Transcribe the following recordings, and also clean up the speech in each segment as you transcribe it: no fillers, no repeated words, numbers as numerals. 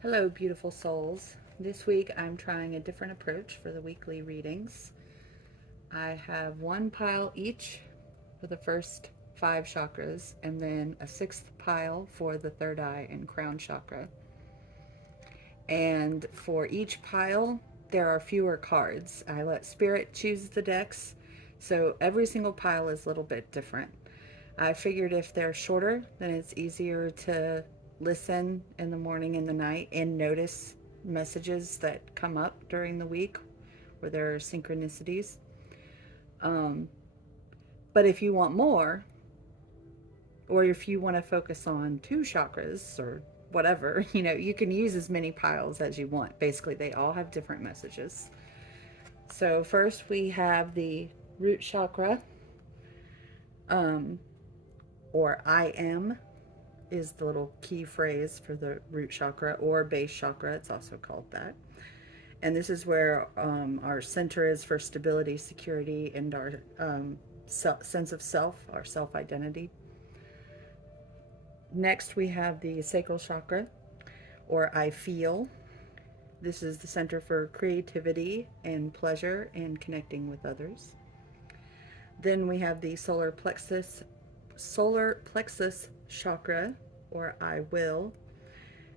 Hello, beautiful souls. This week I'm trying a different approach for the weekly readings. I have one pile each for the first five chakras, and then a sixth pile for the third eye and crown chakra. And for each pile, there are fewer cards. I let Spirit choose the decks, so every single pile is a little bit different. I figured if they're shorter, then it's easier to listen in the morning and the night and notice messages that come up during the week where there are synchronicities. Um, but if you want more, or if you want to focus on two chakras or whatever, you can use as many piles as you want. Basically, they all have different messages. So, first we have the root chakra, um, or I am is the little key phrase for the root chakra or base chakra. It's also called that. And this is where our center is for stability, security, and our sense of self, our self identity. Next, we have the sacral chakra, or I feel. This is the center for creativity and pleasure and connecting with others. Then we have the solar plexus chakra, or I will.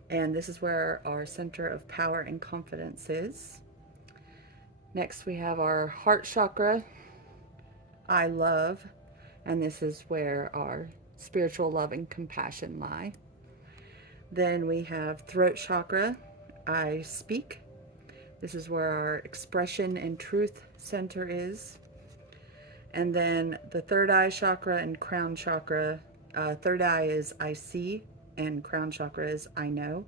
And this is where our center of power and confidence is. Next, we have our heart chakra, I love. And this is where our spiritual love and compassion lie. Then we have throat chakra, I speak. This is where our expression and truth center is. And then the third eye chakra and crown chakra. Third eye is I see, and crown chakra is I know.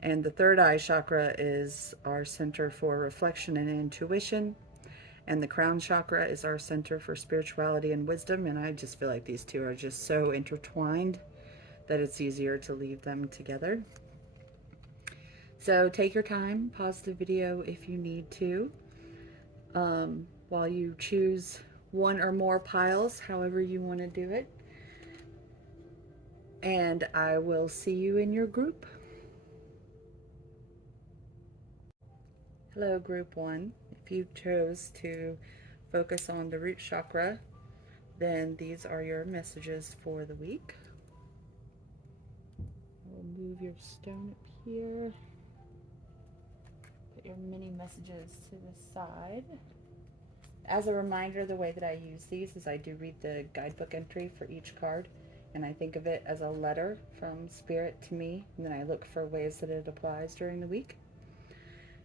And the third eye chakra is our center for reflection and intuition. And the crown chakra is our center for spirituality and wisdom. And I just feel like these two are just so intertwined that it's easier to leave them together. So take your time, pause the video if you need to, while you choose one or more piles, however you want to do it. And I will see you in your group. Hello, group one. If you chose to focus on the root chakra, then these are your messages for the week. I'll move your stone up here. Put your mini messages to the side. As a reminder, the way that I use these is I do read the guidebook entry for each card, and I think of it as a letter from Spirit to me, and then I look for ways that it applies during the week.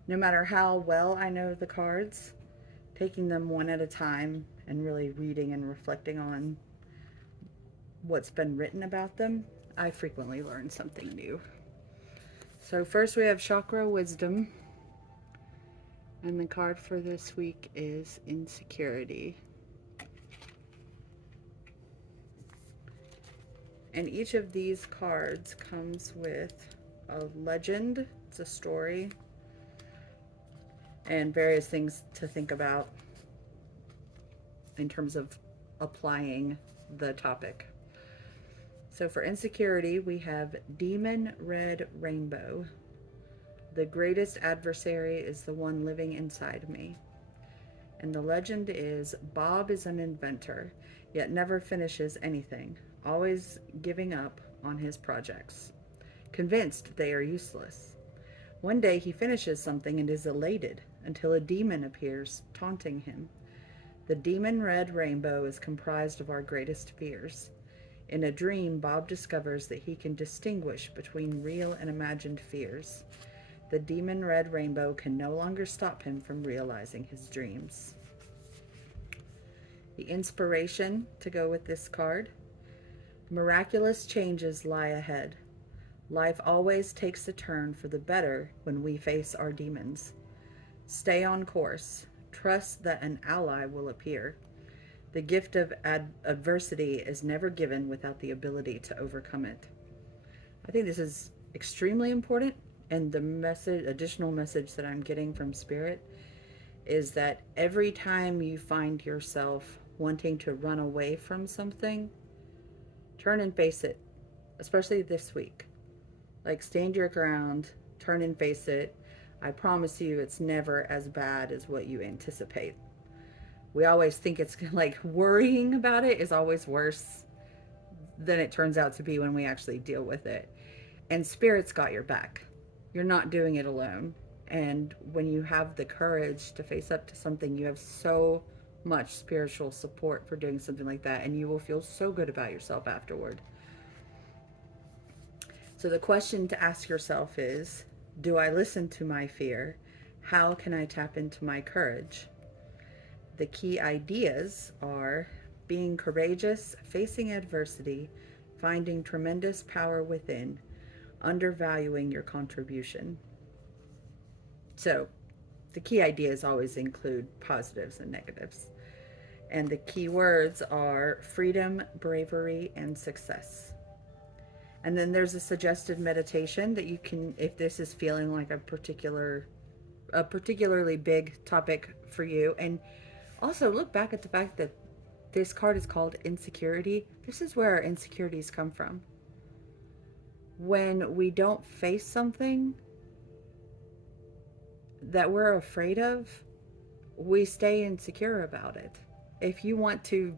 No matter how well I know the cards, taking them one at a time and really reading and reflecting on what's been written about them, I frequently learn something new. So first we have Chakra Wisdom, and the card for this week is Insecurity. And each of these cards comes with a legend, it's a story, and various things to think about in terms of applying the topic. So for insecurity, we have Demon Red Rainbow. The greatest adversary is the one living inside me. And the legend is Bob is an inventor, yet never finishes anything, always giving up on his projects, convinced they are useless. One day he finishes something and is elated until a demon appears, taunting him. The demon red rainbow is comprised of our greatest fears. In a dream, Bob discovers that he can distinguish between real and imagined fears. The demon red rainbow can no longer stop him from realizing his dreams. The inspiration to go with this card: miraculous changes lie ahead. Life always takes a turn for the better when we face our demons. Stay on course. Trust that an ally will appear. The gift of adversity is never given without the ability to overcome it. I think this is extremely important, and the additional message that I'm getting from Spirit is that every time you find yourself wanting to run away from something, turn and face it, especially this week. Like, stand your ground, Turn and face it. I promise you it's never as bad as what you anticipate. We always think it's like worrying about it is always worse than it turns out to be when we actually deal with it. And spirit's got your back. You're not doing it alone. And when you have the courage to face up to something, you have so much spiritual support for doing something like that, and you will feel so good about yourself afterward. So the question to ask yourself is, do I listen to my fear? How can I tap into my courage? The key ideas are being courageous, facing adversity, finding tremendous power within, undervaluing your contribution. So the key ideas always include positives and negatives. And the key words are freedom, bravery, and success. And then there's a suggested meditation that you can, if this is feeling like a particularly big topic for you. And also look back at the fact that this card is called insecurity. This is where our insecurities come from. When we don't face something that we're afraid of, we stay insecure about it. If you want to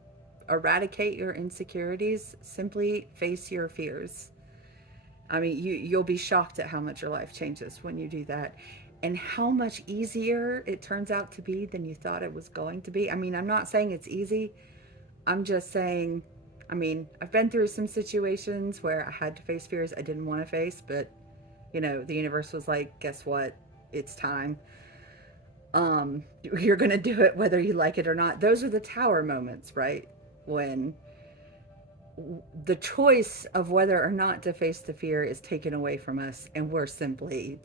eradicate your insecurities, simply face your fears. I mean, you'll be shocked at how much your life changes when you do that, and how much easier it turns out to be than you thought it was going to be. I mean, I'm not saying it's easy. I'm just saying, I mean, I've been through some situations where I had to face fears I didn't want to face, but the universe was like, guess what? It's time. You're going to do it whether you like it or not. Those are the tower moments, right? When the choice of whether or not to face the fear is taken away from us, and we're simply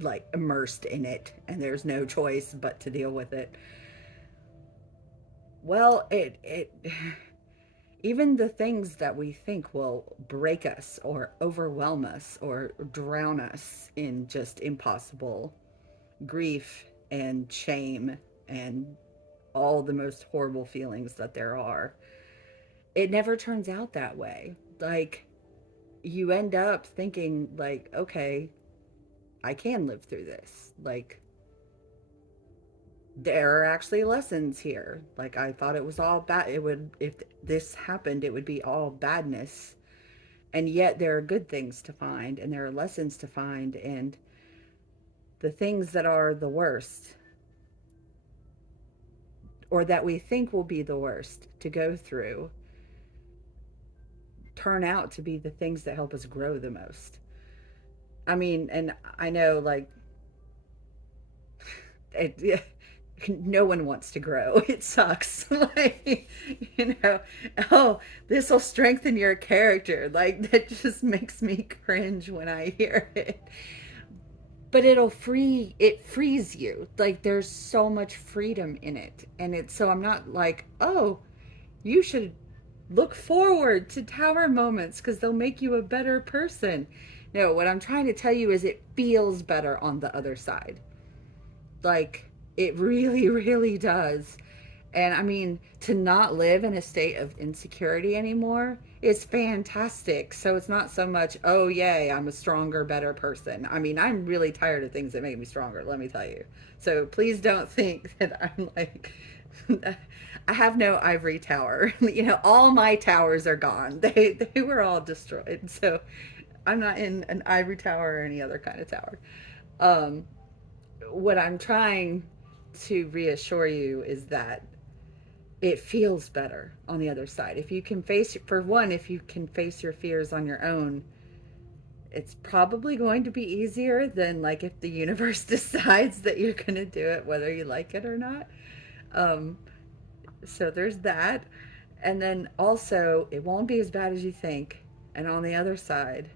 like immersed in it, and there's no choice but to deal with it. Well, it even the things that we think will break us or overwhelm us or drown us in just impossible grief and shame and all the most horrible feelings that there are, it never turns out that way. Like, you end up thinking like, okay, I can live through this. Like, there are actually lessons here. Like, I thought it was all bad. It would, if this happened, it would be all badness. And yet there are good things to find, and there are lessons to find, and the things that are the worst, or that we think will be the worst to go through, turn out to be the things that help us grow the most. I mean, and I know, like, it, no one wants to grow. It sucks. Like, oh, this will strengthen your character. Like, that just makes me cringe when I hear it. But it frees you. Like, there's so much freedom in it. And it's, so I'm not like, oh, you should look forward to tower moments because they'll make you a better person. No, what I'm trying to tell you is it feels better on the other side. Like, it really, really does. And I mean, to not live in a state of insecurity anymore is fantastic. So it's not so much, oh, yay, I'm a stronger, better person. I mean, I'm really tired of things that make me stronger, let me tell you. So please don't think that I'm like, I have no ivory tower. All my towers are gone. They were all destroyed. So I'm not in an ivory tower or any other kind of tower. Um, what I'm trying to reassure you is that it feels better on the other side. If you can face, for one, if you can face your fears on your own, it's probably going to be easier than like if the universe decides that you're going to do it, whether you like it or not. Um, so there's that. And then also, it won't be as bad as you think. And on the other side,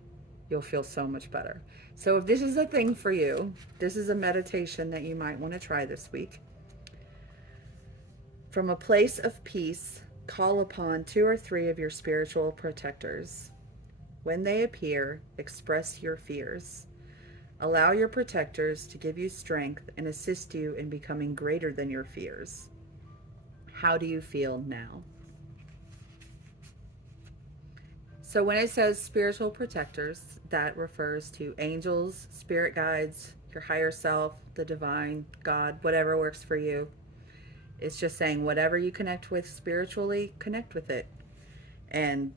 you'll feel so much better. So if this is a thing for you, this is a meditation that you might want to try this week. From a place of peace, call upon 2 or 3 of your spiritual protectors. When they appear, express your fears. Allow your protectors to give you strength and assist you in becoming greater than your fears. How do you feel now? So when it says spiritual protectors, that refers to angels, spirit guides, your higher self, the divine, God, whatever works for you. It's just saying whatever you connect with spiritually, connect with it. And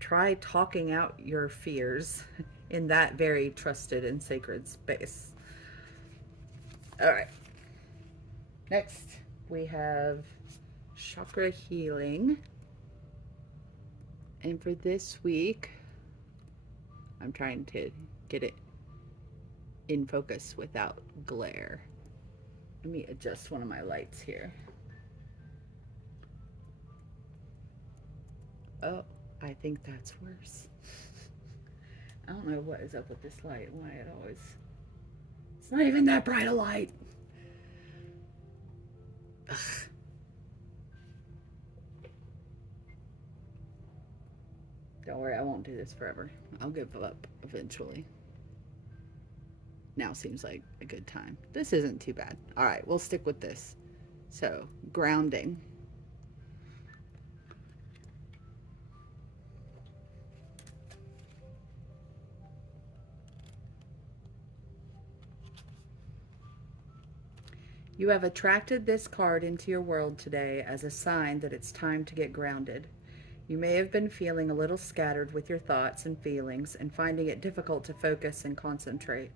try talking out your fears in that very trusted and sacred space. All right. Next, we have Chakra Healing. And for this week, I'm trying to get it in focus without glare. Let me adjust one of my lights here. Oh, I think that's worse. I don't know what is up with this light. Why it always... It's not even that bright a light. Ugh. Don't worry, I won't do this forever. I'll give up eventually. Now seems like a good time. This isn't too bad. All right, we'll stick with this. So, grounding. You have attracted this card into your world today as a sign that it's time to get grounded. You may have been feeling a little scattered with your thoughts and feelings and finding it difficult to focus and concentrate.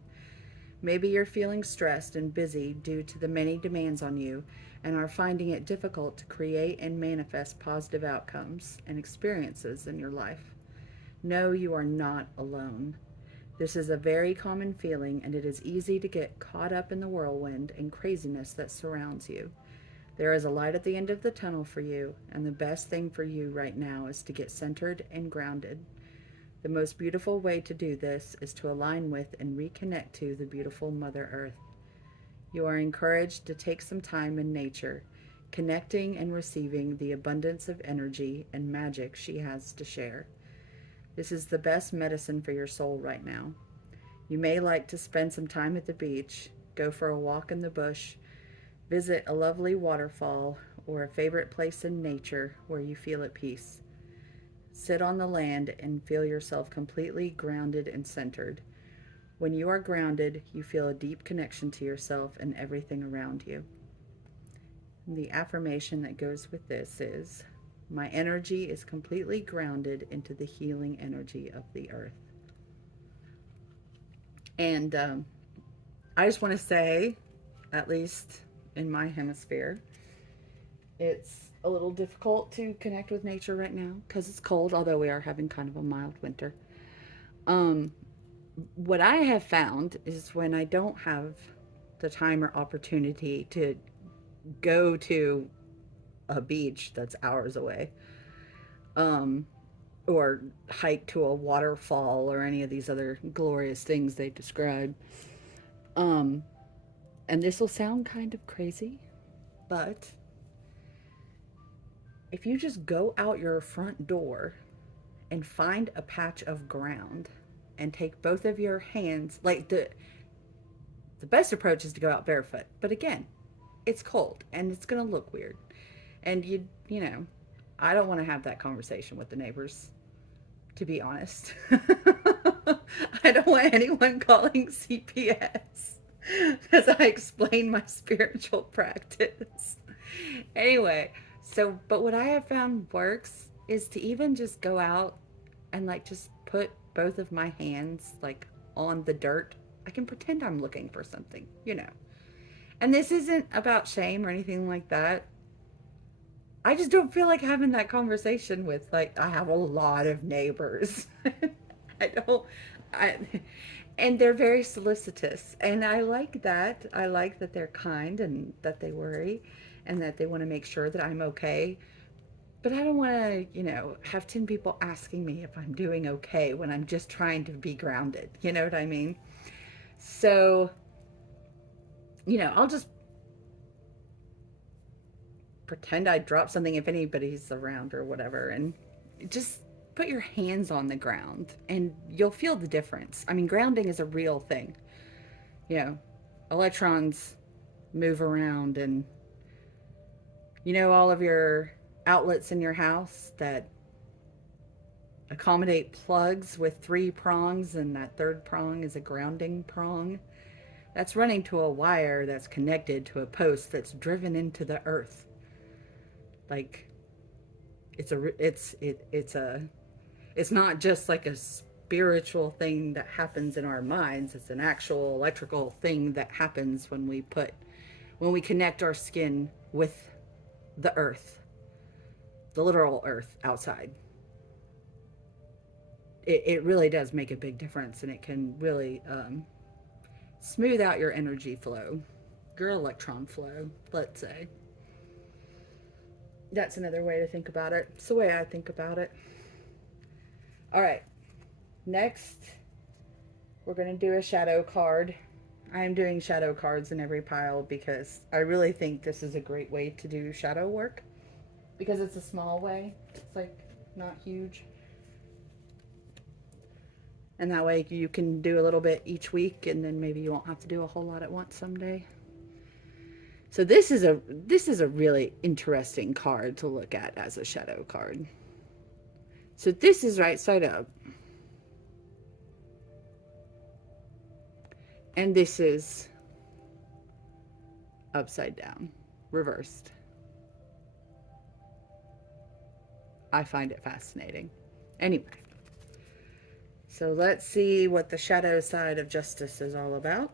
Maybe you're feeling stressed and busy due to the many demands on you and are finding it difficult to create and manifest positive outcomes and experiences in your life. No, you are not alone. This is a very common feeling, and it is easy to get caught up in the whirlwind and craziness that surrounds you. There is a light at the end of the tunnel for you, and the best thing for you right now is to get centered and grounded. The most beautiful way to do this is to align with and reconnect to the beautiful Mother Earth. You are encouraged to take some time in nature, connecting and receiving the abundance of energy and magic she has to share. This is the best medicine for your soul right now. You may like to spend some time at the beach, go for a walk in the bush, visit a lovely waterfall, or a favorite place in nature where you feel at peace. Sit on the land and feel yourself completely grounded and centered. When you are grounded, you feel a deep connection to yourself and everything around you. And the affirmation that goes with this is, my energy is completely grounded into the healing energy of the earth. And I just want to say, at least in my hemisphere, it's a little difficult to connect with nature right now because it's cold, although we are having kind of a mild winter. What I have found is when I don't have the time or opportunity to go to a beach that's hours away, or hike to a waterfall or any of these other glorious things they describe. Um, and this will sound kind of crazy, but if you just go out your front door and find a patch of ground and take both of your hands, like the best approach is to go out barefoot. But again, it's cold and it's going to look weird. And you know, I don't want to have that conversation with the neighbors, to be honest. I don't want anyone calling CPS as I explain my spiritual practice. Anyway, so, but what I have found works is to even just go out and like just put both of my hands like on the dirt. I can pretend I'm looking for something, you know. And this isn't about shame or anything like that. I just don't feel like having that conversation with, like, I have a lot of neighbors. I don't, I, and they're very solicitous. And I like that. I like that they're kind and that they worry and that they want to make sure that I'm okay. But I don't want to, you know, have 10 people asking me if I'm doing okay when I'm just trying to be grounded. You know what I mean? So, you know, I'll just pretend I dropped something if anybody's around or whatever, and just put your hands on the ground and you'll feel the difference. I mean, grounding is a real thing. You know, electrons move around, and you know, all of your outlets in your house that accommodate plugs with 3 prongs, and that third prong is a grounding prong. That's running to a wire that's connected to a post that's driven into the earth. Like it's not just like a spiritual thing that happens in our minds. It's an actual electrical thing that happens when we connect our skin with the earth, the literal earth outside. It really does make a big difference, and it can really smooth out your energy flow, your electron flow, let's say. That's another way to think about it. It's the way I think about it. All right, next we're going to do a shadow card. I am doing shadow cards in every pile because I really think this is a great way to do shadow work, because it's a small way. It's like not huge. And that way you can do a little bit each week, and then maybe you won't have to do a whole lot at once someday. So this is a really interesting card to look at as a shadow card. So this is right side up. And this is upside down, reversed. I find it fascinating. Anyway, so let's see what the shadow side of justice is all about.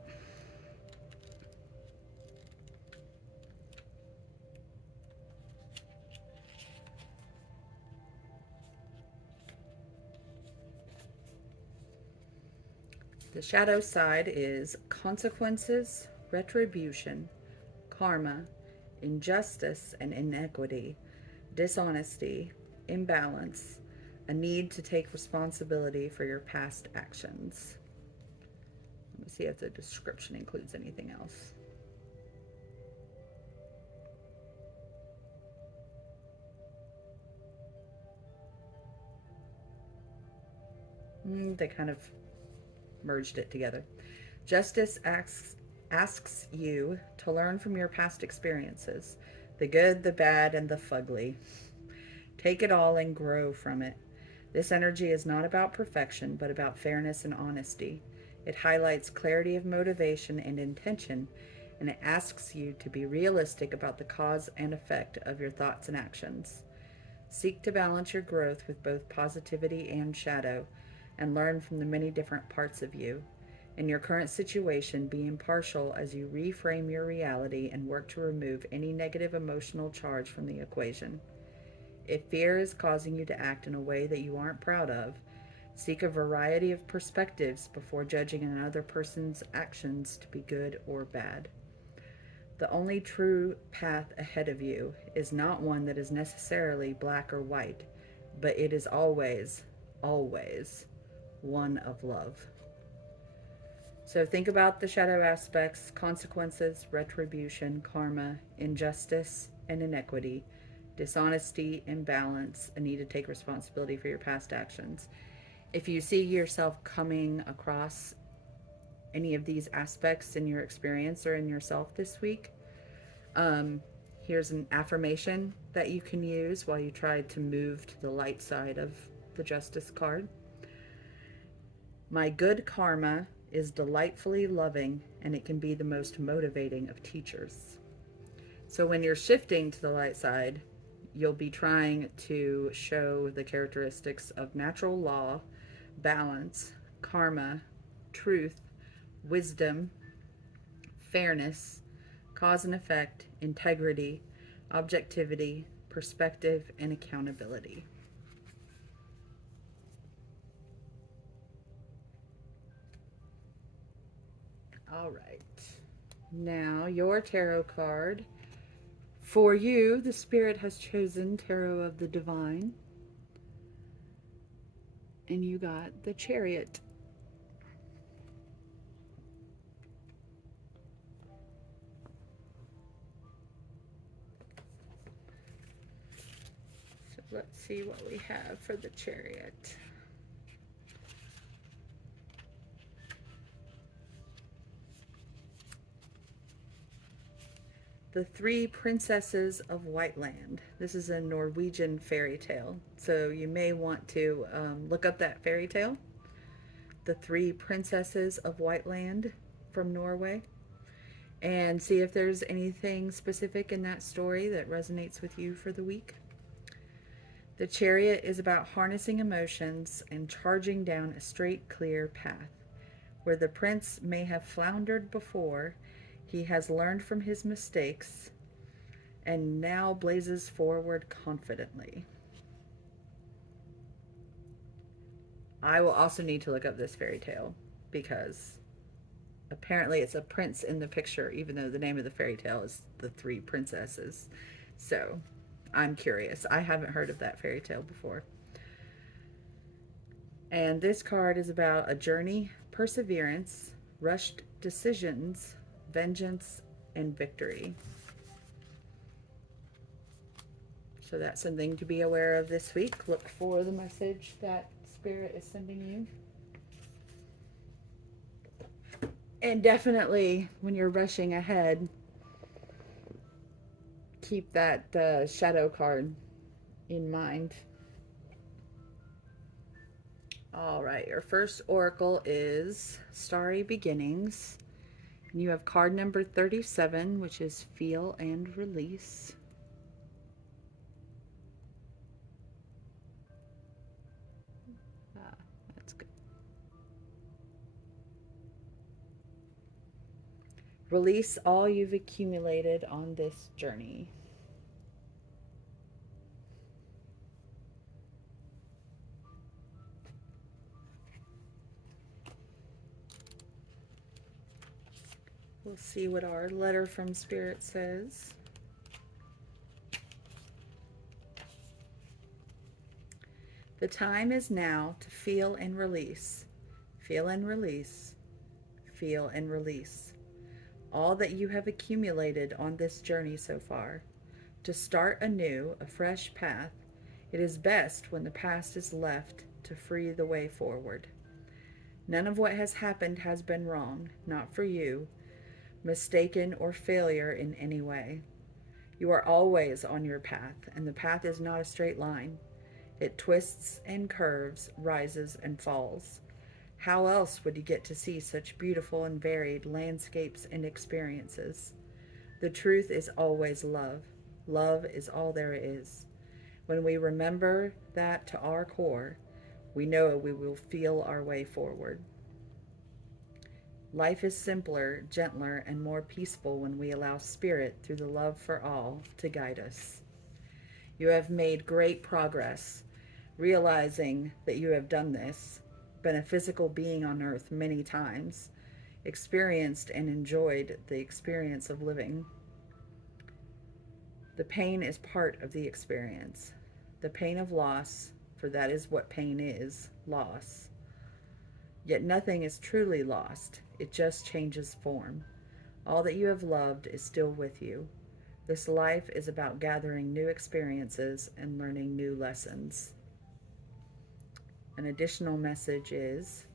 The shadow side is consequences, retribution, karma, injustice and inequity, dishonesty, imbalance, a need to take responsibility for your past actions. Let me see if the description includes anything else. They kind of merged it together. Justice asks you to learn from your past experiences, the good, the bad, and the fugly. Take it all and grow from it. This energy is not about perfection, but about fairness and honesty. It highlights clarity of motivation and intention, and it asks you to be realistic about the cause and effect of your thoughts and actions. Seek to balance your growth with both positivity and shadow, and learn from the many different parts of you. In your current situation, be impartial as you reframe your reality and work to remove any negative emotional charge from the equation. If fear is causing you to act in a way that you aren't proud of, seek a variety of perspectives before judging another person's actions to be good or bad. The only true path ahead of you is not one that is necessarily black or white, but it is always, always one of love. So think about the shadow aspects: consequences, retribution, karma, injustice and inequity, dishonesty, imbalance, a need to take responsibility for your past actions. If you see yourself coming across any of these aspects in your experience or in yourself this week, here's an affirmation that you can use while you try to move to the light side of the Justice card. My good karma is delightfully loving, and it can be the most motivating of teachers. So when you're shifting to the light side, you'll be trying to show the characteristics of natural law, balance, karma, truth, wisdom, fairness, cause and effect, integrity, objectivity, perspective, and accountability. All right. Now, your tarot card. For you, the Spirit has chosen Tarot of the Divine. And you got the Chariot. So let's see what we have for the Chariot. The Three Princesses of Whiteland. This is a Norwegian fairy tale, so you may want to look up that fairy tale. The Three Princesses of Whiteland from Norway, and see if there's anything specific in that story that resonates with you for the week. The Chariot is about harnessing emotions and charging down a straight, clear path. Where the prince may have floundered before, he has learned from his mistakes and now blazes forward confidently. I will also need to look up this fairy tale because apparently it's a prince in the picture, even though the name of the fairy tale is The Three Princesses. So I'm curious. I haven't heard of that fairy tale before. And this card is about a journey, perseverance, rushed decisions, vengeance, and victory. So that's something to be aware of this week. Look for the message that Spirit is sending you. And definitely, when you're rushing ahead, keep that shadow card in mind. All right, your first oracle is Starry Beginnings. And you have card number 37, which is Feel and Release. That's good. Release all you've accumulated on this journey. We'll see what our letter from Spirit says. The time is now to feel and release. Feel and release. Feel and release. All that you have accumulated on this journey so far. To start anew, a fresh path, it is best when the past is left to free the way forward. None of what has happened has been wrong, not for you, mistaken, or failure in any way. You are always on your path, and the path is not a straight line. It twists and curves, rises and falls. How else would you get to see such beautiful and varied landscapes and experiences? The truth is always love. Love is all there is. When we remember that to our core, we know we will feel our way forward. Life is simpler, gentler, and more peaceful when we allow Spirit, through the love for all, to guide us. You have made great progress, realizing that you have done this, been a physical being on earth many times, experienced and enjoyed the experience of living. The pain is part of the experience. The pain of loss, for that is what pain is, loss. Yet nothing is truly lost. It just changes form. All that you have loved is still with you. This life is about gathering new experiences and learning new lessons. An additional message is,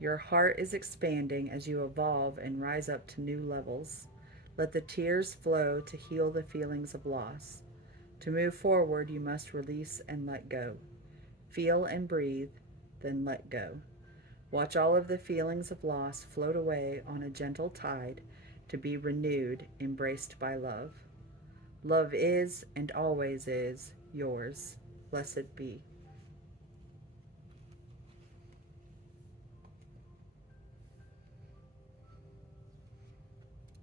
your heart is expanding as you evolve and rise up to new levels. Let the tears flow to heal the feelings of loss. To move forward, you must release and let go. Feel and breathe, then let go. Watch all of the feelings of loss float away on a gentle tide to be renewed, embraced by love. Love is and always is yours. Blessed be.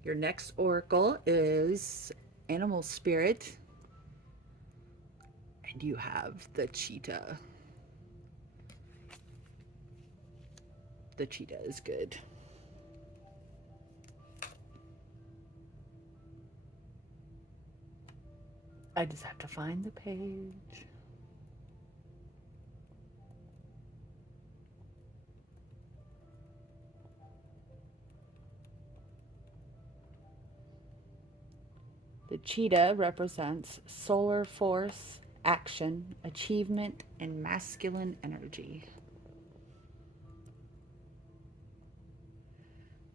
Your next oracle is Animal Spirit, and you have the cheetah. The cheetah is good. I just have to find the page. The cheetah represents solar force, action, achievement, and masculine energy.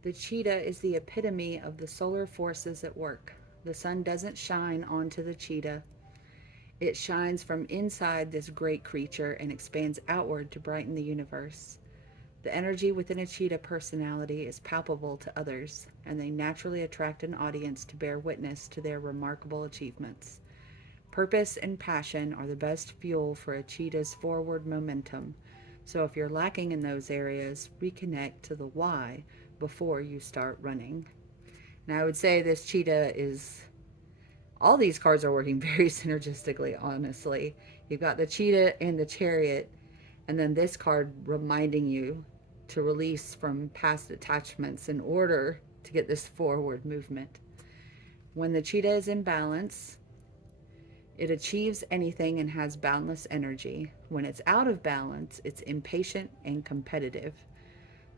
The cheetah is the epitome of the solar forces at work. The sun doesn't shine onto the cheetah. It shines from inside this great creature and expands outward to brighten the universe. The energy within a cheetah personality is palpable to others, and they naturally attract an audience to bear witness to their remarkable achievements. Purpose and passion are the best fuel for a cheetah's forward momentum. So if you're lacking in those areas, reconnect to the why before you start running. Now, I would say this cheetah is, all these cards are working very synergistically, honestly. You've got the cheetah and the chariot, and then this card reminding you to release from past attachments in order to get this forward movement. When the cheetah is in balance, it achieves anything and has boundless energy. When it's out of balance, it's impatient and competitive.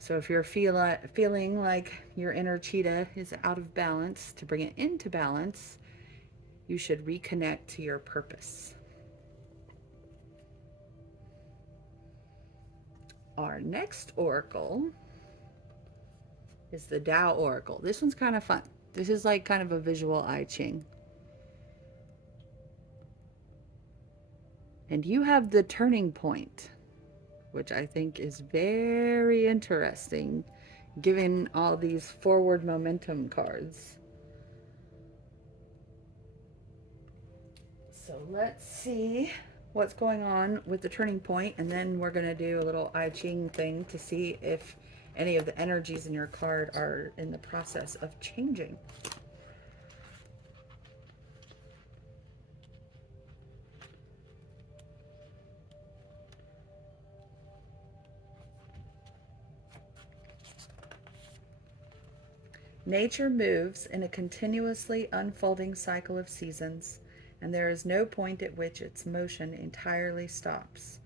So if you're feeling like your inner cheetah is out of balance, to bring it into balance, you should reconnect to your purpose. Our next oracle is the Dow Oracle. This one's kind of fun. This is like kind of a visual I Ching. And you have the turning point, which I think is very interesting given all these forward momentum cards. So let's see what's going on with the turning point, and then we're going to do a little I Ching thing to see if any of the energies in your card are in the process of changing. Nature moves in a continuously unfolding cycle of seasons, and there is no point at which its motion entirely stops.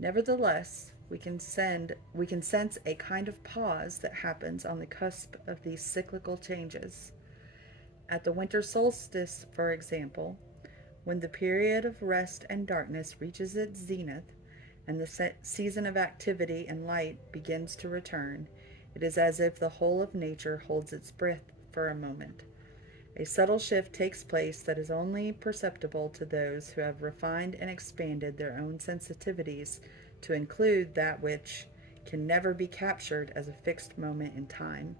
Nevertheless, we can sense a kind of pause that happens on the cusp of these cyclical changes. At the winter solstice, for example, when the period of rest and darkness reaches its zenith and the season of activity and light begins to return, it is as if the whole of nature holds its breath for a moment. A subtle shift takes place that is only perceptible to those who have refined and expanded their own sensitivities to include that which can never be captured as a fixed moment in time.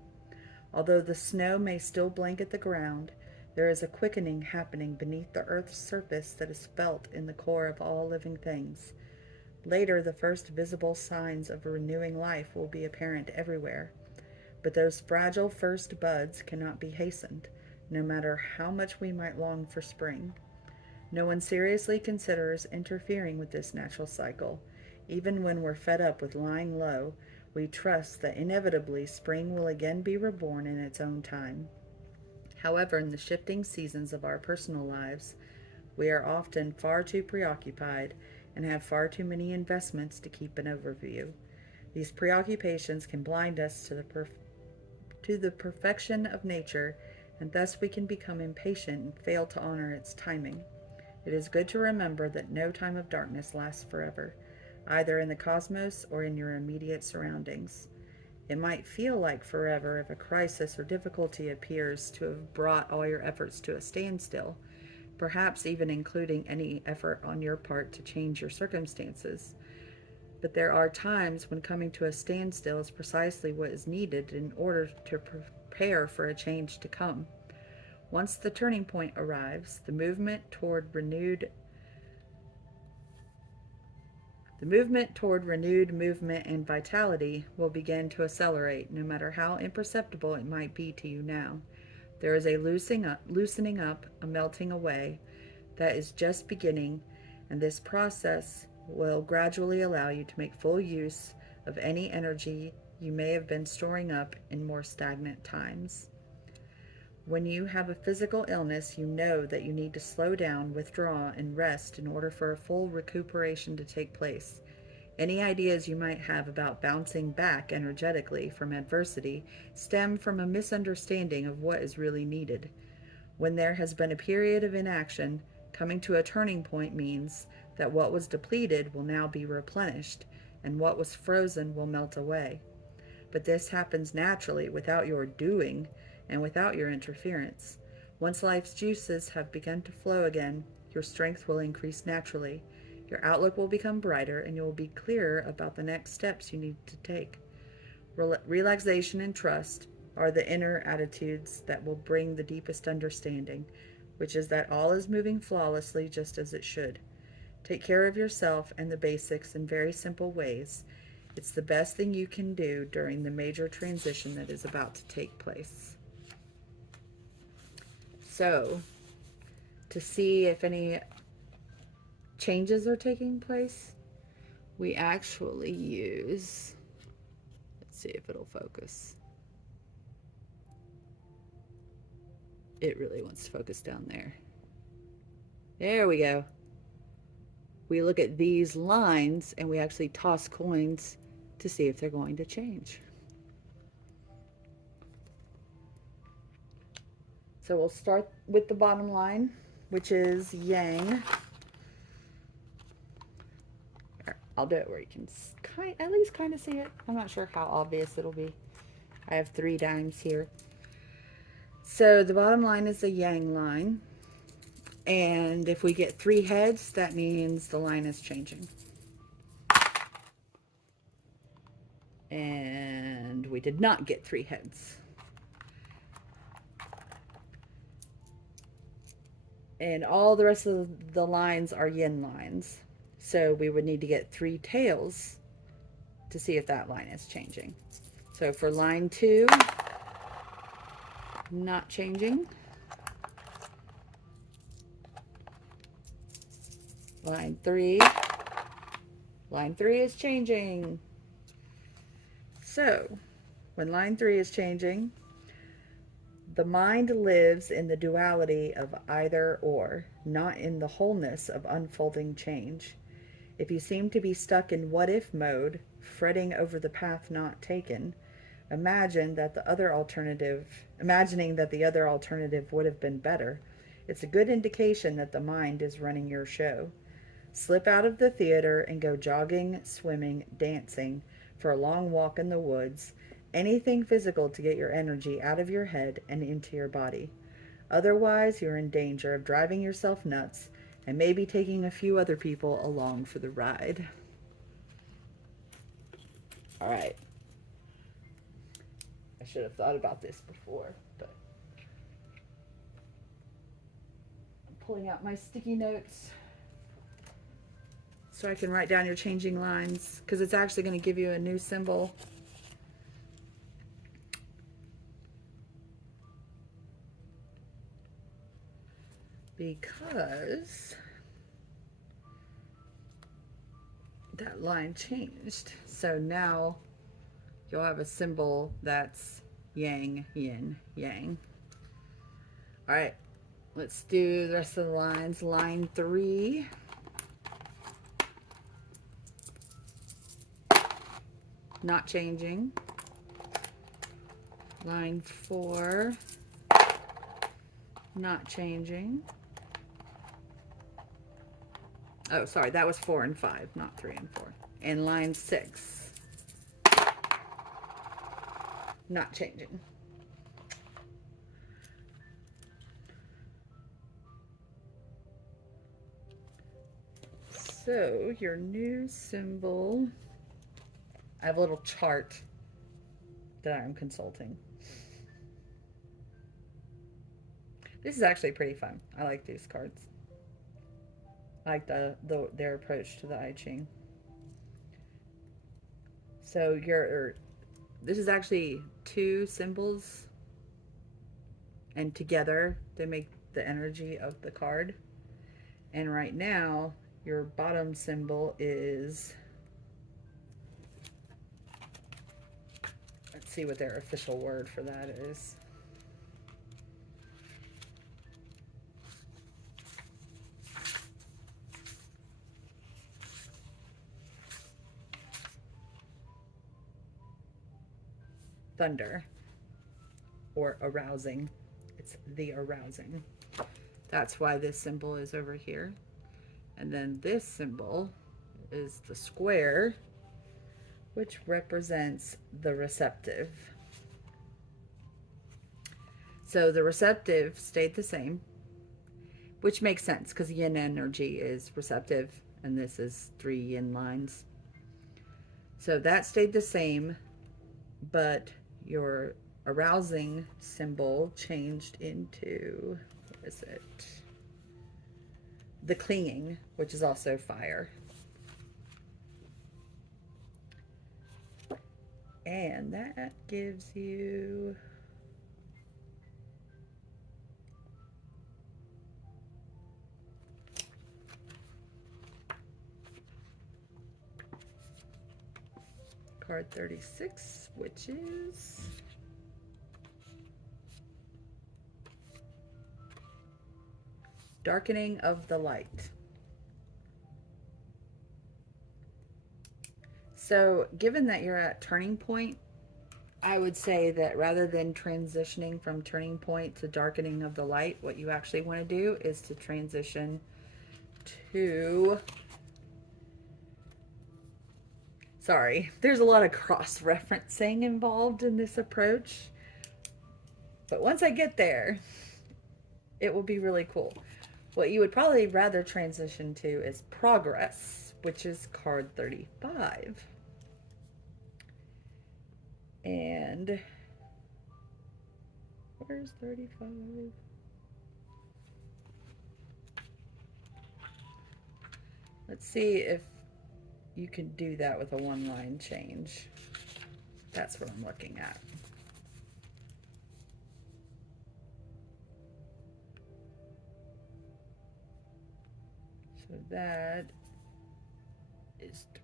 Although the snow may still blanket the ground, there is a quickening happening beneath the earth's surface that is felt in the core of all living things. Later, the first visible signs of renewing life will be apparent everywhere. But those fragile first buds cannot be hastened, no matter how much we might long for spring. No one seriously considers interfering with this natural cycle. Even when we're fed up with lying low, we trust that inevitably spring will again be reborn in its own time. However, in the shifting seasons of our personal lives, we are often far too preoccupied and have far too many investments to keep an overview. These preoccupations can blind us to the perfection of nature, and thus we can become impatient and fail to honor its timing. It is good to remember that no time of darkness lasts forever, either in the cosmos or in your immediate surroundings. It might feel like forever if a crisis or difficulty appears to have brought all your efforts to a standstill, perhaps even including any effort on your part to change your circumstances. But there are times when coming to a standstill is precisely what is needed in order to prepare for a change to come. Once the turning point arrives, the movement toward renewed movement and vitality will begin to accelerate, no matter how imperceptible it might be to you now. There is a loosening up, a melting away that is just beginning, and this process will gradually allow you to make full use of any energy you may have been storing up in more stagnant times. When you have a physical illness, you know that you need to slow down, withdraw, and rest in order for a full recuperation to take place. Any ideas you might have about bouncing back energetically from adversity stem from a misunderstanding of what is really needed. When there has been a period of inaction, coming to a turning point means that what was depleted will now be replenished, and what was frozen will melt away. But this happens naturally without your doing and without your interference. Once life's juices have begun to flow again, your strength will increase naturally. Your outlook will become brighter, and you will be clearer about the next steps you need to take. Relaxation and trust are the inner attitudes that will bring the deepest understanding, which is that all is moving flawlessly just as it should. Take care of yourself and the basics in very simple ways. It's the best thing you can do during the major transition that is about to take place. So, to see if any changes are taking place, we actually use, let's see if it'll focus. It really wants to focus down there. There we go. We look at these lines and we actually toss coins to see if they're going to change. So we'll start with the bottom line, which is yang. I'll do it where you can at least kind of see it. I'm not sure how obvious it'll be. I have 3 dimes here. So the bottom line is the yang line. And if we get 3 heads, that means the line is changing. And we did not get 3 heads. And all the rest of the lines are yin lines. So we would need to get 3 tails to see if that line is changing. So for line 2, not changing. Line 3 is changing. So when line 3 is changing, the mind lives in the duality of either or, not in the wholeness of unfolding change. If you seem to be stuck in what-if mode, fretting over the path not taken, imagining that the other alternative would have been better, it's a good indication that the mind is running your show. Slip out of the theater and go jogging, swimming, dancing, for a long walk in the woods, anything physical to get your energy out of your head and into your body. Otherwise, you're in danger of driving yourself nuts and maybe taking a few other people along for the ride. All right. I should have thought about this before, but I'm pulling out my sticky notes so I can write down your changing lines, because it's actually going to give you a new symbol. Because that line changed. So now you'll have a symbol that's yang, yin, yang. All right, let's do the rest of the lines. Line 3. Not changing. Line 4. Not changing. Oh, sorry, that was 4 and 5, not 3 and 4. And line 6. Not changing. So your new symbol, I have a little chart that I'm consulting. This is actually pretty fun. I like these cards. I like their approach to the I Ching. So this is actually 2 symbols, and together they make the energy of the card. And right now, your bottom symbol is, let's see what their official word for that is. Thunder, or arousing. It's the arousing. That's why this symbol is over here. And then this symbol is the square, which represents the receptive. So the receptive stayed the same, which makes sense because yin energy is receptive, and this is 3 yin lines. So that stayed the same, but your arousing symbol changed into, what is it? The clinging, which is also fire. And that gives you card 36, which is darkening of the light. So, given that you're at turning point, I would say that rather than transitioning from turning point to darkening of the light, what you actually want to do is to transition to, sorry, there's a lot of cross-referencing involved in this approach, but once I get there, it will be really cool. What you would probably rather transition to is progress, which is card 35. And where's 35? Let's see if you can do that with a one-line change. That's what I'm looking at. So that is 3.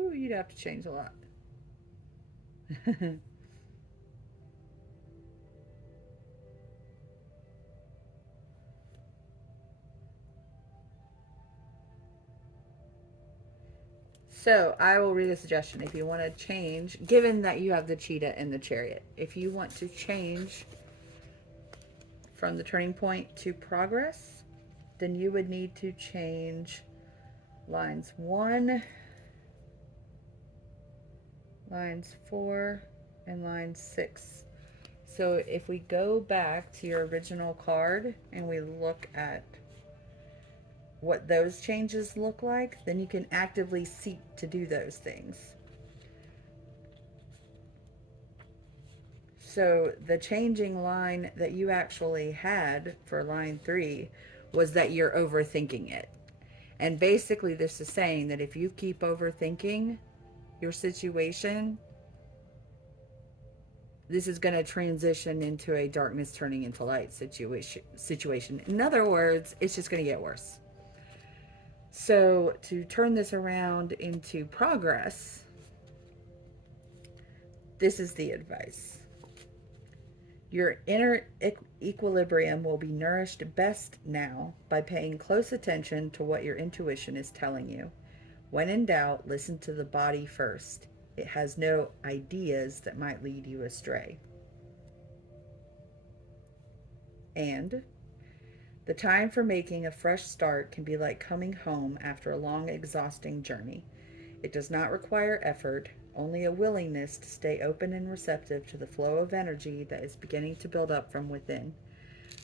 Ooh, you'd have to change a lot. So I will read a suggestion. If you want to change, given that you have the cheetah and the chariot, if you want to change from the turning point to progress, then you would need to change lines 1, lines 4, and line 6. So if we go back to your original card and we look at what those changes look like, then you can actively seek to do those things. So the changing line that you actually had for line 3 was that you're overthinking it. And basically this is saying that if you keep overthinking your situation, this is going to transition into a darkness turning into light situation. In other words, it's just going to get worse. So to turn this around into progress, this is the advice. Your inner equilibrium will be nourished best now by paying close attention to what your intuition is telling you. When in doubt, listen to the body first. It has no ideas that might lead you astray. And the time for making a fresh start can be like coming home after a long, exhausting journey. It does not require effort, only a willingness to stay open and receptive to the flow of energy that is beginning to build up from within.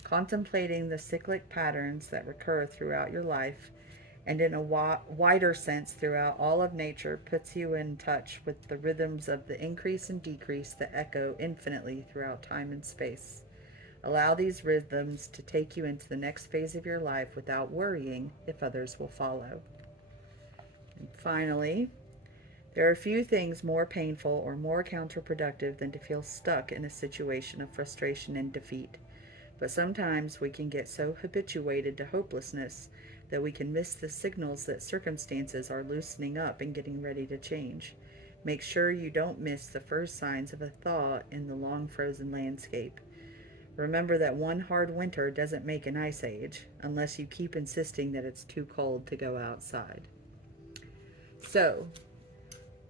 Contemplating the cyclic patterns that recur throughout your life and in a wider sense throughout all of nature puts you in touch with the rhythms of the increase and decrease that echo infinitely throughout time and space. Allow these rhythms to take you into the next phase of your life without worrying if others will follow. And finally, there are few things more painful or more counterproductive than to feel stuck in a situation of frustration and defeat. But sometimes we can get so habituated to hopelessness that we can miss the signals that circumstances are loosening up and getting ready to change. Make sure you don't miss the first signs of a thaw in the long frozen landscape. Remember that one hard winter doesn't make an ice age unless you keep insisting that it's too cold to go outside. So,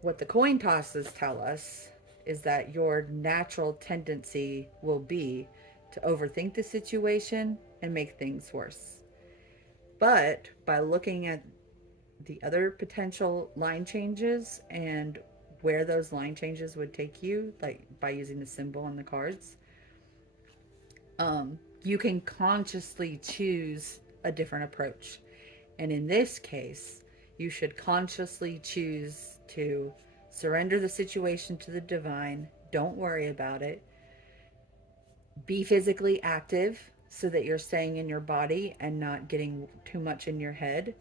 what the coin tosses tell us is that your natural tendency will be to overthink the situation and make things worse. But by looking at the other potential line changes and where those line changes would take you, like by using the symbol on the cards, you can consciously choose a different approach. And in this case, you should consciously choose to surrender the situation to the divine. Don't worry about it. Be physically active so that you're staying in your body and not getting too much in your head.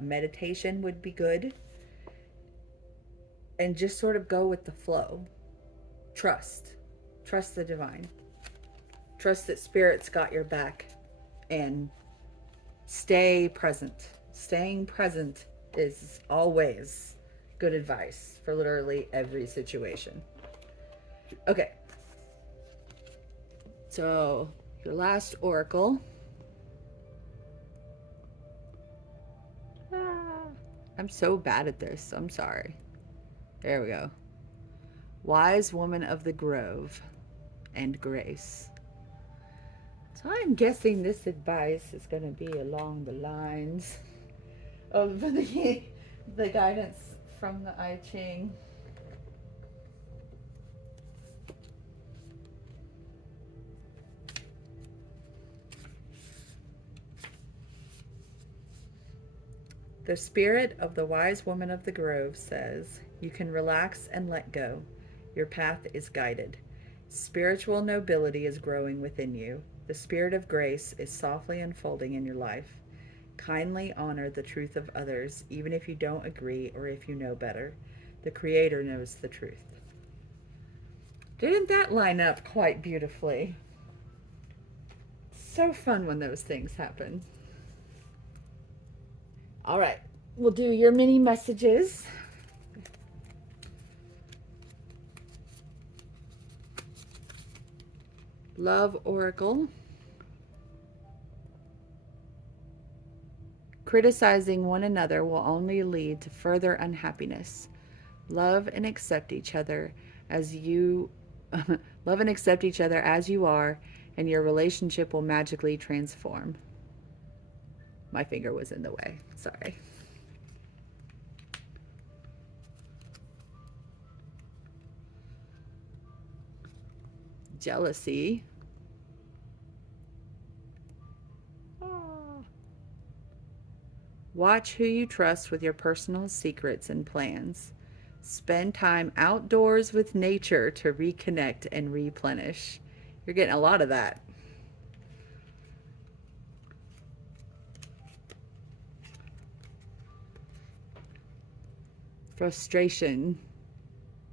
Meditation would be good. And just sort of go with the flow. Trust. Trust the divine. Trust that spirit's got your back. And stay present. Staying present is always good advice for literally every situation. Okay. So, your last oracle. I'm so bad at this. I'm sorry. There we go. Wise woman of the grove and grace. So I'm guessing this advice is going to be along the lines of the guidance from the I Ching. The spirit of the wise woman of the grove says, you can relax and let go. Your path is guided. Spiritual nobility is growing within you. The spirit of grace is softly unfolding in your life. Kindly honor the truth of others, even if you don't agree or if you know better. The Creator knows the truth. Didn't that line up quite beautifully? So fun when those things happen. All right, we'll do your mini messages. Love Oracle. Criticizing one another will only lead to further unhappiness. Love and accept each other as you love and accept each other as you are, and your relationship will magically transform. My finger was in the way. Sorry. Jealousy. Watch who you trust with your personal secrets and plans. Spend time outdoors with nature to reconnect and replenish. You're getting a lot of that. Frustration.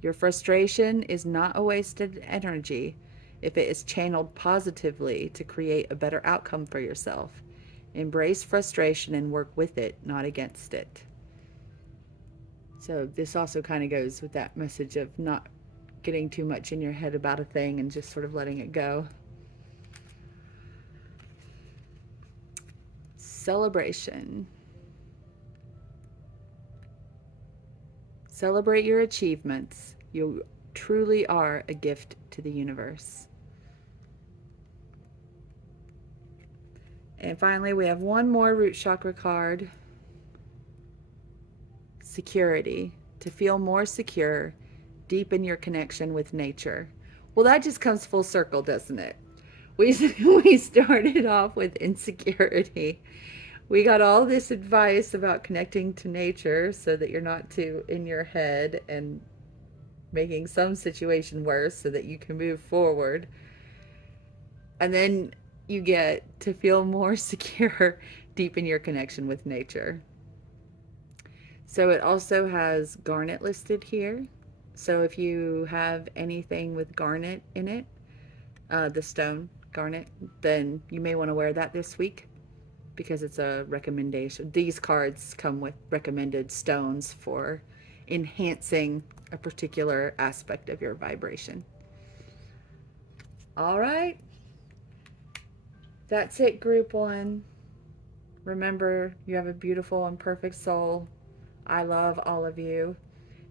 Your frustration is not a wasted energy if it is channeled positively to create a better outcome for yourself. Embrace frustration and work with it, not against it. So this also kind of goes with that message of not getting too much in your head about a thing and just sort of letting it go. Celebration. Celebrate your achievements. You truly are a gift to the universe. And finally, we have one more root chakra card. Security. To feel more secure, deepen your connection with nature. Well, that just comes full circle, doesn't it? We started off with insecurity. We got all this advice about connecting to nature so that you're not too in your head and making some situation worse so that you can move forward. And then you get to feel more secure, deepen your connection with nature. So it also has garnet listed here. So if you have anything with garnet in it, the stone garnet, then you may want to wear that this week because it's a recommendation. These cards come with recommended stones for enhancing a particular aspect of your vibration. All right. That's it, group one. Remember, you have a beautiful and perfect soul. I love all of you.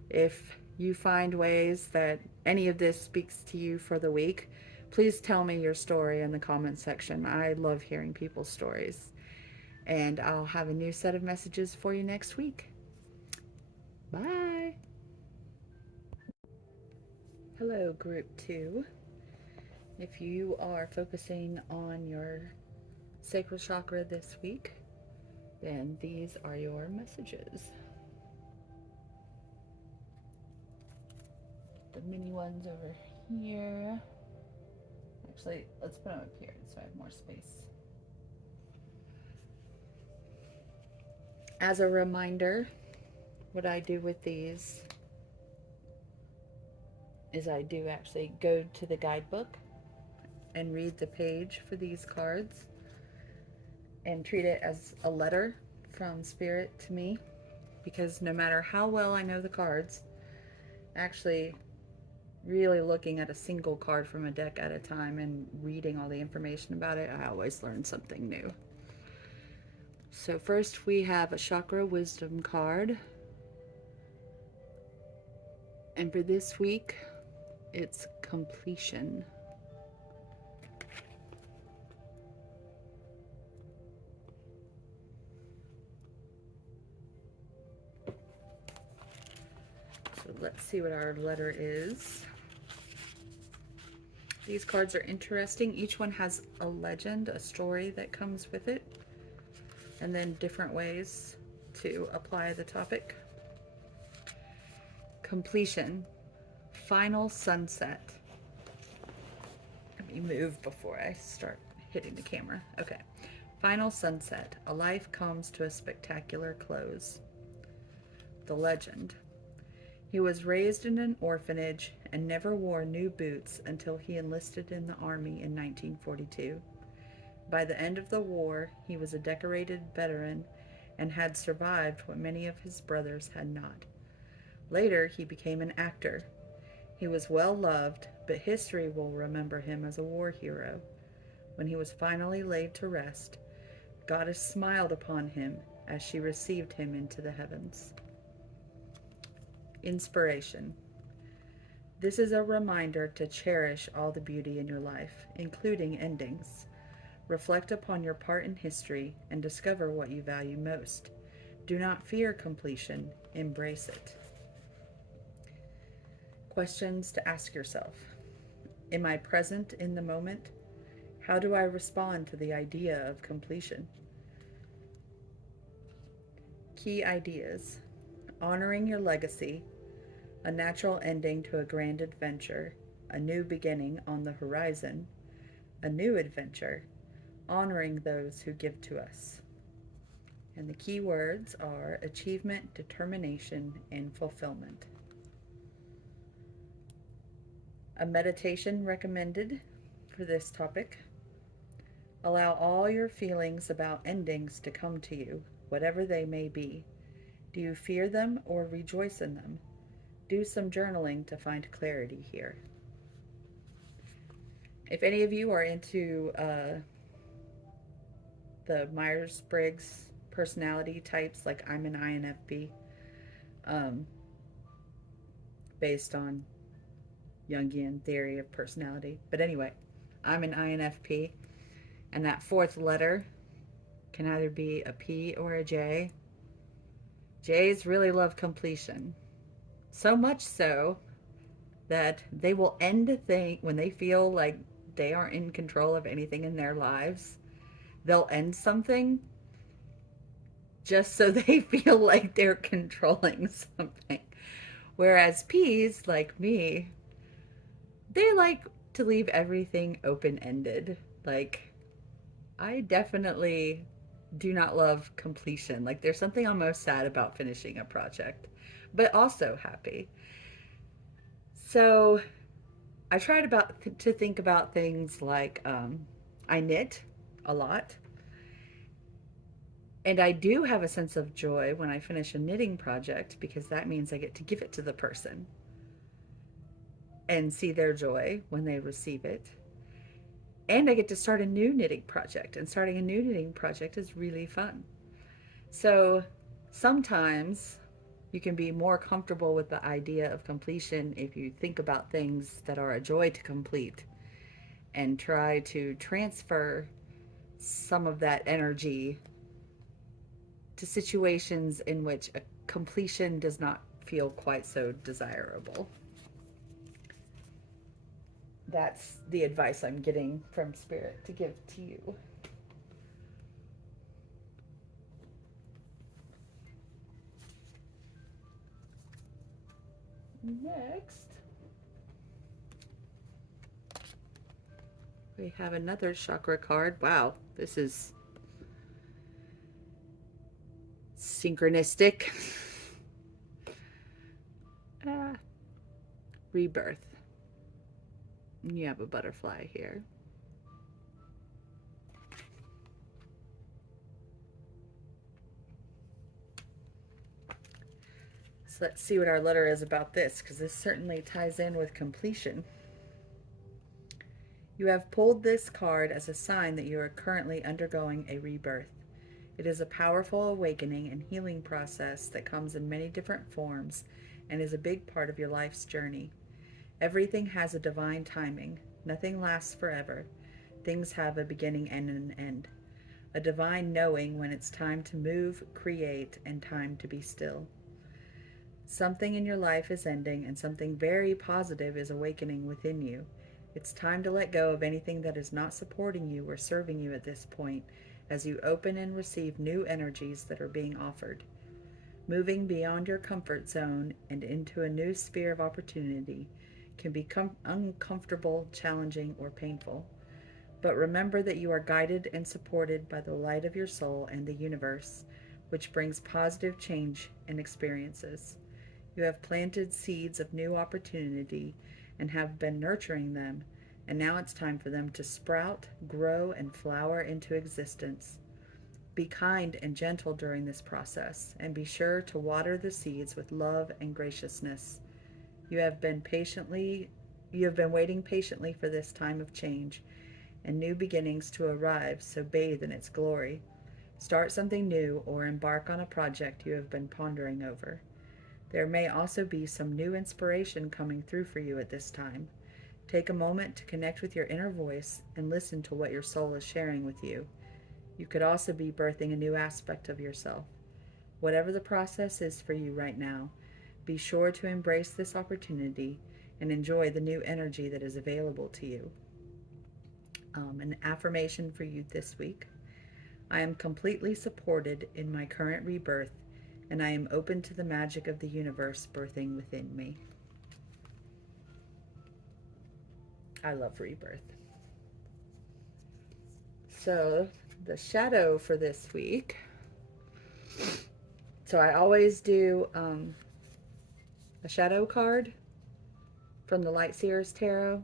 If you find ways that any of this speaks to you for the week, please tell me your story in the comment section. I love hearing people's stories. And I'll have a new set of messages for you next week. Bye. Hello, Group 2. If you are focusing on your sacral chakra this week, then these are your messages. The mini ones over here. Actually, let's put them up here so I have more space. As a reminder, what I do with these is I do actually go to the guidebook and read the page for these cards and treat it as a letter from Spirit to me, because no matter how well I know the cards, actually really looking at a single card from a deck at a time and reading all the information about it, I always learn something new. So first we have a Chakra Wisdom card. And for this week, it's completion. So let's see what our letter is. These cards are interesting. Each one has a legend, a story that comes with it, and then different ways to apply the topic. Completion, final sunset. Let me move before I start hitting the camera. Okay. Final sunset. A life comes to a spectacular close. The legend. He was raised in an orphanage and never wore new boots until he enlisted in the army in 1942. By the end of the war, he was a decorated veteran and had survived what many of his brothers had not. Later, he became an actor. He was well loved, but history will remember him as a war hero. When he was finally laid to rest, Goddess smiled upon him as she received him into the heavens. Inspiration. This is a reminder to cherish all the beauty in your life, including endings. Reflect upon your part in history and discover what you value most. Do not fear completion, embrace it. Questions to ask yourself. Am I present in the moment? How do I respond to the idea of completion? Key ideas. Honoring your legacy, a natural ending to a grand adventure, a new beginning on the horizon, a new adventure, honoring those who give to us. And the key words are achievement, determination, and fulfillment. A meditation recommended for this topic. Allow all your feelings about endings to come to you, whatever they may be. Do you fear them or rejoice in them? Do some journaling to find clarity here. If any of you are into the Myers-Briggs personality types, like I'm an INFP, based on Jungian theory of personality. But anyway, I'm an INFP, and that fourth letter can either be a P or a J. J's really love completion. So much so that they will end a thing when they feel like they aren't in control of anything in their lives. They'll end something just so they feel like they're controlling something. Whereas P's, like me, they like to leave everything open-ended. Like, I definitely do not love completion. Like, there's something almost sad about finishing a project, but also happy. So I tried to think about things like I knit a lot, and I do have a sense of joy when I finish a knitting project, because that means I get to give it to the person and see their joy when they receive it. And I get to start a new knitting project, and starting a new knitting project is really fun. So sometimes you can be more comfortable with the idea of completion if you think about things that are a joy to complete and try to transfer some of that energy to situations in which a completion does not feel quite so desirable. that's the advice I'm getting from Spirit to give to you. Next, we have another chakra card. Wow, this is synchronistic. uh, Rebirth. You have a butterfly here. So let's see what our letter is about this, because this certainly ties in with completion. You have pulled this card as a sign that you are currently undergoing a rebirth. It is a powerful awakening and healing process that comes in many different forms and is a big part of your life's journey. Everything has a divine timing. Nothing lasts forever. Things have a beginning and an end. A divine knowing when it's time to move, create, and time to be still. Something in your life is ending and something very positive is awakening within you. It's time to let go of anything that is not supporting you or serving you at this point as you open and receive new energies that are being offered. Moving beyond your comfort zone and into a new sphere of opportunity can be uncomfortable, challenging, or painful. But remember that you are guided and supported by the light of your soul and the universe, which brings positive change and experiences. You have planted seeds of new opportunity and have been nurturing them, and now it's time for them to sprout, grow, and flower into existence. Be kind and gentle during this process, and be sure to water the seeds with love and graciousness. You have been waiting patiently for this time of change and new beginnings to arrive, so bathe in its glory. Start something new or embark on a project you have been pondering over. There may also be some new inspiration coming through for you at this time. Take a moment to connect with your inner voice and listen to what your soul is sharing with you. You could also be birthing a new aspect of yourself. Whatever the process is for you right now, be sure to embrace this opportunity and enjoy the new energy that is available to you. An affirmation for you this week. I am completely supported in my current rebirth, and I am open to the magic of the universe birthing within me. I love rebirth. So, the shadow for this week. So, I always do a shadow card from the Light Seers Tarot.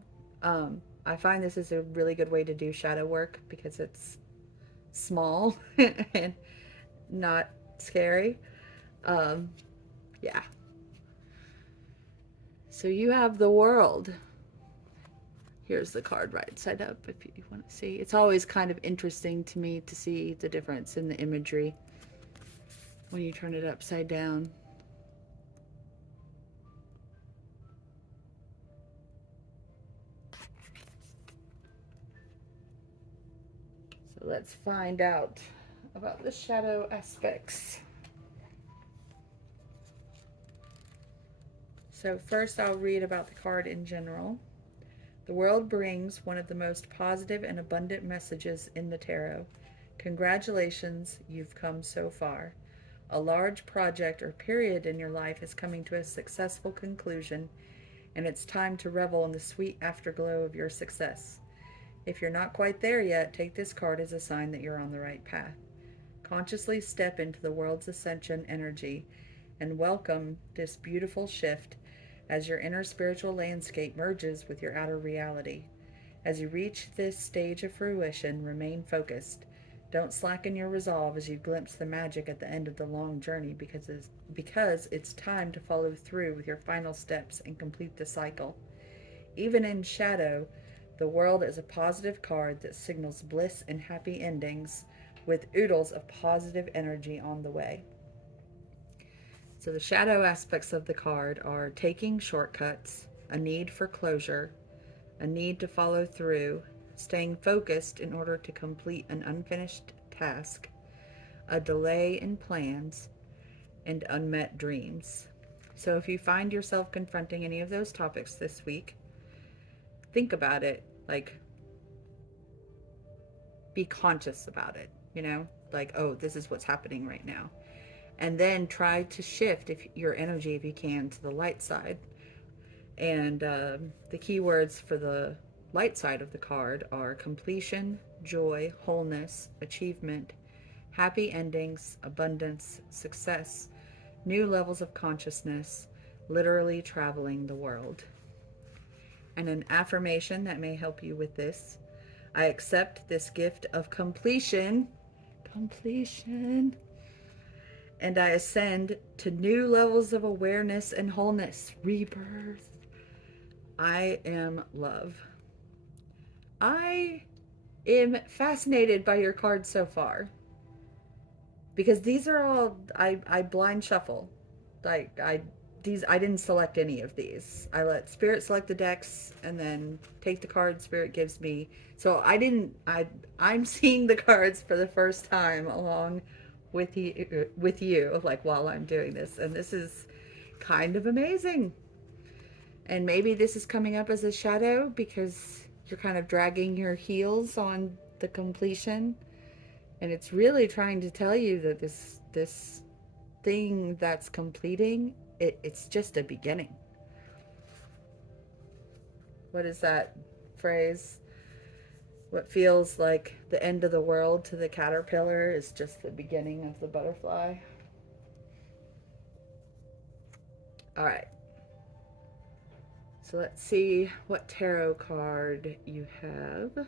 I find this is a really good way to do shadow work because it's small and not scary. Um, yeah. So you have the world. Here's the card right side up if you want to see. It's always kind of interesting to me to see the difference in the imagery when you turn it upside down. So let's find out about the shadow aspects. So first I'll read about the card in general. The world brings one of the most positive and abundant messages in the tarot. Congratulations, you've come so far. A large project or period in your life is coming to a successful conclusion, and it's time to revel in the sweet afterglow of your success. If you're not quite there yet, take this card as a sign that you're on the right path. Consciously step into the world's ascension energy and welcome this beautiful shift as your inner spiritual landscape merges with your outer reality. As you reach this stage of fruition, remain focused. Don't slacken your resolve as you glimpse the magic at the end of the long journey because it's time to follow through with your final steps and complete the cycle. Even in shadow, the world is a positive card that signals bliss and happy endings with oodles of positive energy on the way. So the shadow aspects of the card are taking shortcuts, a need for closure, a need to follow through, staying focused in order to complete an unfinished task, a delay in plans, and unmet dreams. So if you find yourself confronting any of those topics this week, think about it, like be conscious about it, like, oh, this is what's happening right now. And then try to shift if your energy, if you can, to the light side. And the keywords for the light side of the card are completion, joy, wholeness, achievement, happy endings, abundance, success, new levels of consciousness, literally traveling the world. And an affirmation that may help you with this: I accept this gift of completion, completion, and I ascend to new levels of awareness and wholeness, rebirth. I am love. I am fascinated by your cards so far, because these are all I blind shuffle. Like I didn't select any of these. I let Spirit select the decks and then take the cards Spirit gives me. So I'm seeing the cards for the first time along with you, like, while I'm doing this, and this is kind of amazing. And maybe this is coming up as a shadow because you're kind of dragging your heels on the completion, and it's really trying to tell you that this thing that's completing it's just a beginning. What is that phrase? What feels like the end of the world to the caterpillar is just the beginning of the butterfly. All right, so let's see what tarot card you have.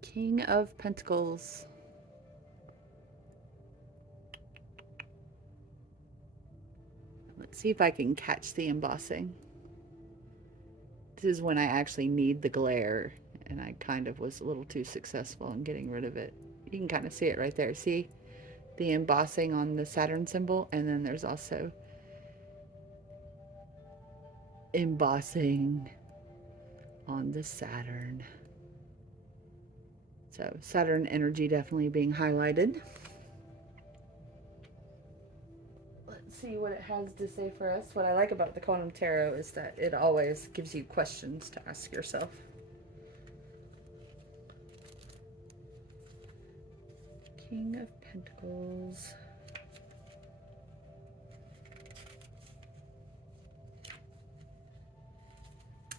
King of Pentacles. Let's see if I can catch the embossing. This is when I actually need the glare, and I kind of was a little too successful in getting rid of it. You can kind of see it right there. See the embossing on the Saturn symbol, and then there's also embossing on the Saturn. So Saturn energy definitely being highlighted. Let's see what it has to say for us. What I like about the Quantum Tarot is that it always gives you questions to ask yourself. King of Pentacles.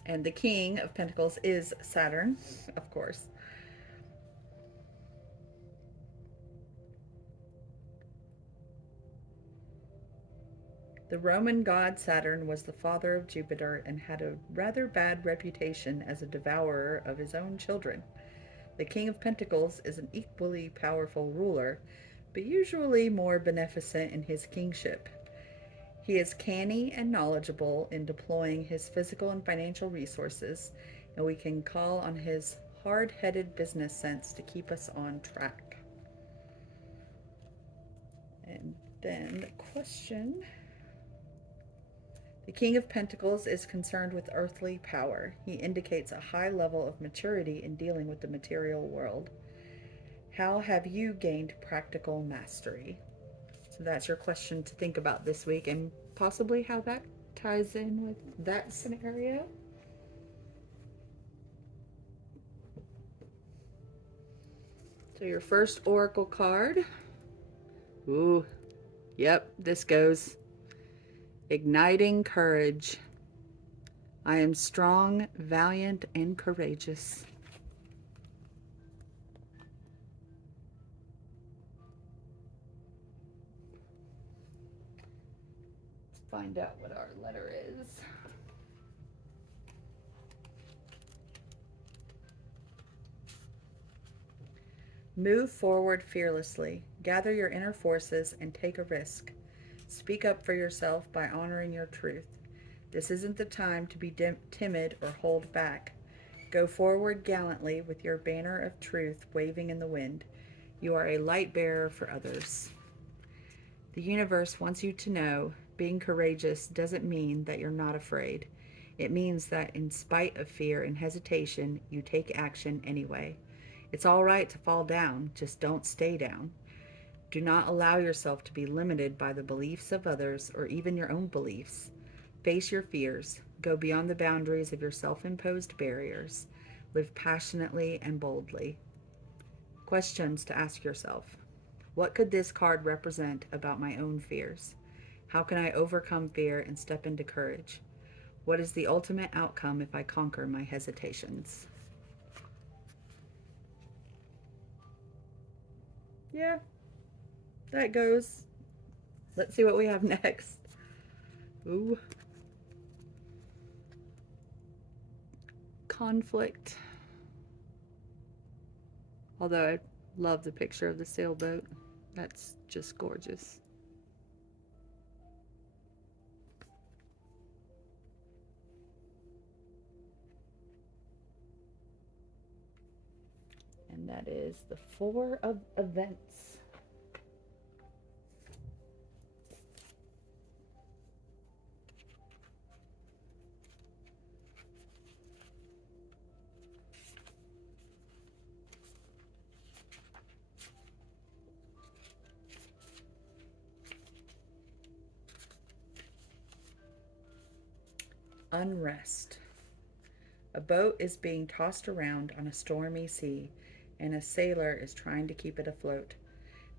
And the King of Pentacles is Saturn, of course. The Roman god Saturn was the father of Jupiter and had a rather bad reputation as a devourer of his own children. The King of Pentacles is an equally powerful ruler, but usually more beneficent in his kingship. He is canny and knowledgeable in deploying his physical and financial resources, and we can call on his hard-headed business sense to keep us on track. And then the question: the King of Pentacles is concerned with earthly power. He indicates a high level of maturity in dealing with the material world. How have you gained practical mastery? So that's your question to think about this week, and possibly how that ties in with that scenario. So your first oracle card. Ooh, yep, this goes. Igniting courage. I am strong, valiant, and courageous. Let's find out what our letter is. Move forward fearlessly. Gather your inner forces and take a risk. Speak up for yourself by honoring your truth. This isn't the time to be timid or hold back. Go forward gallantly with your banner of truth waving in the wind. You are a light bearer for others. The universe wants you to know being courageous doesn't mean that you're not afraid. It means that in spite of fear and hesitation, you take action anyway. It's all right to fall down, just don't stay down. Do not allow yourself to be limited by the beliefs of others or even your own beliefs. Face your fears. Go beyond the boundaries of your self-imposed barriers. Live passionately and boldly. Questions to ask yourself. What could this card represent about my own fears? How can I overcome fear and step into courage? What is the ultimate outcome if I conquer my hesitations? Yeah, that goes. Let's see what we have next. Ooh. Conflict. Although I love the picture of the sailboat. That's just gorgeous. And that is the Four of Events. Unrest. A boat is being tossed around on a stormy sea, and a sailor is trying to keep it afloat.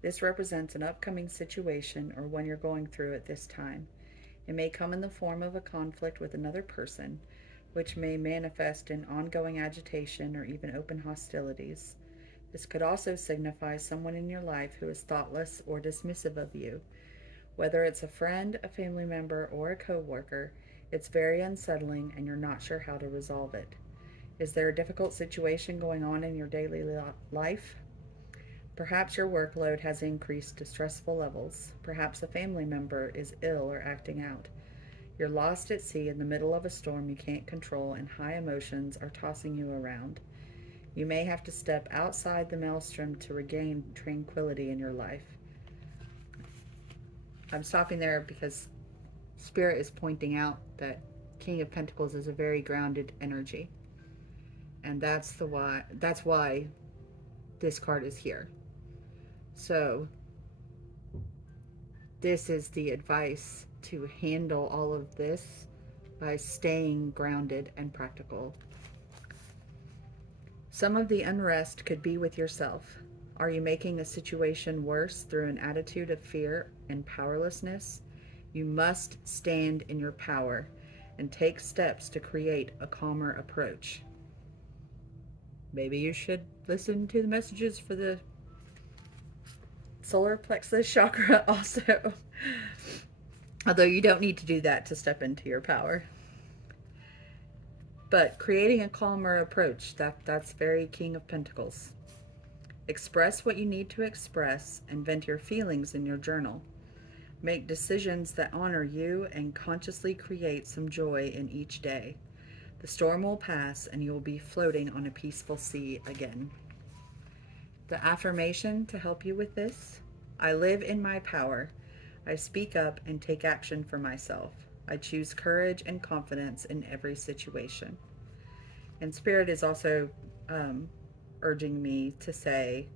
This represents an upcoming situation or one you're going through at this time. It may come in the form of a conflict with another person, which may manifest in ongoing agitation or even open hostilities. This could also signify someone in your life who is thoughtless or dismissive of you. Whether it's a friend, a family member, or a coworker, it's very unsettling and you're not sure how to resolve it. Is there a difficult situation going on in your daily life? Perhaps your workload has increased to stressful levels. Perhaps a family member is ill or acting out. You're lost at sea in the middle of a storm you can't control, and high emotions are tossing you around. You may have to step outside the maelstrom to regain tranquility in your life. I'm stopping there because Spirit is pointing out that King of Pentacles is a very grounded energy. And that's why this card is here. So this is the advice to handle all of this by staying grounded and practical. Some of the unrest could be with yourself. Are you making a situation worse through an attitude of fear and powerlessness? You must stand in your power and take steps to create a calmer approach. Maybe you should listen to the messages for the solar plexus chakra also. Although you don't need to do that to step into your power. But creating a calmer approach, that's very King of Pentacles. Express what you need to express and vent your feelings in your journal. Make decisions that honor you and consciously create some joy in each day. The storm will pass and you will be floating on a peaceful sea again. The affirmation to help you with this: I live in my power. I speak up and take action for myself. I choose courage and confidence in every situation. And Spirit is also urging me to say,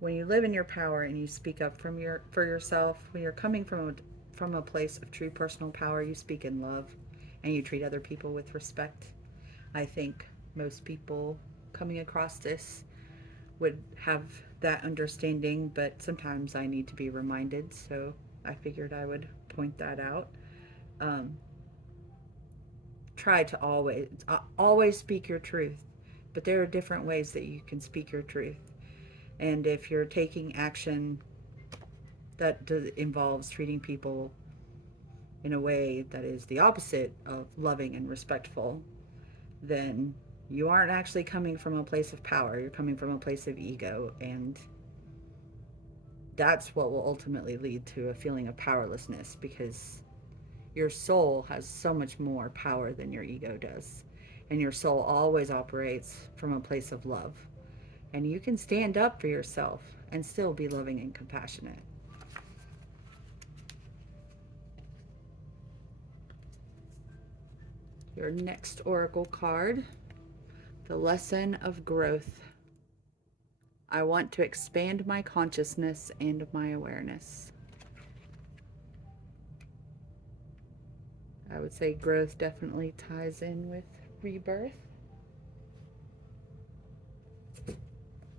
when you live in your power and you speak up for yourself, when you're coming from a place of true personal power, you speak in love and you treat other people with respect. I think most people coming across this would have that understanding, but sometimes I need to be reminded, so I figured I would point that out. Try to always speak your truth, but there are different ways that you can speak your truth. And if you're taking action that involves treating people in a way that is the opposite of loving and respectful, then you aren't actually coming from a place of power. You're coming from a place of ego, and that's what will ultimately lead to a feeling of powerlessness, because your soul has so much more power than your ego does. And your soul always operates from a place of love. And you can stand up for yourself and still be loving and compassionate. Your next oracle card, the lesson of growth. I want to expand my consciousness and my awareness. I would say growth definitely ties in with rebirth.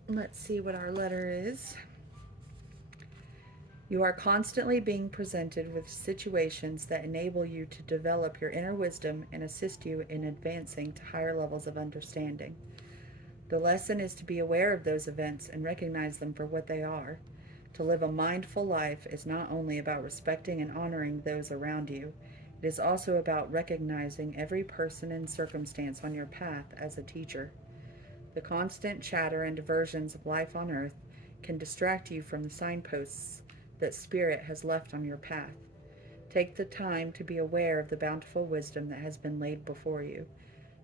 Let's see what our letter is. You are constantly being presented with situations that enable you to develop your inner wisdom and assist you in advancing to higher levels of understanding. The lesson is to be aware of those events and recognize them for what they are. To live a mindful life is not only about respecting and honoring those around you, it is also about recognizing every person and circumstance on your path as a teacher. The constant chatter and diversions of life on earth can distract you from the signposts that Spirit has left on your path. Take the time to be aware of the bountiful wisdom that has been laid before you.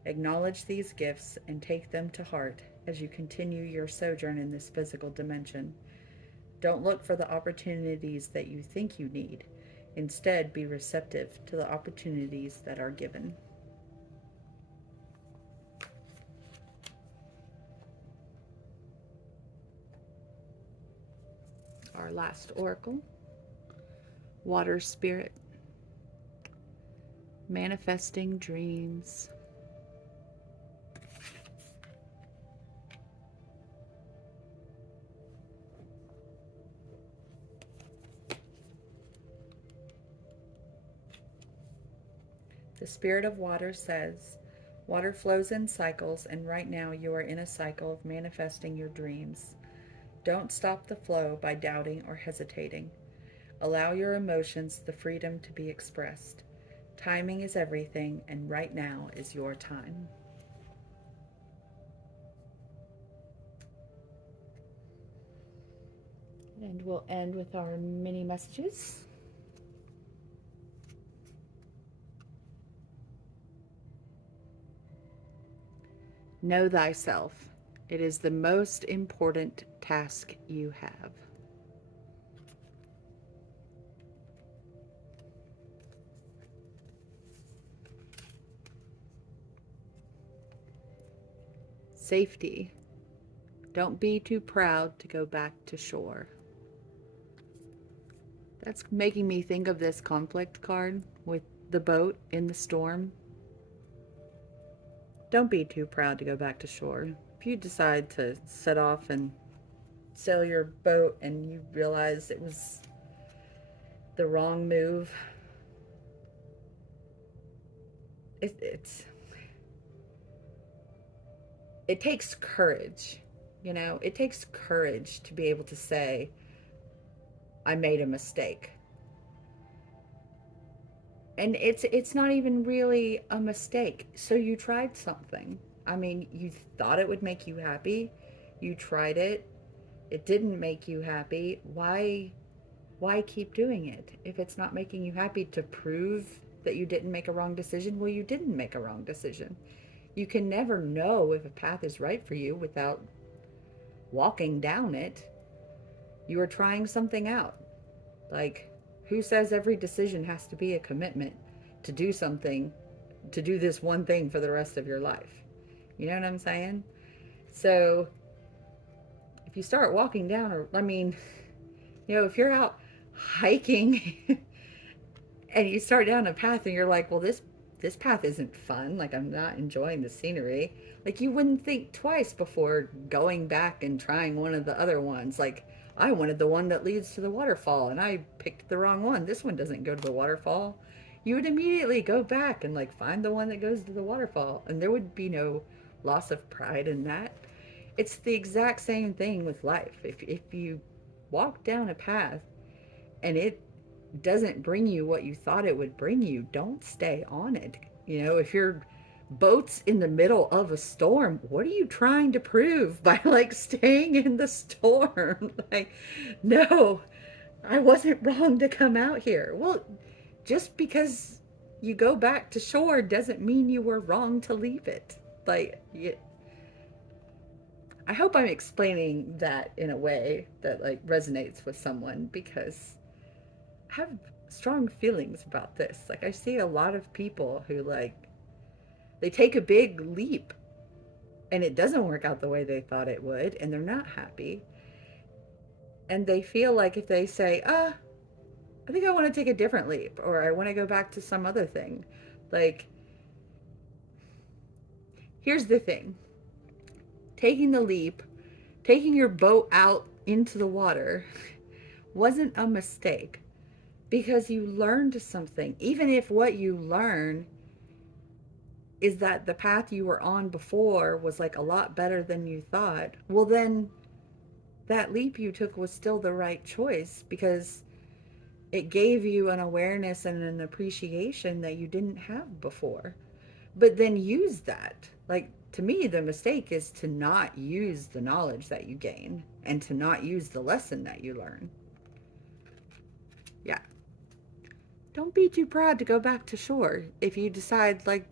Acknowledge these gifts and take them to heart as you continue your sojourn in this physical dimension. Don't look for the opportunities that you think you need. Instead, be receptive to the opportunities that are given. Our last oracle, Water Spirit, manifesting dreams. The Spirit of Water says, water flows in cycles, and right now you are in a cycle of manifesting your dreams. Don't stop the flow by doubting or hesitating. Allow your emotions the freedom to be expressed. Timing is everything, and right now is your time. And we'll end with our mini messages. Know thyself. It is the most important task you have. Safety. Don't be too proud to go back to shore. That's making me think of this conflict card with the boat in the storm. Don't be too proud to go back to shore. If you decide to set off and sail your boat and you realize it was the wrong move, it takes courage. You know, it takes courage to be able to say, I made a mistake. And it's not even really a mistake. So you tried something. I mean, you thought it would make you happy. You tried it. It didn't make you happy. Why keep doing it? If it's not making you happy, to prove that you didn't make a wrong decision, well, you didn't make a wrong decision. You can never know if a path is right for you without walking down it. You are trying something out. Like, who says every decision has to be a commitment to do something, to do this one thing for the rest of your life? You know what I'm saying? So if you start walking down, or I mean, you know, if you're out hiking and you start down a path and you're like, well, this path isn't fun, like I'm not enjoying the scenery, like you wouldn't think twice before going back and trying one of the other ones. Like, I wanted the one that leads to the waterfall and I picked the wrong one. This one doesn't go to the waterfall. You would immediately go back and like find the one that goes to the waterfall, and there would be no loss of pride in that. It's the exact same thing with life. If you walk down a path and it doesn't bring you what you thought it would bring you, don't stay on it. You know, if your boat's in the middle of a storm, what are you trying to prove by like staying in the storm? Like, no, I wasn't wrong to come out here. Well, just because you go back to shore doesn't mean you were wrong to leave it. Like, I hope I'm explaining that in a way that like resonates with someone, because I have strong feelings about this. Like, I see a lot of people who like they take a big leap and it doesn't work out the way they thought it would, and they're not happy. And they feel like if they say, I think I want to take a different leap, or I want to go back to some other thing. Like, here's the thing: taking the leap, taking your boat out into the water, wasn't a mistake because you learned something. Even if what you learn is that the path you were on before was like a lot better than you thought, well, then that leap you took was still the right choice because it gave you an awareness and an appreciation that you didn't have before. But then use that. Like, to me, the mistake is to not use the knowledge that you gain and to not use the lesson that you learn. Yeah. Don't be too proud to go back to shore if you decide, like,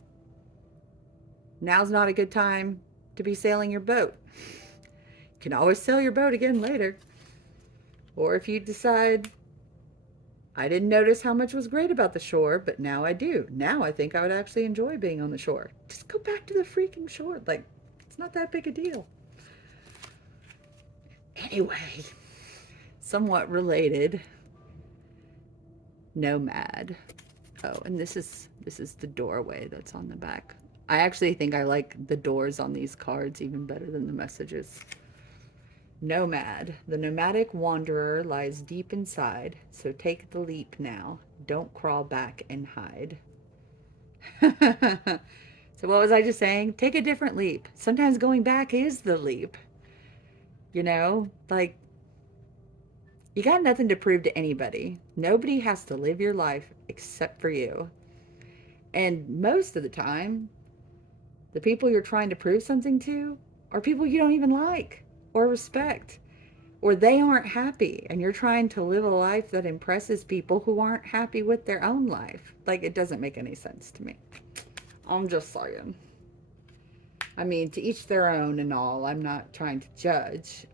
now's not a good time to be sailing your boat. You can always sail your boat again later. Or if you decide, I didn't notice how much was great about the shore, but now I do. Now I think I would actually enjoy being on the shore. Just go back to the freaking shore. Like, it's not that big a deal. Anyway, somewhat related, nomad. Oh, and this is the doorway that's on the back. I actually think I like the doors on these cards even better than the messages. Nomad. The nomadic wanderer lies deep inside, so take the leap now. Don't crawl back and hide. So what was I just saying? Take a different leap. Sometimes going back is the leap. You know, like, you got nothing to prove to anybody. Nobody has to live your life except for you. And most of the time, the people you're trying to prove something to are people you don't even like or respect, or they aren't happy, and you're trying to live a life that impresses people who aren't happy with their own life. Like, it doesn't make any sense to me. I'm just saying. I mean, to each their own and all. I'm not trying to judge.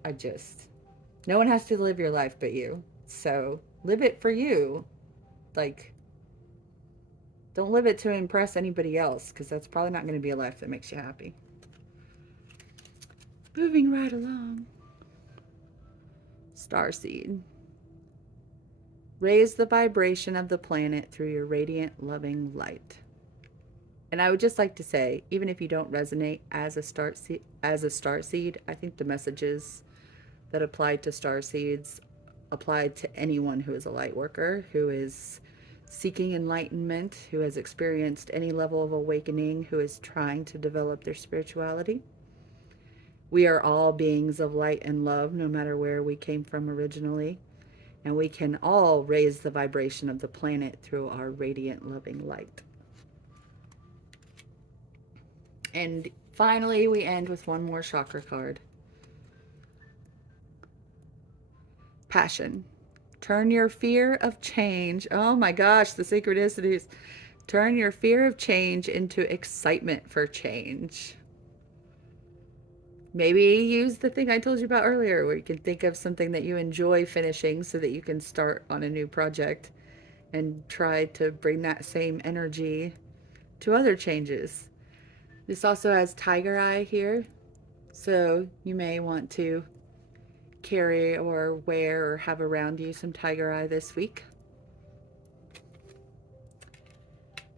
No one has to live your life but you. So live it for you. Like, don't live it to impress anybody else, because that's probably not going to be a life that makes you happy. Moving right along. Starseed. Raise the vibration of the planet through your radiant, loving light. And I would just like to say, even if you don't resonate as a starseed, I think the messages that apply to starseeds apply to anyone who is a light worker, who is seeking enlightenment, who has experienced any level of awakening, who is trying to develop their spirituality. We are all beings of light and love, no matter where we came from originally. And we can all raise the vibration of the planet through our radiant, loving light. And finally, we end with one more chakra card. Passion. Turn your fear of change. Oh my gosh, the synchronicities. Turn your fear of change into excitement for change. Maybe use the thing I told you about earlier, where you can think of something that you enjoy finishing so that you can start on a new project and try to bring that same energy to other changes. This also has tiger eye here, so you may want to carry or wear or have around you some tiger eye this week.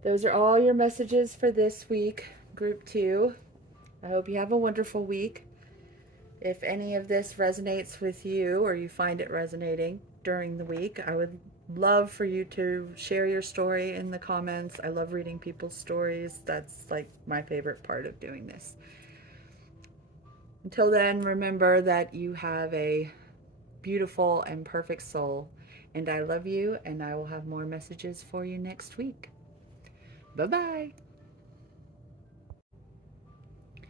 Those are all your messages for this week, group 2. I hope you have a wonderful week. If any of this resonates with you or you find it resonating during the week, I would love for you to share your story in the comments. I love reading people's stories. That's like my favorite part of doing this. Until then, remember that you have a beautiful and perfect soul, and I love you, and I will have more messages for you next week. Bye-bye.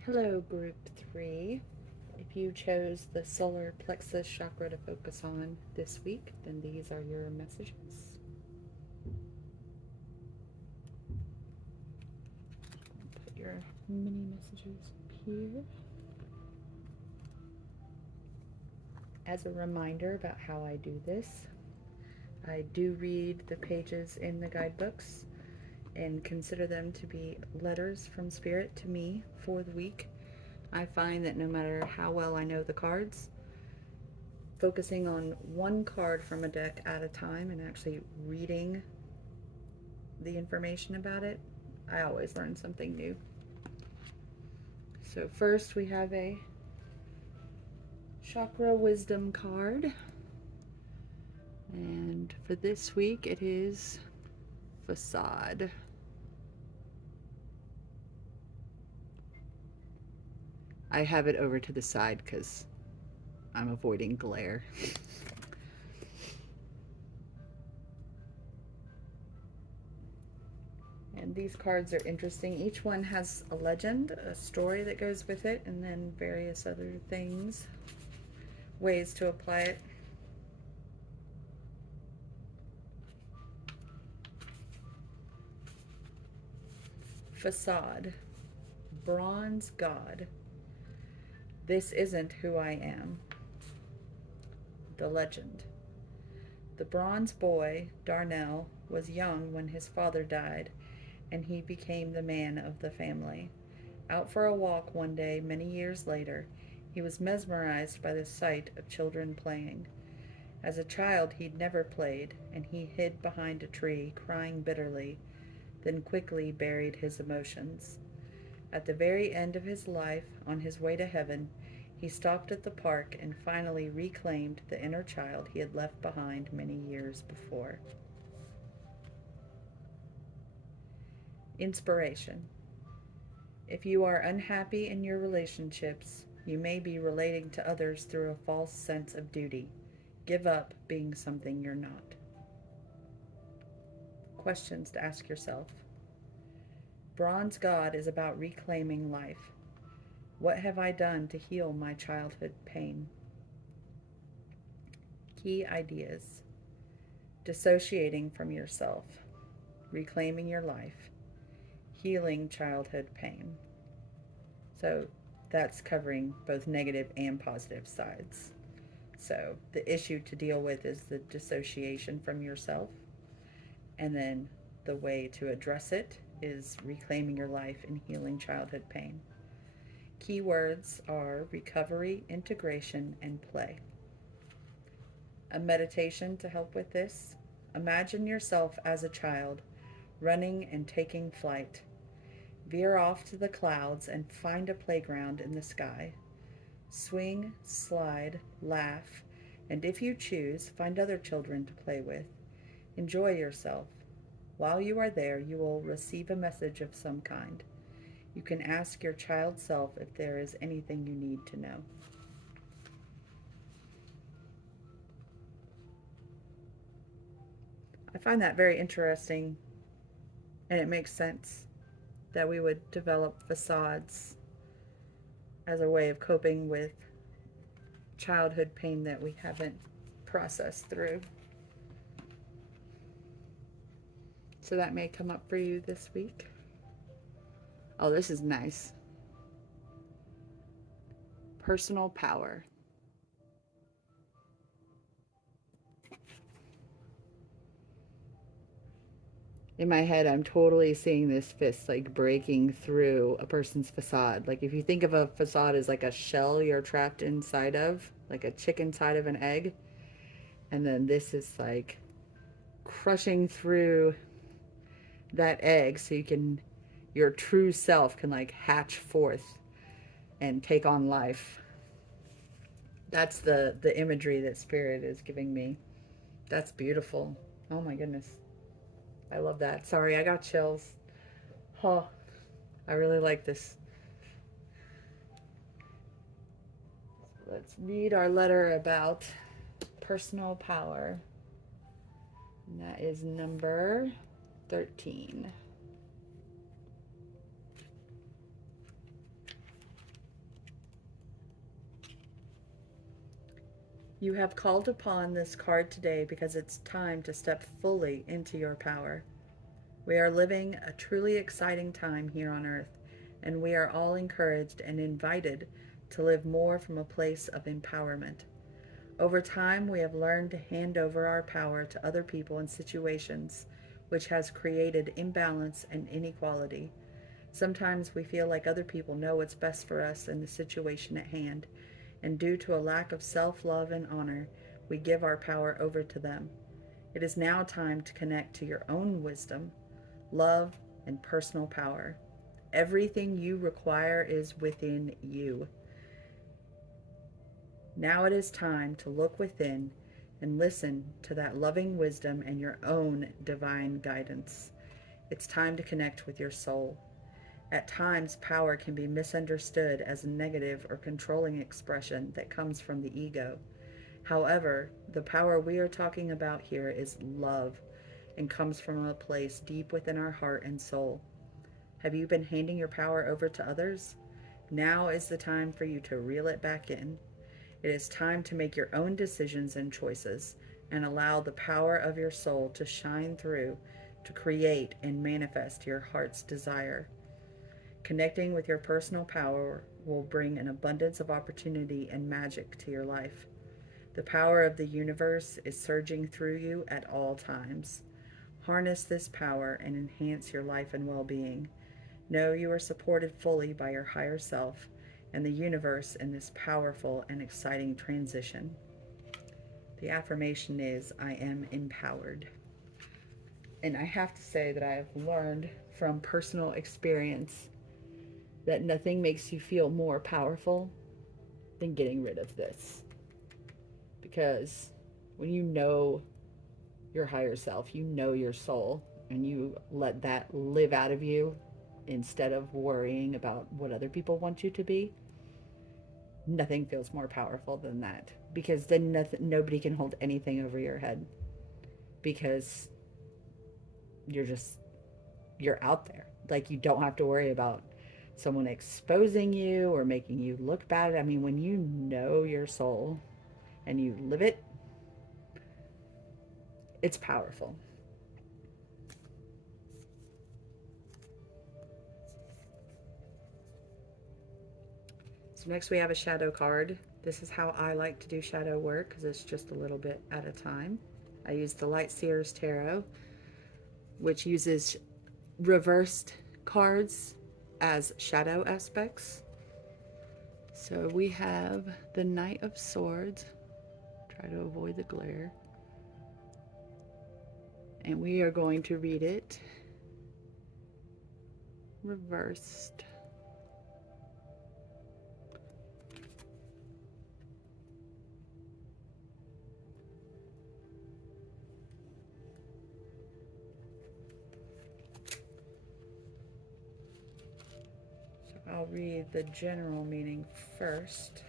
Hello, group 3. If you chose the solar plexus chakra to focus on this week, then these are your messages. Put your mini messages here. As a reminder about how I do this, I do read the pages in the guidebooks and consider them to be letters from Spirit to me for the week. I find that no matter how well I know the cards, focusing on one card from a deck at a time and actually reading the information about it, I always learn something new. So first we have a Chakra Wisdom card. And for this week it is Facade. I have it over to the side because I'm avoiding glare. And these cards are interesting. Each one has a legend, a story that goes with it, and then various other things, ways to apply it. Facade. Bronze God. This isn't who I am. The legend. The bronze boy, Darnell, was young when his father died, and he became the man of the family. Out for a walk one day, many years later, he was mesmerized by the sight of children playing. As a child, he'd never played, and he hid behind a tree, crying bitterly, then quickly buried his emotions. At the very end of his life, on his way to heaven, he stopped at the park and finally reclaimed the inner child he had left behind many years before. Inspiration. If you are unhappy in your relationships, you may be relating to others through a false sense of duty. Give up being something you're not. Questions to ask yourself. Bronze God is about reclaiming life. What have I done to heal my childhood pain? Key ideas. Dissociating from yourself. Reclaiming your life. Healing childhood pain. So that's covering both negative and positive sides. So the issue to deal with is the dissociation from yourself. And then the way to address it is reclaiming your life and healing childhood pain. Keywords are recovery, integration, and play. A meditation to help with this. Imagine yourself as a child, running and taking flight. Veer off to the clouds and find a playground in the sky. Swing, slide, laugh, and if you choose, find other children to play with. Enjoy yourself. While you are there, you will receive a message of some kind. You can ask your child self if there is anything you need to know. I find that very interesting, and it makes sense that we would develop facades as a way of coping with childhood pain that we haven't processed through. So that may come up for you this week. Oh, this is nice. Personal power. In my head, I'm totally seeing this fist like breaking through a person's facade. Like if you think of a facade as like a shell you're trapped inside of, like a chicken inside of an egg, and then this is like crushing through that egg so your true self can like hatch forth and take on life. That's the imagery that Spirit is giving me. That's beautiful. Oh my goodness. I love that. Sorry, I got chills. Oh, I really like this. Let's read our letter about personal power. And that is number 13. You have called upon this card today because it's time to step fully into your power. We are living a truly exciting time here on Earth, and we are all encouraged and invited to live more from a place of empowerment. Over time, we have learned to hand over our power to other people and situations, which has created imbalance and inequality. Sometimes we feel like other people know what's best for us in the situation at hand, and due to a lack of self-love and honor, we give our power over to them. It is now time to connect to your own wisdom, love, and personal power. Everything you require is within you. Now it is time to look within and listen to that loving wisdom and your own divine guidance. It's time to connect with your soul. At times, power can be misunderstood as a negative or controlling expression that comes from the ego. However, the power we are talking about here is love and comes from a place deep within our heart and soul. Have you been handing your power over to others? Now is the time for you to reel it back in. It is time to make your own decisions and choices and allow the power of your soul to shine through to create and manifest your heart's desire. Connecting with your personal power will bring an abundance of opportunity and magic to your life. The power of the universe is surging through you at all times. Harness this power and enhance your life and well-being. Know you are supported fully by your higher self and the universe in this powerful and exciting transition. The affirmation is, I am empowered. And I have to say that I have learned from personal experience that nothing makes you feel more powerful than getting rid of this. Because when you know your higher self, you know your soul, and you let that live out of you instead of worrying about what other people want you to be, nothing feels more powerful than that. Because then nobody can hold anything over your head, because you're out there. Like, you don't have to worry about someone exposing you or making you look bad. I mean, when you know your soul and you live it, it's powerful. So next we have a shadow card. This is how I like to do shadow work, because it's just a little bit at a time. I use the Light Seer's Tarot, which uses reversed cards as shadow aspects. So we have the Knight of Swords. Try to avoid the glare. And we are going to read it reversed. So I'll read the general meaning first.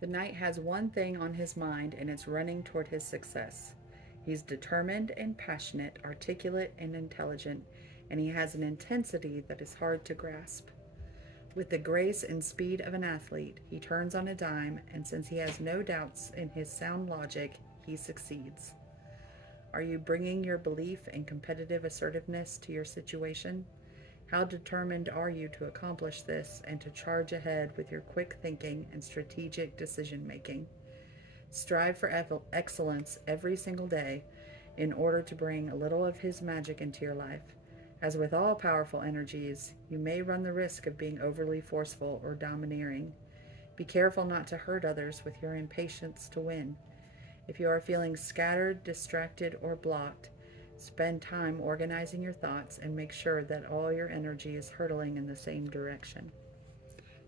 The knight has one thing on his mind, and it's running toward his success. He's determined and passionate, articulate and intelligent, and he has an intensity that is hard to grasp. With the grace and speed of an athlete, he turns on a dime, and since he has no doubts in his sound logic, he succeeds. Are you bringing your belief and competitive assertiveness to your situation? How determined are you to accomplish this and to charge ahead with your quick thinking and strategic decision making? Strive for excellence every single day in order to bring a little of his magic into your life. As with all powerful energies, you may run the risk of being overly forceful or domineering. Be careful not to hurt others with your impatience to win. If you are feeling scattered, distracted, or blocked, spend time organizing your thoughts and make sure that all your energy is hurtling in the same direction.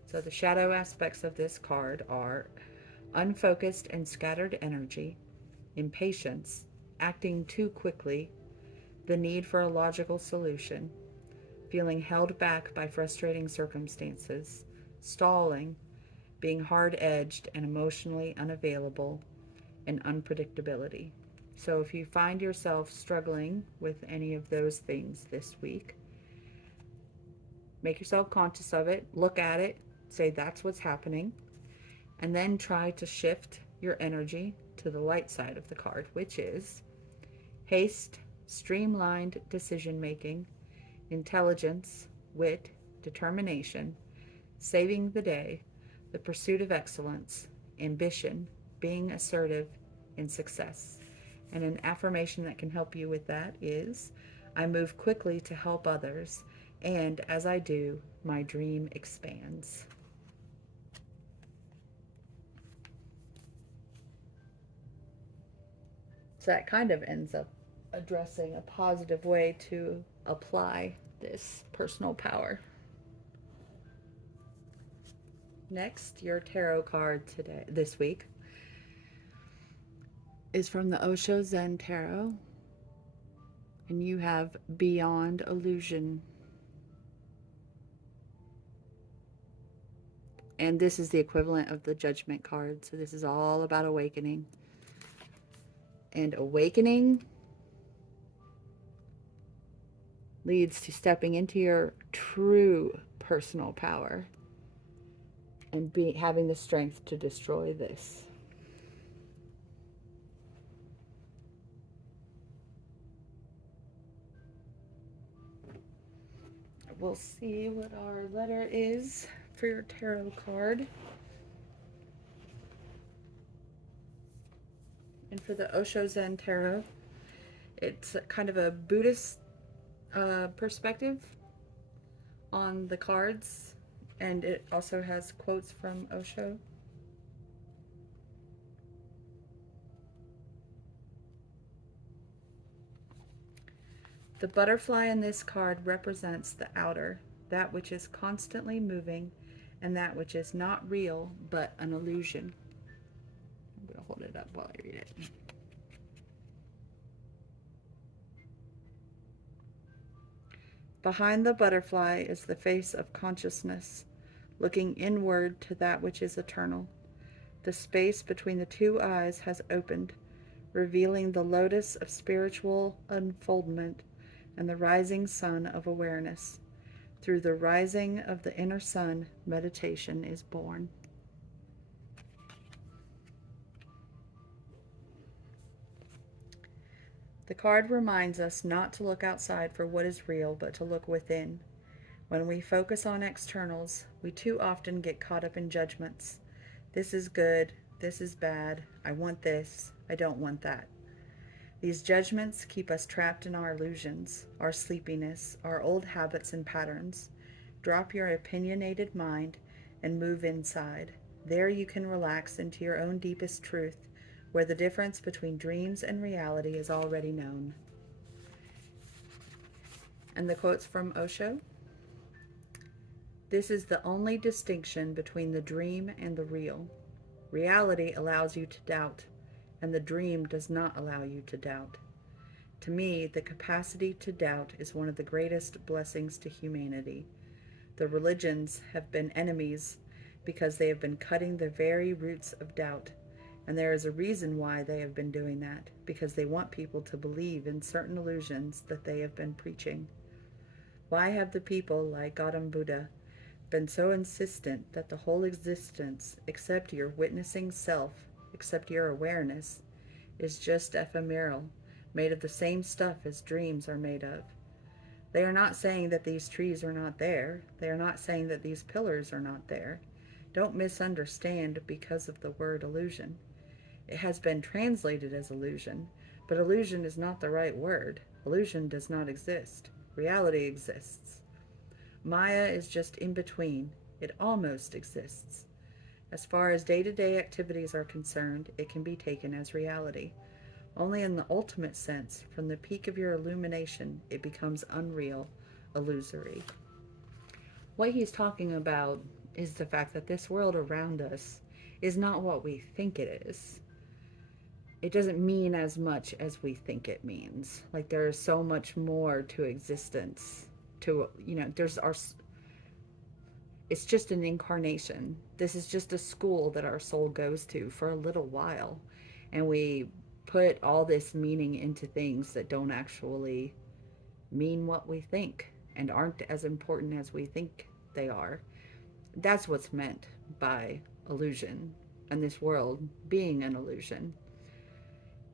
So the shadow aspects of this card are unfocused and scattered energy, impatience, acting too quickly, the need for a logical solution, feeling held back by frustrating circumstances, stalling, being hard-edged and emotionally unavailable, and unpredictability. So if you find yourself struggling with any of those things this week, make yourself conscious of it, look at it, say that's what's happening, and then try to shift your energy to the light side of the card, which is haste, streamlined decision making, intelligence, wit, determination, saving the day, the pursuit of excellence, ambition, being assertive, and success. And an affirmation that can help you with that is, I move quickly to help others And as I do, my dream expands. So that kind of ends up addressing a positive way to apply this personal power. Next, your tarot card this week is from the Osho Zen Tarot, and you have Beyond Illusion. And this is the equivalent of the Judgment card. So this is all about awakening. And awakening leads to stepping into your true personal power and having the strength to destroy this. We'll see what our letter is for your tarot card. And for the Osho Zen Tarot, it's kind of a Buddhist perspective on the cards, and it also has quotes from Osho. The butterfly in this card represents the outer, that which is constantly moving, and that which is not real but an illusion. I'm going to hold it up while I read it. Behind the butterfly is the face of consciousness, looking inward to that which is eternal. The space between the two eyes has opened, revealing the lotus of spiritual unfoldment and the rising sun of awareness. Through the rising of the inner sun, meditation is born. The card reminds us not to look outside for what is real, but to look within. When we focus on externals, we too often get caught up in judgments. This is good, this is bad, I want this, I don't want that. These judgments keep us trapped in our illusions, our sleepiness, our old habits and patterns. Drop your opinionated mind and move inside. There you can relax into your own deepest truth, where the difference between dreams and reality is already known. And the quotes from Osho. This is the only distinction between the dream and the real. Reality allows you to doubt, and the dream does not allow you to doubt. To me, the capacity to doubt is one of the greatest blessings to humanity. The religions have been enemies because they have been cutting the very roots of doubt. And there is a reason why they have been doing that, because they want people to believe in certain illusions that they have been preaching. Why have the people like Gautam Buddha been so insistent that the whole existence, except your witnessing self, except your awareness, is just ephemeral, made of the same stuff as dreams are made of? They are not saying that these trees are not there. They are not saying that these pillars are not there. Don't misunderstand because of the word illusion. It has been translated as illusion, but illusion is not the right word. Illusion does not exist. Reality exists. Maya is just in between. It almost exists. As far as day-to-day activities are concerned, it can be taken as reality. Only in the ultimate sense, from the peak of your illumination, it becomes unreal, illusory. What he's talking about is the fact that this world around us is not what we think it is. It doesn't mean as much as we think it means. Like, there is so much more to existence. It's just an incarnation. This is just a school that our soul goes to for a little while. And we put all this meaning into things that don't actually mean what we think and aren't as important as we think they are. That's what's meant by illusion, and this world being an illusion.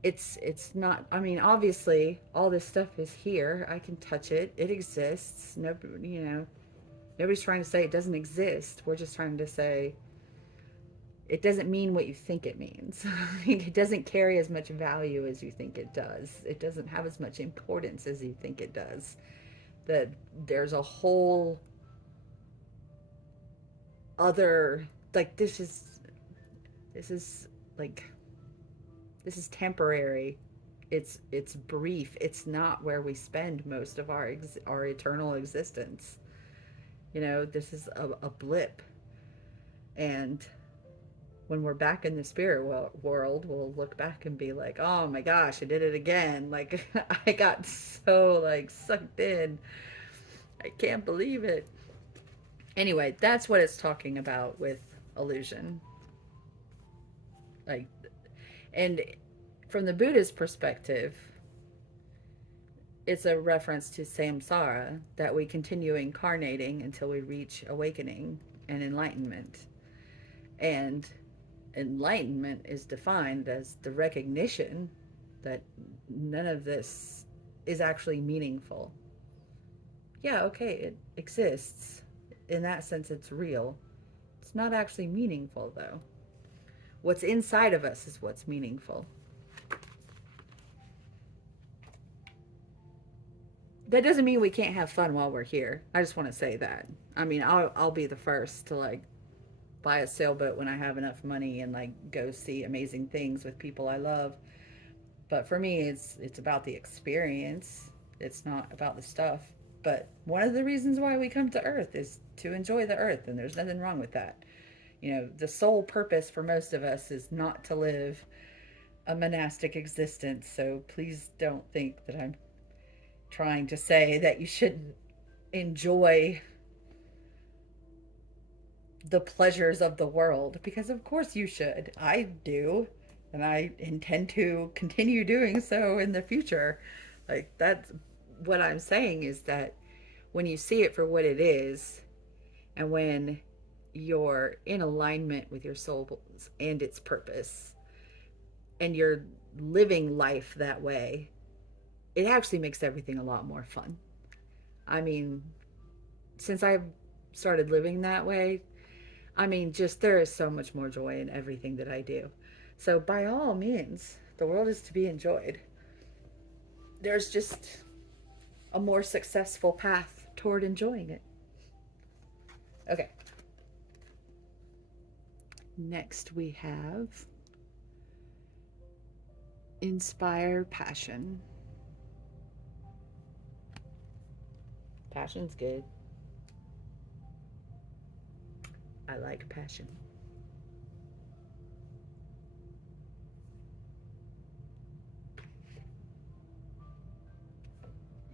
It's not, I mean, obviously all this stuff is here. I can touch it. It exists. Nobody's trying to say it doesn't exist. We're just trying to say it doesn't mean what you think it means. It doesn't carry as much value as you think it does. It doesn't have as much importance as you think it does. that there's a whole other, like, this is like, this is temporary. It's brief. It's not where we spend most of our eternal existence. You know, this is a blip. And when we're back in the spirit world, we'll look back and be like, oh my gosh, I did it again. Like, I got so, like, sucked in. I can't believe it. Anyway, that's what it's talking about with illusion. Like, and from the Buddhist perspective, it's a reference to samsara, that we continue incarnating until we reach awakening and enlightenment. And enlightenment is defined as the recognition that none of this is actually meaningful. Yeah, okay, it exists. In that sense, it's real. It's not actually meaningful, though. What's inside of us is what's meaningful. That doesn't mean we can't have fun while we're here. I just want to say that. I mean, I'll be the first to, like, buy a sailboat when I have enough money and, like, go see amazing things with people I love. But for me, it's about the experience. It's not about the stuff. But one of the reasons why we come to Earth is to enjoy the Earth, and there's nothing wrong with that. You know, the sole purpose for most of us is not to live a monastic existence. So please don't think that I'm trying to say that you shouldn't enjoy the pleasures of the world, because of course you should. I do, and I intend to continue doing so in the future. Like, that's what I'm saying, is that when you see it for what it is, and when you're in alignment with your soul and its purpose, and you're living life that way, it actually makes everything a lot more fun. I mean, since I've started living that way, I mean, just there is so much more joy in everything that I do. So, by all means, the world is to be enjoyed. There's just a more successful path toward enjoying it. Okay. Next, we have inspire passion. Passion's good. I like passion.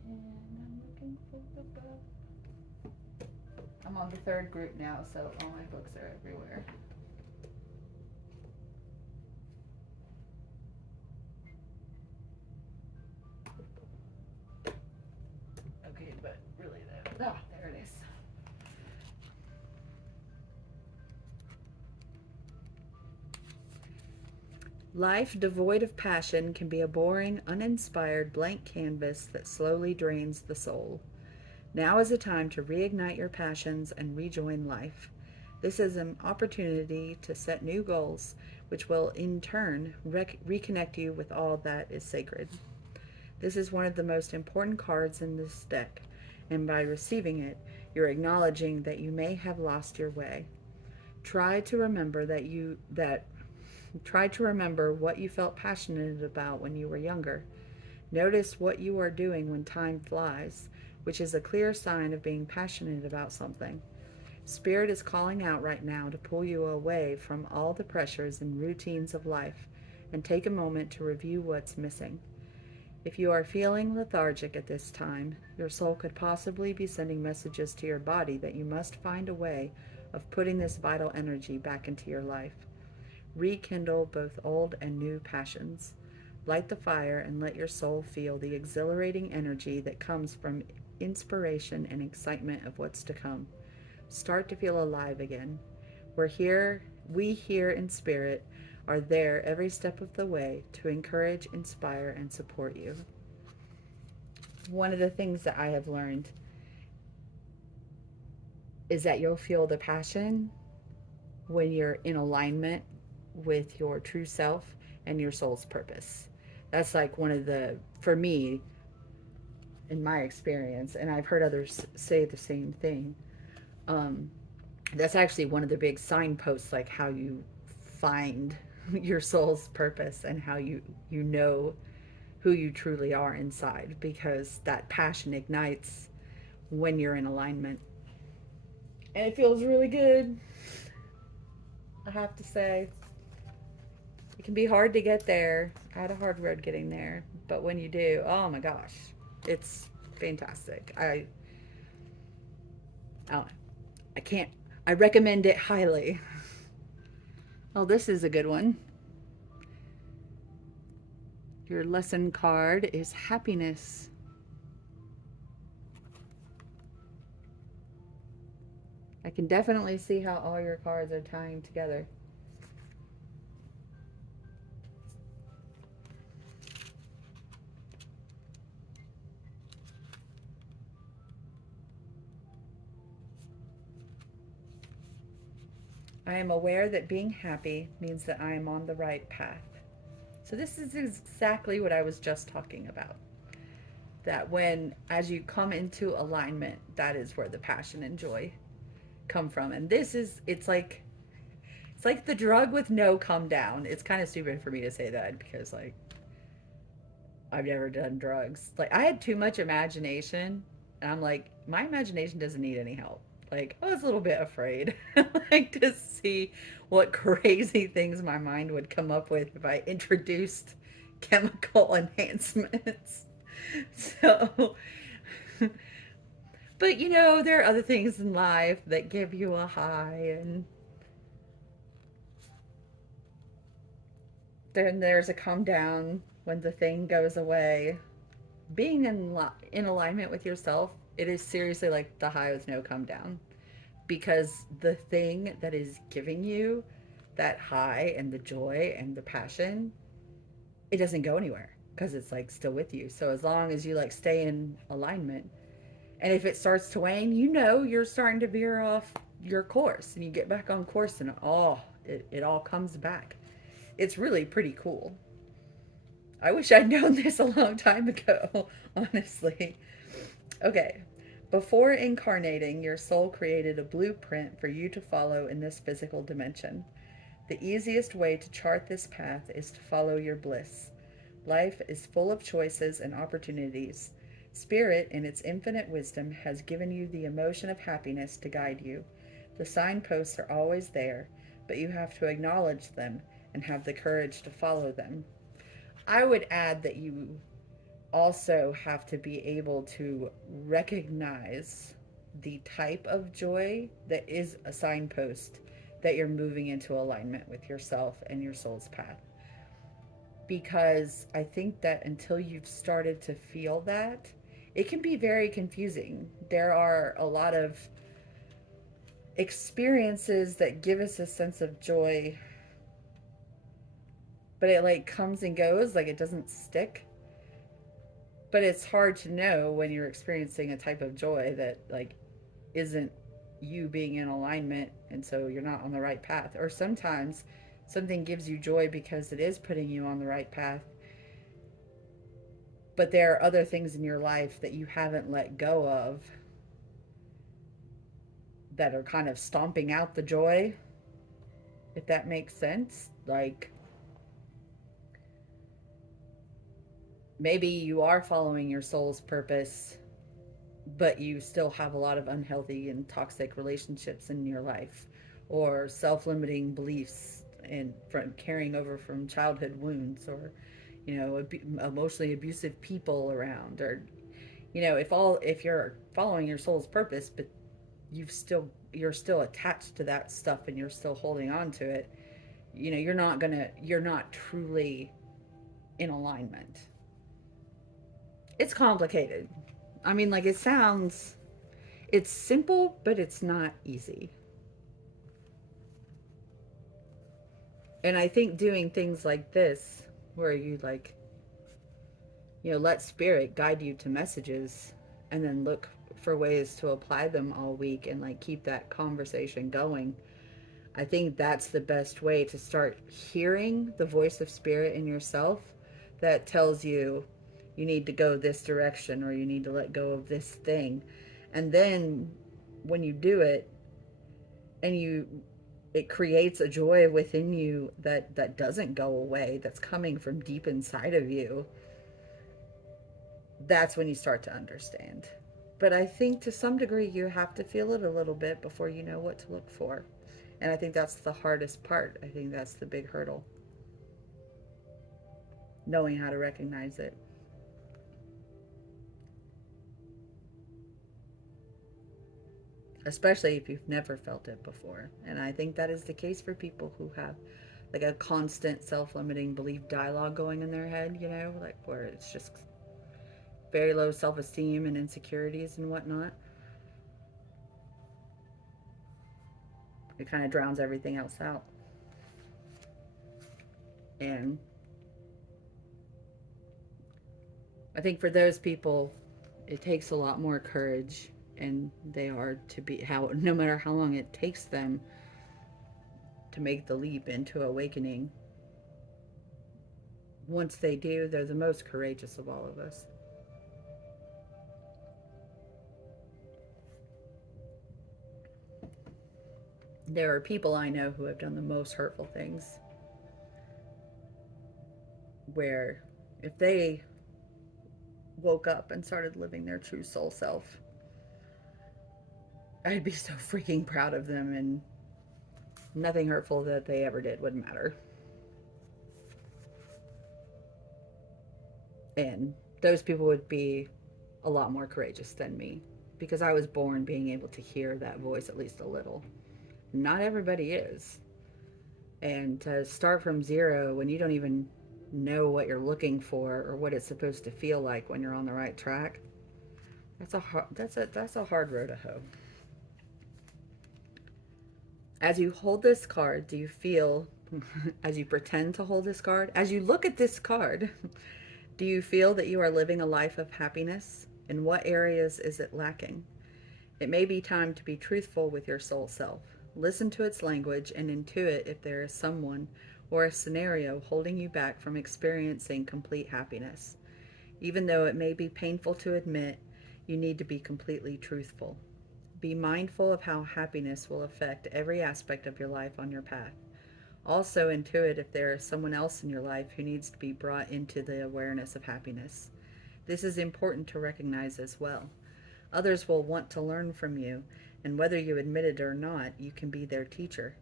And I'm looking for the book. I'm on the third group now, so all my books are everywhere. Okay, but really, there it is. Life devoid of passion can be a boring, uninspired blank canvas that slowly drains the soul. Now is a time to reignite your passions and rejoin life. This is an opportunity to set new goals, which will in turn reconnect you with all that is sacred. This is one of the most important cards in this deck, and by receiving it, you're acknowledging that you may have lost your way. Try to remember Try to remember what you felt passionate about when you were younger. Notice what you are doing when time flies, which is a clear sign of being passionate about something. Spirit is calling out right now to pull you away from all the pressures and routines of life and take a moment to review what's missing. If you are feeling lethargic at this time, your soul could possibly be sending messages to your body that you must find a way of putting this vital energy back into your life. Rekindle both old and new passions. Light the fire and let your soul feel the exhilarating energy that comes from inspiration and excitement of what's to come. Start to feel alive again. We here in spirit are there every step of the way to encourage, inspire, and support you. One of the things that I have learned is that you'll feel the passion when you're in alignment with your true self and your soul's purpose. That's like one of the, for me, in my experience, and I've heard others say the same thing. Um, that's actually one of the big signposts, like how you find your soul's purpose and how you know who you truly are inside, because that passion ignites when you're in alignment. And it feels really good, I have to say. It can be hard to get there. I had a hard road getting there, but when you do, oh my gosh, it's fantastic. Oh, I can't. I recommend it highly. Oh, this is a good one. Your lesson card is happiness. I can definitely see how all your cards are tying together. I am aware that being happy means that I am on the right path. So this is exactly what I was just talking about. That when, as you come into alignment, that is where the passion and joy come from. And this is, it's like the drug with no come down. It's kind of stupid for me to say that because like I've never done drugs. Like I had too much imagination, and I'm like, my imagination doesn't need any help. Like I was a little bit afraid, like to see what crazy things my mind would come up with if I introduced chemical enhancements. So, but you know, there are other things in life that give you a high, and then there's a come down when the thing goes away. Being in alignment with yourself, it is seriously like the high with no come down, because the thing that is giving you that high and the joy and the passion, it doesn't go anywhere because it's like still with you. So as long as you like stay in alignment, and if it starts to wane, you know you're starting to veer off your course, and you get back on course, and it all comes back. It's really pretty cool. I wish I'd known this a long time ago, honestly. Okay. Before incarnating, your soul created a blueprint for you to follow in this physical dimension. The easiest way to chart this path is to follow your bliss. Life is full of choices and opportunities. Spirit, in its infinite wisdom, has given you the emotion of happiness to guide you. The signposts are always there, but you have to acknowledge them and have the courage to follow them. I would add that you also have to be able to recognize the type of joy that is a signpost that you're moving into alignment with yourself and your soul's path. Because I think that until you've started to feel that, it can be very confusing. There are a lot of experiences that give us a sense of joy, but it like comes and goes, like it doesn't stick. But it's hard to know when you're experiencing a type of joy that like isn't you being in alignment, and so you're not on the right path. Or sometimes something gives you joy because it is putting you on the right path, but there are other things in your life that you haven't let go of that are kind of stomping out the joy, if that makes sense. Like maybe you are following your soul's purpose, but you still have a lot of unhealthy and toxic relationships in your life, or self-limiting beliefs and from carrying over from childhood wounds, or you know, emotionally abusive people around, or you know, if you're following your soul's purpose, but you're still attached to that stuff and you're still holding on to it, you know, you're not truly in alignment. It's complicated. I mean, like, it's simple, but it's not easy. And I think doing things like this, where you like, you know, let spirit guide you to messages and then look for ways to apply them all week and like keep that conversation going. I think that's the best way to start hearing the voice of spirit in yourself that tells you, you need to go this direction, or you need to let go of this thing. And then when you do it, and it creates a joy within you that doesn't go away, that's coming from deep inside of you, that's when you start to understand. But I think to some degree you have to feel it a little bit before you know what to look for. And I think that's the hardest part. I think that's the big hurdle, knowing how to recognize it. Especially if you've never felt it before. And I think that is the case for people who have like a constant self-limiting belief dialogue going in their head, like where it's just very low self-esteem and insecurities and whatnot. It kind of drowns everything else out. And I think for those people, it takes a lot more courage, and they are to be how no matter how long it takes them to make the leap into awakening. Once they do, they're the most courageous of all of us. There are people I know who have done the most hurtful things, where if they woke up and started living their true soul self, I'd be so freaking proud of them, and nothing hurtful that they ever did would matter. And those people would be a lot more courageous than me, because I was born being able to hear that voice at least a little. Not everybody is. And to start from zero when you don't even know what you're looking for or what it's supposed to feel like when you're on the right track, that's a hard road to hoe. As you hold this card, do you feel, as you pretend to hold this card, as you look at this card, do you feel that you are living a life of happiness? In what areas is it lacking? It may be time to be truthful with your soul self. Listen to its language and intuit if there is someone or a scenario holding you back from experiencing complete happiness. Even though it may be painful to admit, you need to be completely truthful. Be mindful of how happiness will affect every aspect of your life on your path. Also, intuit if there is someone else in your life who needs to be brought into the awareness of happiness. This is important to recognize as well. Others will want to learn from you, and whether you admit it or not, you can be their teacher.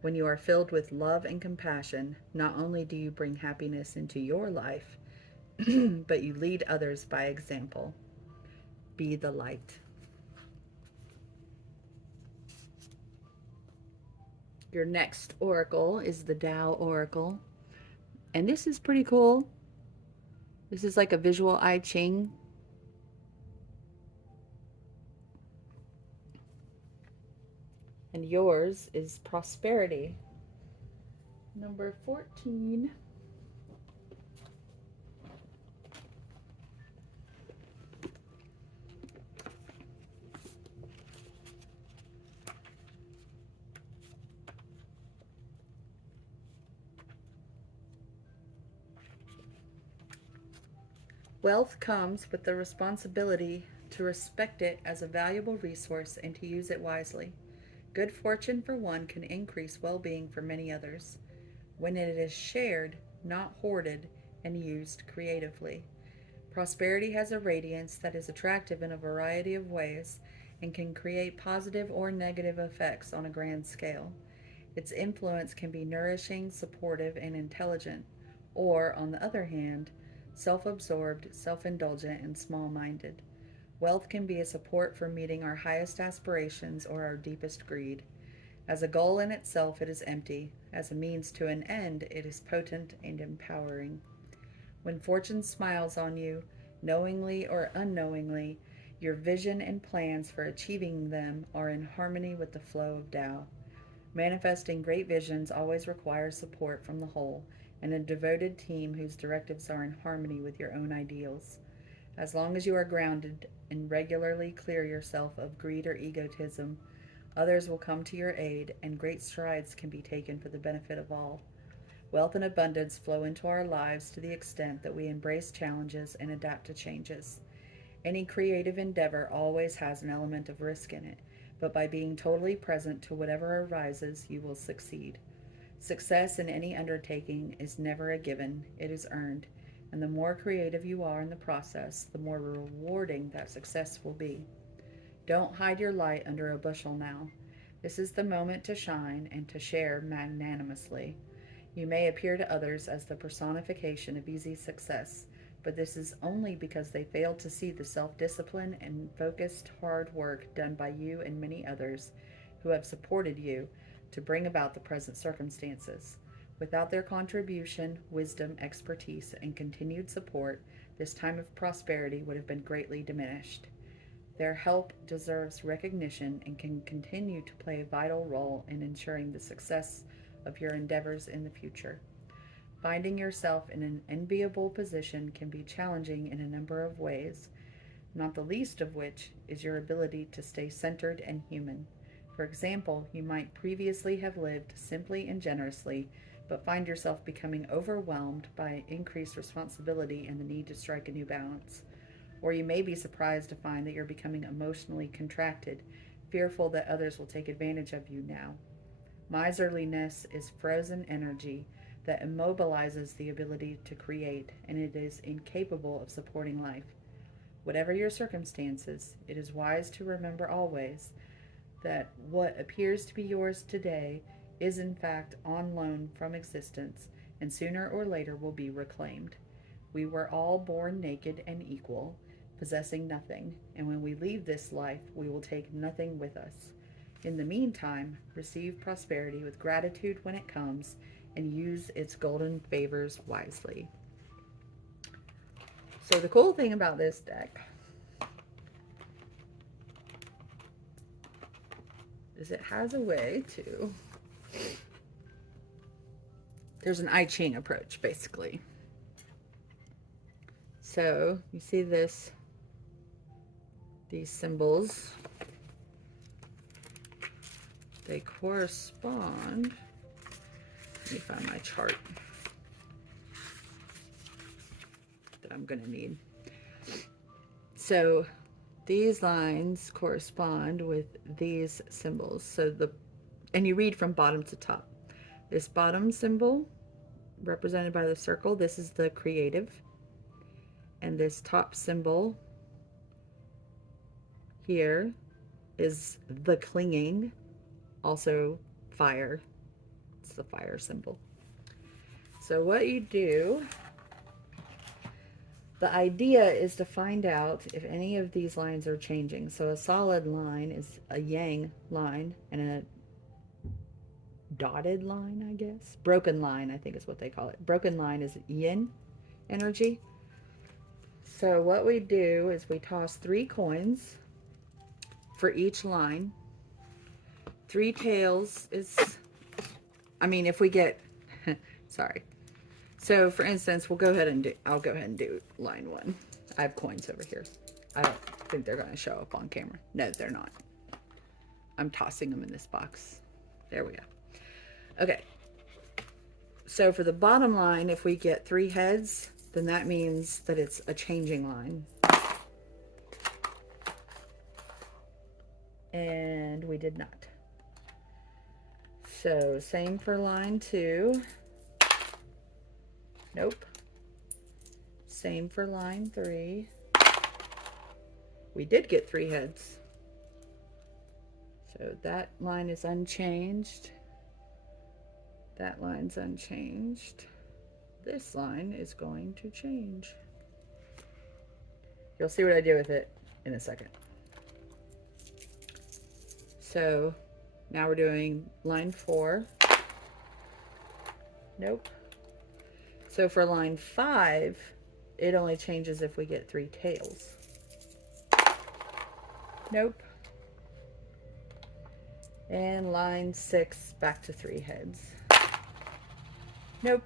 When you are filled with love and compassion, not only do you bring happiness into your life, but you lead others by example. Be the light. Your next oracle is the Dow Oracle. And this is pretty cool. This is like a visual I Ching. And yours is prosperity. Number 14. Wealth comes with the responsibility to respect it as a valuable resource and to use it wisely. Good fortune for one can increase well being for many others when it is shared, not hoarded, and used creatively. Prosperity has a radiance that is attractive in a variety of ways and can create positive or negative effects on a grand scale. Its influence can be nourishing, supportive, and intelligent, or, on the other hand, self absorbed, self indulgent, and small minded. Wealth can be a support for meeting our highest aspirations or our deepest greed. As a goal in itself, it is empty. As a means to an end, it is potent and empowering. When fortune smiles on you, knowingly or unknowingly, your vision and plans for achieving them are in harmony with the flow of Tao. Manifesting great visions always requires support from the whole and a devoted team whose directives are in harmony with your own ideals. As long as you are grounded and regularly clear yourself of greed or egotism, others will come to your aid and great strides can be taken for the benefit of all. Wealth and abundance flow into our lives to the extent that we embrace challenges and adapt to changes. Any creative endeavor always has an element of risk in it, but by being totally present to whatever arises, you will succeed. Success in any undertaking is never a given, it is earned, and the more creative you are in the process, the more rewarding that success will be. Don't hide your light under a bushel now. This is the moment to shine and to share magnanimously. You may appear to others as the personification of easy success, but this is only because they failed to see the self-discipline and focused hard work done by you and many others who have supported you to bring about the present circumstances. Without their contribution, wisdom, expertise, and continued support, this time of prosperity would have been greatly diminished. Their help deserves recognition and can continue to play a vital role in ensuring the success of your endeavors in the future. Finding yourself in an enviable position can be challenging in a number of ways, not the least of which is your ability to stay centered and human. For example, you might previously have lived simply and generously, but find yourself becoming overwhelmed by increased responsibility and the need to strike a new balance. Or you may be surprised to find that you're becoming emotionally contracted, fearful that others will take advantage of you now. Miserliness is frozen energy that immobilizes the ability to create, and it is incapable of supporting life. Whatever your circumstances, it is wise to remember always that what appears to be yours today is in fact on loan from existence, and sooner or later will be reclaimed. We were all born naked and equal, possessing nothing, and when we leave this life, we will take nothing with us. In the meantime, receive prosperity with gratitude when it comes and use its golden favors wisely. So the cool thing about this deck is it has a way to, there's an I Ching approach basically. So you see these symbols, they correspond. Let me find my chart that I'm going to need. So these lines correspond with these symbols. So and you read from bottom to top. This bottom symbol represented by the circle, this is the creative. And this top symbol here is the clinging, also fire. It's the fire symbol. So what you do, the idea is to find out if any of these lines are changing. So a solid line is a yang line, and a dotted line, I guess. Broken line, I think is what they call it. Broken line is yin energy. So what we do is we toss 3 coins for each line. 3 tails is, if we get, sorry. So for instance, I'll go ahead and do line 1. I have coins over here. I don't think they're going to show up on camera. No, they're not. I'm tossing them in this box. There we go. Okay. So for the bottom line, if we get 3 heads, then that means that it's a changing line. And we did not. So same for line 2. Nope. Same for line 3. We did get 3 heads. So that line is unchanged. That line's unchanged. This line is going to change. You'll see what I do with it in a second. So now we're doing line 4. Nope. So for line 5, it only changes if we get 3 tails. Nope. And line 6, back to 3 heads. Nope.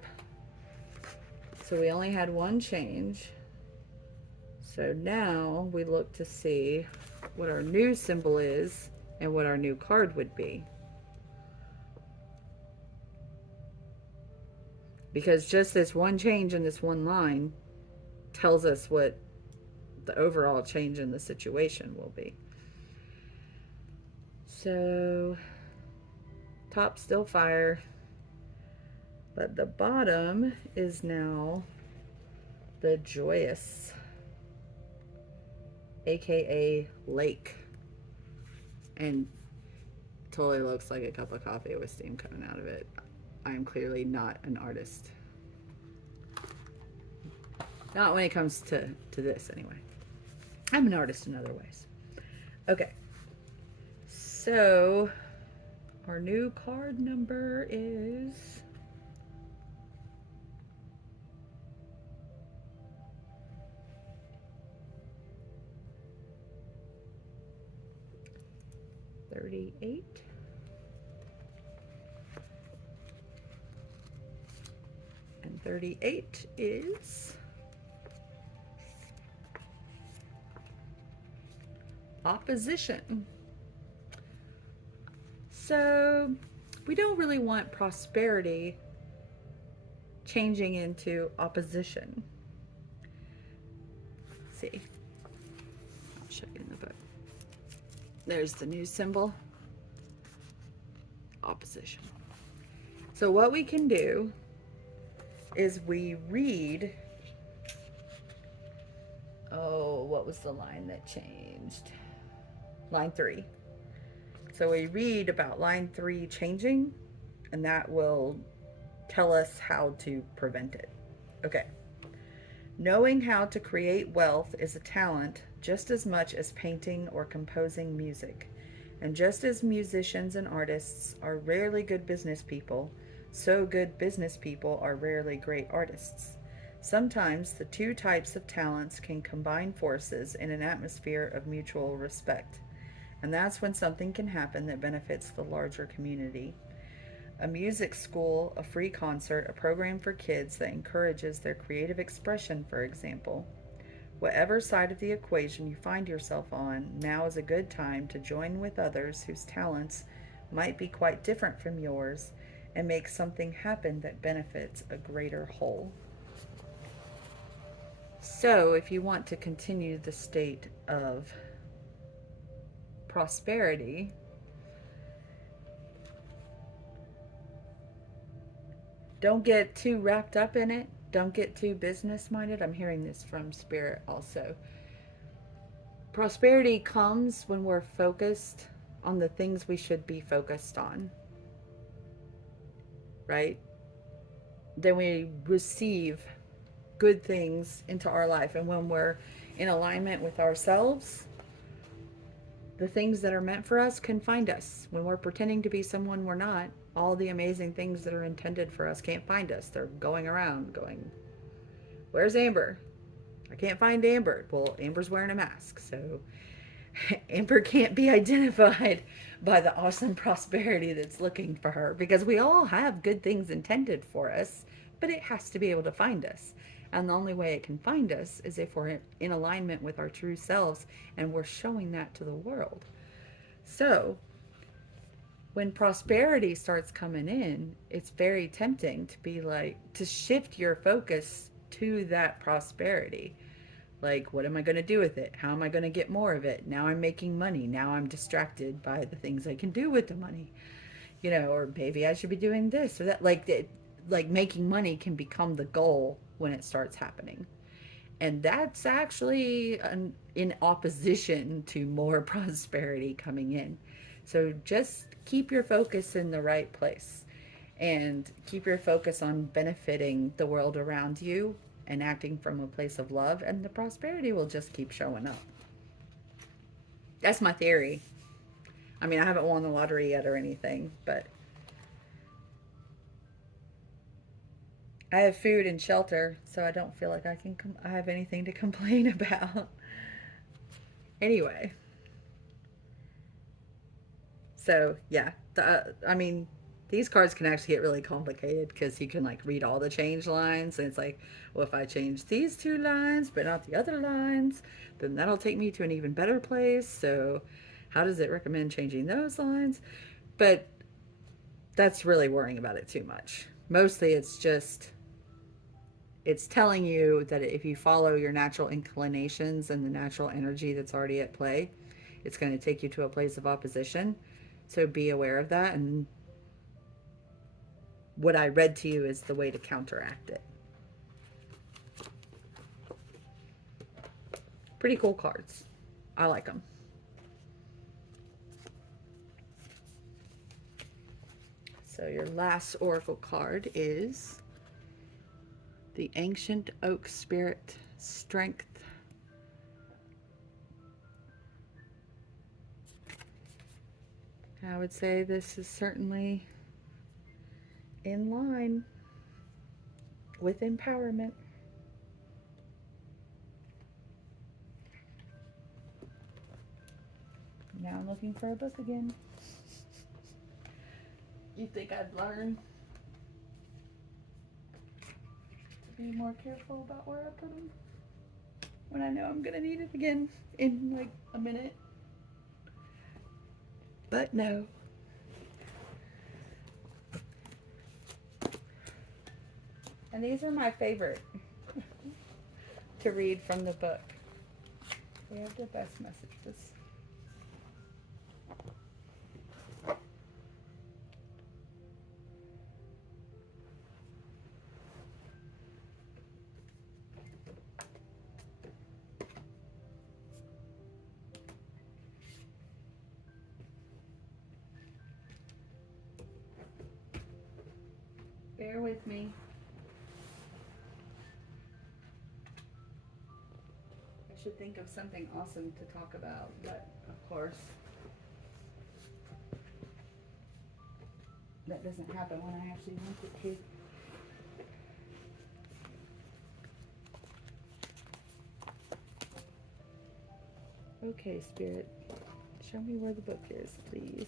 So we only had 1 change. So now we look to see what our new symbol is and what our new card would be. because just this one change in this one line tells us what the overall change in the situation will be. So, top still fire, but the bottom is now the joyous, aka lake, and totally looks like a cup of coffee with steam coming out of it. I am clearly not an artist. Not when it comes to this, anyway. I'm an artist in other ways. Okay. So, our new card number is 38. And 38 is opposition. So we don't really want prosperity changing into opposition. Let's see. I'll show you in the book. There's the new symbol. Opposition. So what we can do is we read, oh, what was the line that changed? Line 3. So we read about line 3 changing, and that will tell us how to prevent it. Okay. Knowing how to create wealth is a talent just as much as painting or composing music. And just as musicians and artists are rarely good business people, so good business people are rarely great artists. Sometimes the two types of talents can combine forces in an atmosphere of mutual respect. And that's when something can happen that benefits the larger community. A music school, a free concert, a program for kids that encourages their creative expression, for example. Whatever side of the equation you find yourself on, now is a good time to join with others whose talents might be quite different from yours and make something happen that benefits a greater whole. So, if you want to continue the state of prosperity, don't get too wrapped up in it. Don't get too business minded. I'm hearing this from Spirit also. Prosperity comes when we're focused on the things we should be focused on, right? Then we receive good things into our life. And when we're in alignment with ourselves, the things that are meant for us can find us. When we're pretending to be someone we're not, all the amazing things that are intended for us can't find us. They're going around going, where's Amber? I can't find Amber. Well, Amber's wearing a mask, so Amber can't be identified by the awesome prosperity that's looking for her, because we all have good things intended for us, but it has to be able to find us. And the only way it can find us is if we're in alignment with our true selves and we're showing that to the world. So when prosperity starts coming in, it's very tempting to be like, to shift your focus to that prosperity. Like, what am I going to do with it? How am I going to get more of it? Now I'm making money. Now I'm distracted by the things I can do with the money. You know, or maybe I should be doing this or that. Like making money can become the goal when it starts happening. And that's actually in opposition to more prosperity coming in. So just keep your focus in the right place and keep your focus on benefiting the world around you and acting from a place of love, and the prosperity will just keep showing up. That's my theory. I mean, I haven't won the lottery yet or anything, but I have food and shelter, so I don't feel like I have anything to complain about. Anyway, so yeah, I mean, these cards can actually get really complicated because you can like read all the change lines, and it's like, well, if I change these two lines but not the other lines, then that'll take me to an even better place. So how does it recommend changing those lines? But that's really worrying about it too much. Mostly it's just It's telling you that if you follow your natural inclinations and the natural energy that's already at play, it's going to take you to a place of opposition. So be aware of that. And what I read to you is the way to counteract it. Pretty cool cards. I like them. So your last oracle card is the Ancient Oak Spirit Strength. I would say this is certainly in line with empowerment. Now I'm looking for a book again. You think I'd learn to be more careful about where I put them when I know I'm gonna need it again in like a minute? But no. And these are my favorite to read from the book. They have the best messages. Bear with me. I should think of something awesome to talk about, but of course, that doesn't happen when I actually want it to. Okay, Spirit, show me where the book is, please.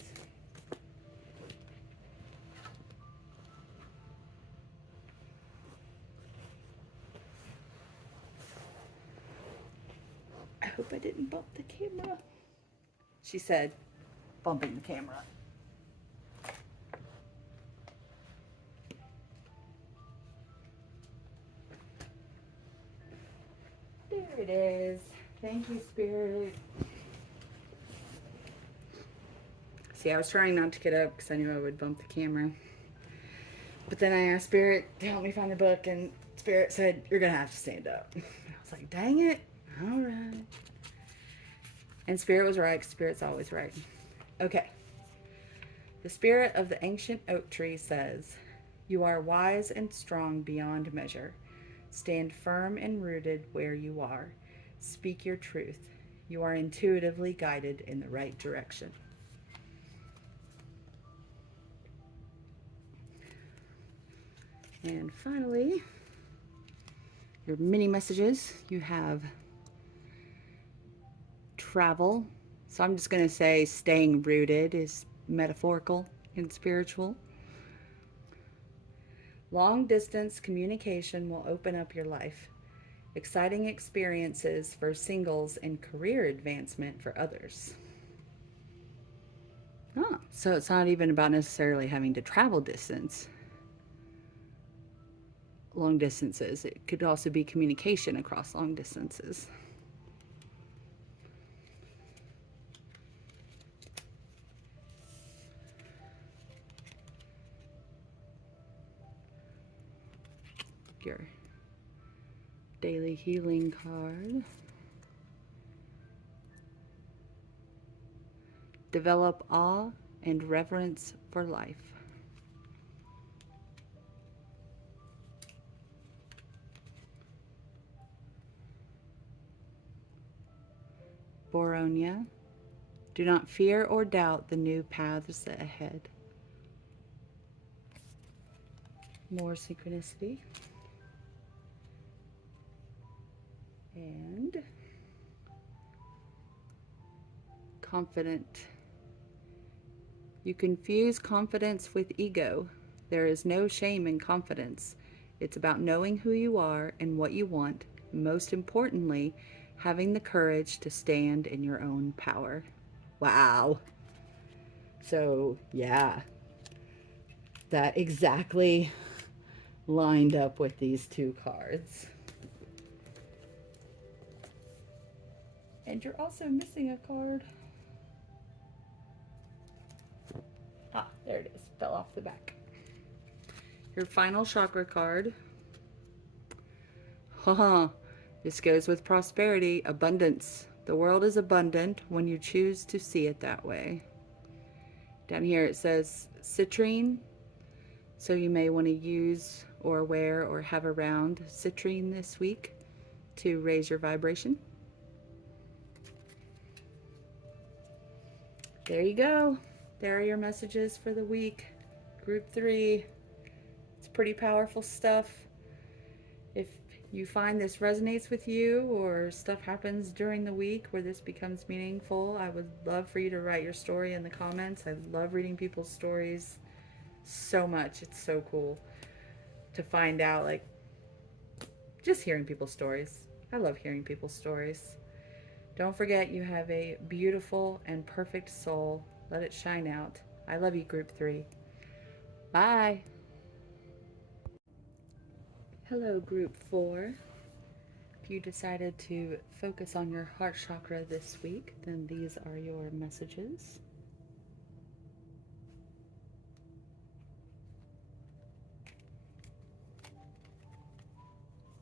I hope I didn't bump the camera. She said, bumping the camera. There it is. Thank you, Spirit. See, I was trying not to get up because I knew I would bump the camera. But then I asked Spirit to help me find the book, and Spirit said, you're going to have to stand up. I was like, dang it. All right. And Spirit was right, because Spirit's always right. Okay. The spirit of the ancient oak tree says, you are wise and strong beyond measure. Stand firm and rooted where you are. Speak your truth. You are intuitively guided in the right direction. And finally, your mini messages. You have travel. So I'm just going to say staying rooted is metaphorical and spiritual. Long distance communication will open up your life. Exciting experiences for singles and career advancement for others. Oh, so it's not even about necessarily having to travel distance. Long distances. It could also be communication across long distances. Your daily healing card. Develop awe and reverence for life. Boronia. Do not fear or doubt the new paths ahead. More synchronicity. And confident. You confuse confidence with ego. There is no shame in confidence. It's about knowing who you are and what you want, and most importantly, having the courage to stand in your own power. Wow. So, yeah, that exactly lined up with these two cards. And you're also missing a card. Ah, there it is. Fell off the back. Your final chakra card. Haha. This goes with prosperity, abundance. The world is abundant when you choose to see it that way. Down here it says citrine. So you may want to use or wear or have around citrine this week to raise your vibration. There you go. There are your messages for the week. Group 3. It's pretty powerful stuff. If you find this resonates with you or stuff happens during the week where this becomes meaningful, I would love for you to write your story in the comments. I love reading people's stories so much. It's so cool to find out, like, just hearing people's stories. I love hearing people's stories. Don't forget, you have a beautiful and perfect soul. Let it shine out. I love you, Group 3. Bye. Hello, Group 4. If you decided to focus on your heart chakra this week, then these are your messages.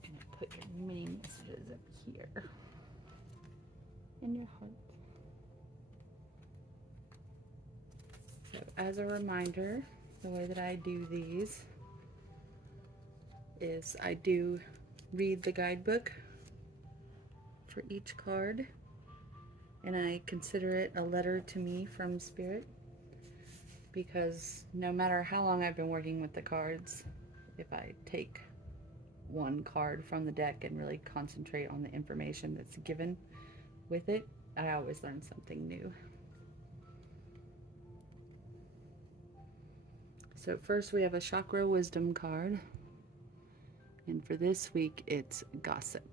I'm going to put your mini messages up here in your heart. So as a reminder, the way that I do these is I do read the guidebook for each card, and I consider it a letter to me from Spirit, because no matter how long I've been working with the cards, if I take one card from the deck and really concentrate on the information that's given with it, I always learn something new. So first we have a Chakra Wisdom card, and for this week it's gossip.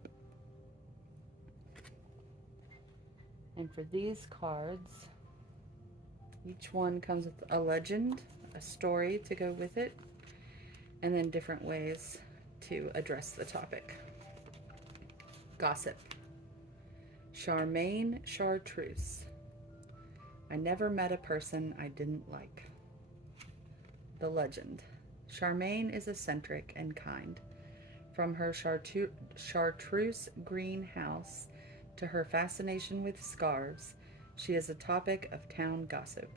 And for these cards, each one comes with a legend, a story to go with it, and then different ways to address the topic. Gossip. Charmaine Chartreuse. I never met a person I didn't like. The legend. Charmaine is eccentric and kind. From her chartreuse green house to her fascination with scarves, she is a topic of town gossip.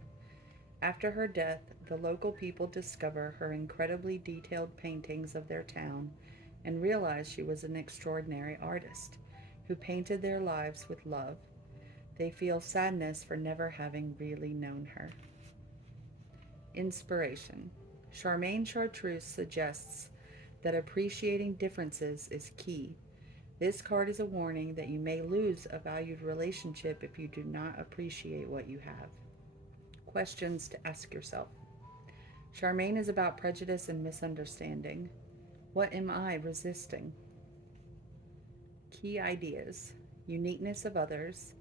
After her death, the local people discover her incredibly detailed paintings of their town and realize she was an extraordinary artist who painted their lives with love. They feel sadness for never having really known her. Inspiration. Charmaine Chartreuse suggests that appreciating differences is key. This card is a warning that you may lose a valued relationship if you do not appreciate what you have. Questions to ask yourself. Charmaine is about prejudice and misunderstanding. What am I resisting? Key ideas. Uniqueness of others,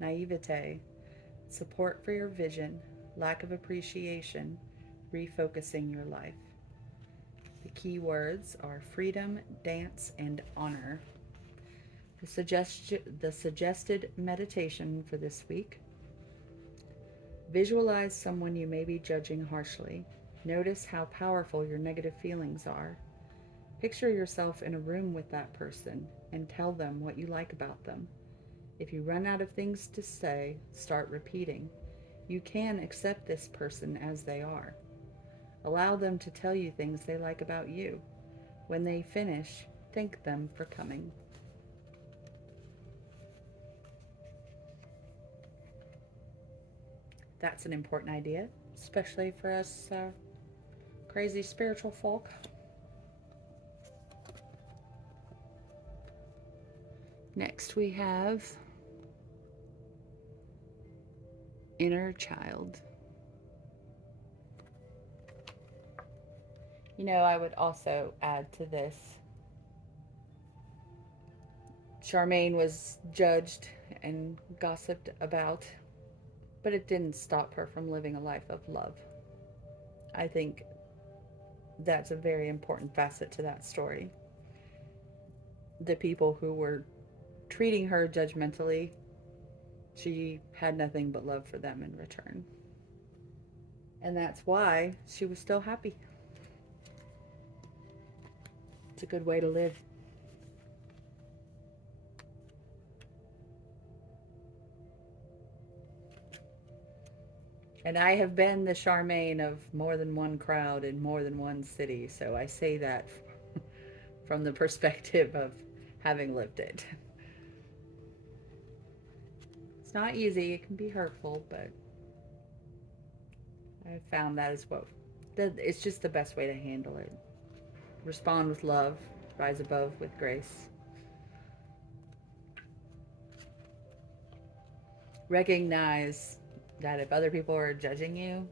naivete, support for your vision, lack of appreciation, refocusing your life. The key words are freedom, dance, and honor. The suggested meditation for this week. Visualize someone you may be judging harshly. Notice how powerful your negative feelings are. Picture yourself in a room with that person and tell them what you like about them. If you run out of things to say, start repeating. You can accept this person as they are. Allow them to tell you things they like about you. When they finish, thank them for coming. That's an important idea, especially for us crazy spiritual folk. Next we have inner child. You know, I would also add to this, Charmaine was judged and gossiped about, but it didn't stop her from living a life of love. I think That's a very important facet to that story. The people who were treating her judgmentally, she had nothing but love for them in return. And that's why she was still happy. It's a good way to live. And I have been the Charmaine of more than one crowd in more than one city, so I say that from the perspective of having lived it. It's not easy, it can be hurtful, but I found that is what it's just the best way to handle it. Respond with love, rise above with grace. Recognize that if other people are judging you,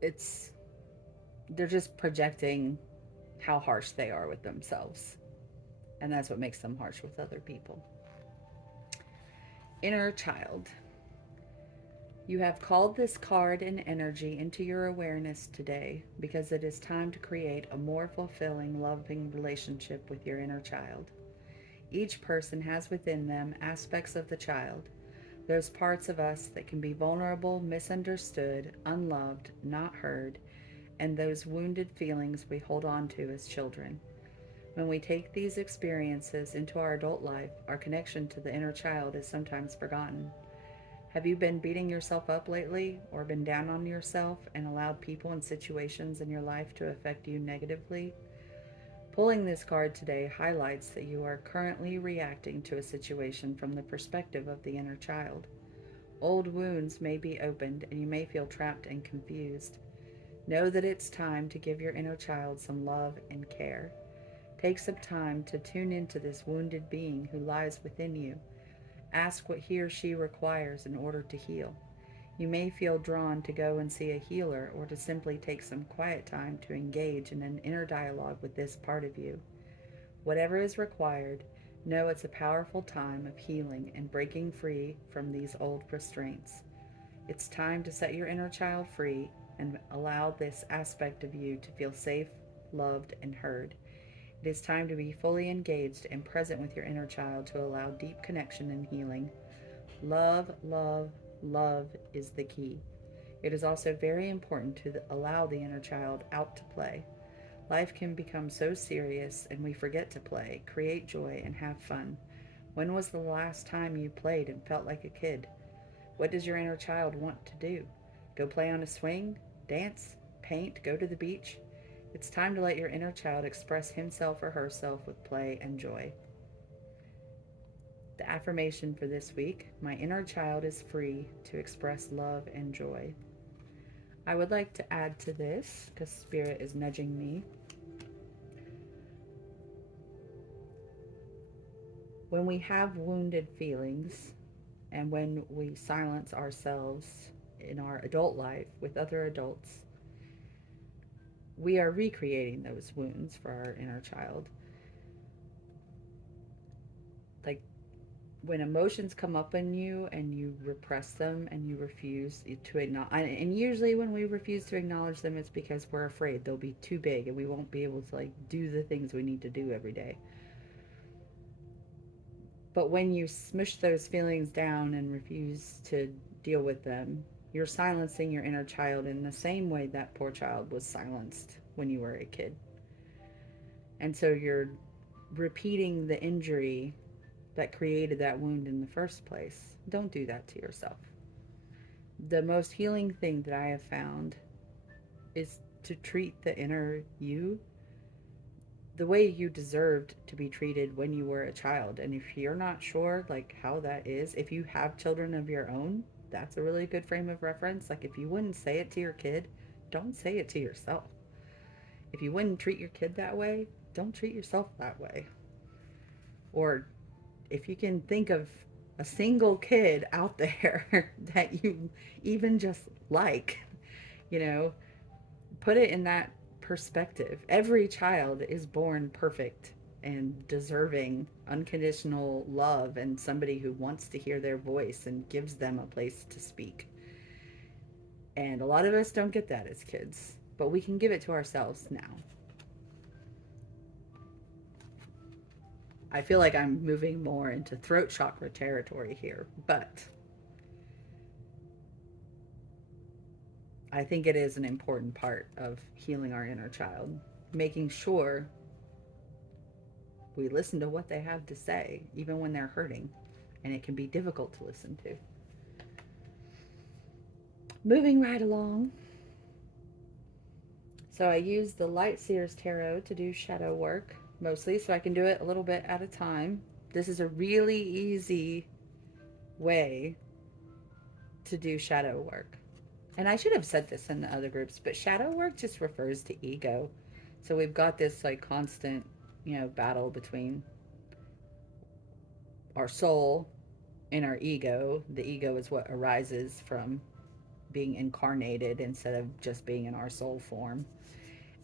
it's they're just projecting how harsh they are with themselves. And that's what makes them harsh with other people. Inner child. You have called this card and energy into your awareness today because it is time to create a more fulfilling, loving relationship with your inner child. Each person has within them aspects of the child, those parts of us that can be vulnerable, misunderstood, unloved, not heard, and those wounded feelings we hold on to as children. When we take these experiences into our adult life, our connection to the inner child is sometimes forgotten. Have you been beating yourself up lately or been down on yourself and allowed people and situations in your life to affect you negatively? Pulling this card today highlights that you are currently reacting to a situation from the perspective of the inner child. Old wounds may be opened and you may feel trapped and confused. Know that it's time to give your inner child some love and care. Take some time to tune into this wounded being who lies within you. Ask what he or she requires in order to heal. You may feel drawn to go and see a healer or to simply take some quiet time to engage in an inner dialogue with this part of you. Whatever is required, know it's a powerful time of healing and breaking free from these old restraints. It's time to set your inner child free and allow this aspect of you to feel safe, loved, and heard. It is time to be fully engaged and present with your inner child to allow deep connection and healing. Love, love, love is the key. It is also very important to allow the inner child out to play. Life can become so serious and we forget to play, create joy, and have fun. When was the last time you played and felt like a kid? What does your inner child want to do? Go play on a swing? Dance? Paint? Go to the beach? It's time to let your inner child express himself or herself with play and joy. The affirmation for this week: my inner child is free to express love and joy. I would like to add to this, because Spirit is nudging me. When we have wounded feelings and when we silence ourselves in our adult life with other adults, we are recreating those wounds for our inner child. Like when emotions come up in you and you repress them and you refuse to acknowledge, and usually when we refuse to acknowledge them, it's because we're afraid they'll be too big and we won't be able to like do the things we need to do every day. But when you smush those feelings down and refuse to deal with them, you're silencing your inner child in the same way that poor child was silenced when you were a kid. And so you're repeating the injury that created that wound in the first place. Don't do that to yourself. The most healing thing that I have found is to treat the inner you the way you deserved to be treated when you were a child. And if you're not sure like how that is, if you have children of your own, that's a really good frame of reference. Like if you wouldn't say it to your kid, don't say it to yourself. If you wouldn't treat your kid that way, don't treat yourself that way. Or if you can think of a single kid out there that you even just like, you know, put it in that perspective. Every child is born perfect and deserving unconditional love and somebody who wants to hear their voice and gives them a place to speak. And a lot of us don't get that as kids, but we can give it to ourselves now. I feel like I'm moving more into throat chakra territory here, but I think it is an important part of healing our inner child, making sure we listen to what they have to say, even when they're hurting, and it can be difficult to listen to. Moving right along. So I use the Light Seers Tarot to do shadow work, mostly, so I can do it a little bit at a time. This is a really easy way to do shadow work. And I should have said this in the other groups, but shadow work just refers to ego. So we've got this like constant, battle between our soul and our ego. The ego is what arises from being incarnated instead of just being in our soul form.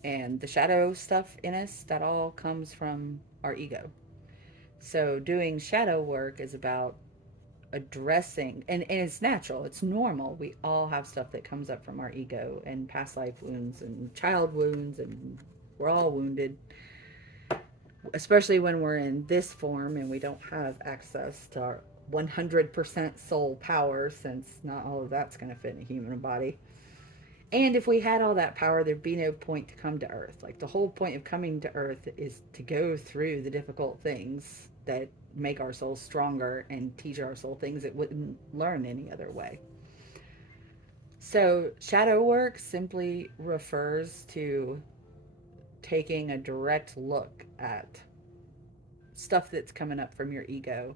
And the shadow stuff in us, that all comes from our ego. So doing shadow work is about addressing, and it's natural, it's normal. We all have stuff that comes up from our ego and past life wounds and child wounds, and we're all wounded, especially when we're in this form and we don't have access to our 100% soul power, since not all of that's going to fit in a human body. And if we had all that power, there'd be no point to come to Earth. Like, the whole point of coming to Earth is to go through the difficult things that make our soul stronger and teach our soul things it wouldn't learn any other way. So, shadow work simply refers to taking a direct look at stuff that's coming up from your ego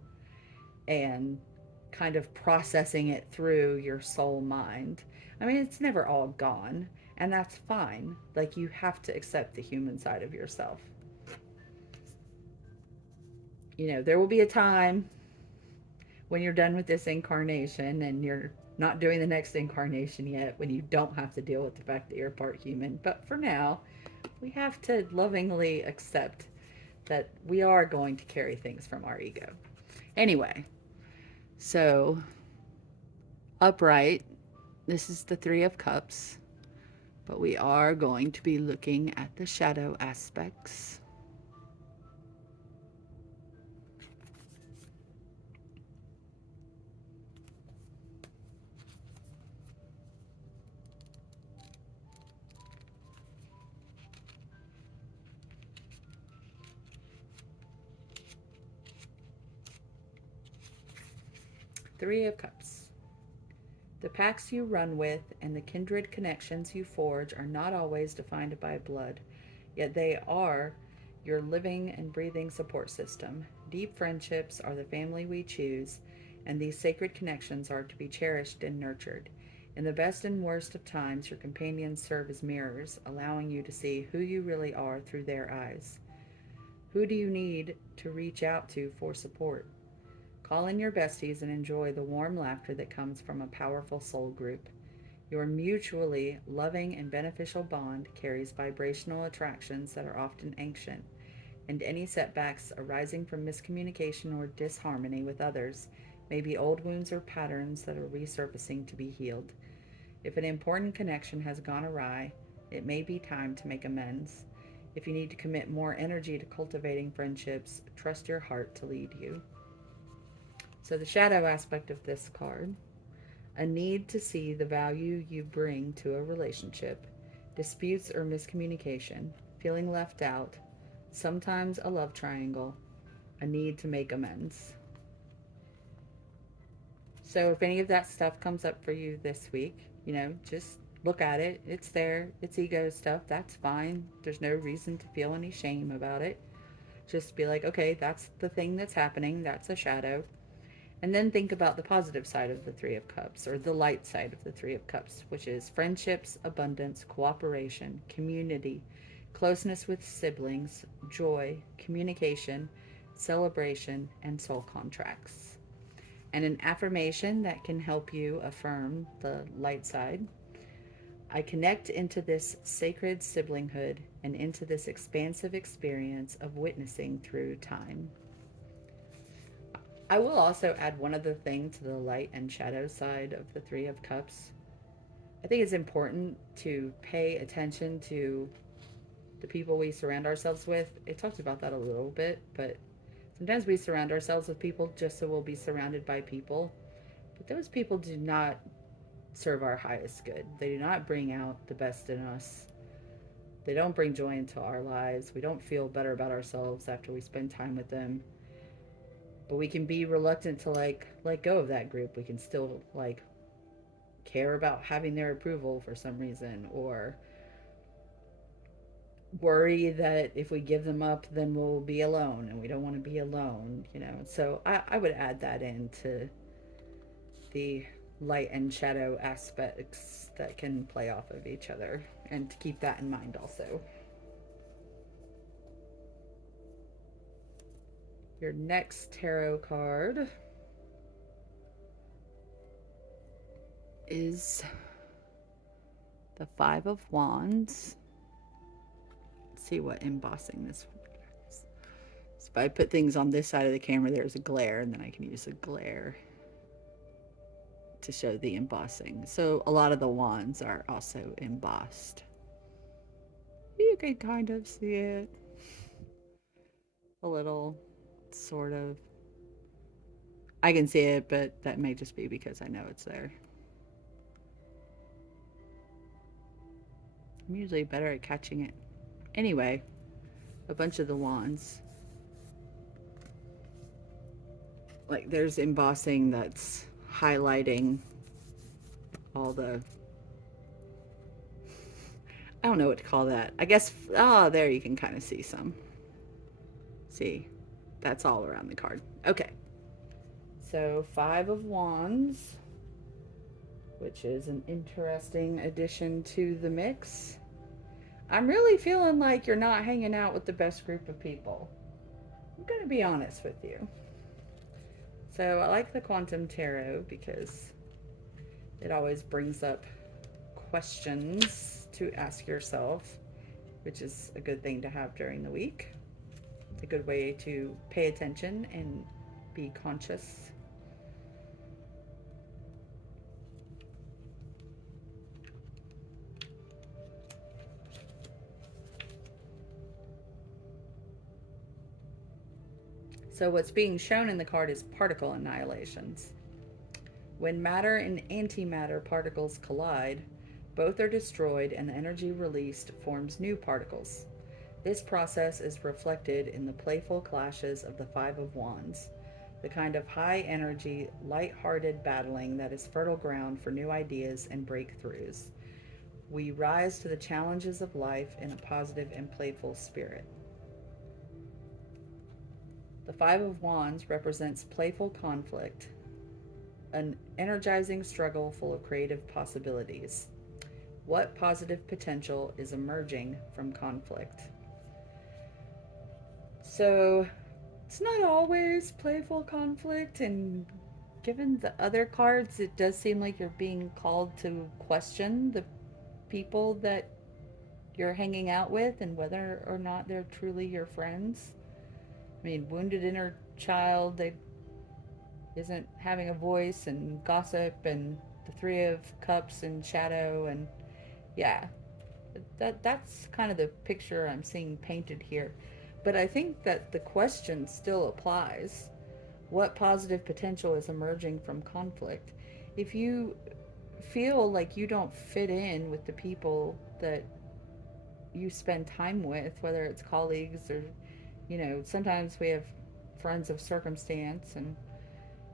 and kind of processing it through your soul mind. I mean, it's never all gone, and that's fine. Like, you have to accept the human side of yourself. There will be a time when you're done with this incarnation and you're not doing the next incarnation yet, when you don't have to deal with the fact that you're part human. But for now, we have to lovingly accept that we are going to carry things from our ego. Anyway, so upright, this is the Three of Cups, but we are going to be looking at the shadow aspects. Three of Cups. The packs you run with and the kindred connections you forge are not always defined by blood, yet they are your living and breathing support system. Deep friendships are the family we choose, and these sacred connections are to be cherished and nurtured. In the best and worst of times, your companions serve as mirrors, allowing you to see who you really are through their eyes. Who do you need to reach out to for support? Call in your besties and enjoy the warm laughter that comes from a powerful soul group. Your mutually loving and beneficial bond carries vibrational attractions that are often ancient, and any setbacks arising from miscommunication or disharmony with others may be old wounds or patterns that are resurfacing to be healed. If an important connection has gone awry, it may be time to make amends. If you need to commit more energy to cultivating friendships, trust your heart to lead you. So, the shadow aspect of this card: a need to see the value you bring to a relationship, disputes or miscommunication, feeling left out, sometimes a love triangle, a need to make amends. So if any of that stuff comes up for you this week, just look at it. It's there. It's ego stuff. That's fine. There's no reason to feel any shame about it. Just be like, okay, that's the thing that's happening. That's a shadow. And then think about the positive side of the Three of Cups, or the light side of the Three of Cups, which is friendships, abundance, cooperation, community, closeness with siblings, joy, communication, celebration, and soul contracts. And an affirmation that can help you affirm the light side: I connect into this sacred siblinghood and into this expansive experience of witnessing through time. I will also add one other thing to the light and shadow side of the Three of Cups. I think it's important to pay attention to the people we surround ourselves with. It talks about that a little bit, but sometimes we surround ourselves with people just so we'll be surrounded by people. But those people do not serve our highest good. They do not bring out the best in us. They don't bring joy into our lives. We don't feel better about ourselves after we spend time with them. But we can be reluctant to like let go of that group. We can still like care about having their approval for some reason, or worry that if we give them up then we'll be alone, and we don't want to be alone, you know. So I would add that into the light and shadow aspects that can play off of each other, and to keep that in mind also. Your next tarot card is the Five of Wands. Let's see what embossing this one is. So if I put things on this side of the camera, there's a glare, and then I can use a glare to show the embossing. So a lot of the wands are also embossed. You can kind of see it a little, sort of. I can see it, but that may just be because I know it's there. I'm usually better at catching it. Anyway, a bunch of the wands. Like there's embossing that's highlighting all the, I don't know what to call that. I guess, oh, there you can kind of see some. See, that's all around the card. Okay. So, Five of Wands, which is an interesting addition to the mix. I'm really feeling like you're not hanging out with the best group of people. I'm going to be honest with you. So, I like the Quantum Tarot because it always brings up questions to ask yourself, which is a good thing to have during the week. It's a good way to pay attention and be conscious. So what's being shown in the card is particle annihilations. When matter and antimatter particles collide, both are destroyed and the energy released forms new particles. This process is reflected in the playful clashes of the Five of Wands, the kind of high energy, light-hearted battling that is fertile ground for new ideas and breakthroughs. We rise to the challenges of life in a positive and playful spirit. The Five of Wands represents playful conflict, an energizing struggle full of creative possibilities. What positive potential is emerging from conflict? So, it's not always playful conflict, and given the other cards, it does seem like you're being called to question the people that you're hanging out with and whether or not they're truly your friends. I mean, wounded inner child, they isn't having a voice, and gossip, and the Three of Cups and shadow, and yeah, that's kind of the picture I'm seeing painted here. But I think that the question still applies. What positive potential is emerging from conflict? If you feel like you don't fit in with the people that you spend time with, whether it's colleagues or, you know, sometimes we have friends of circumstance and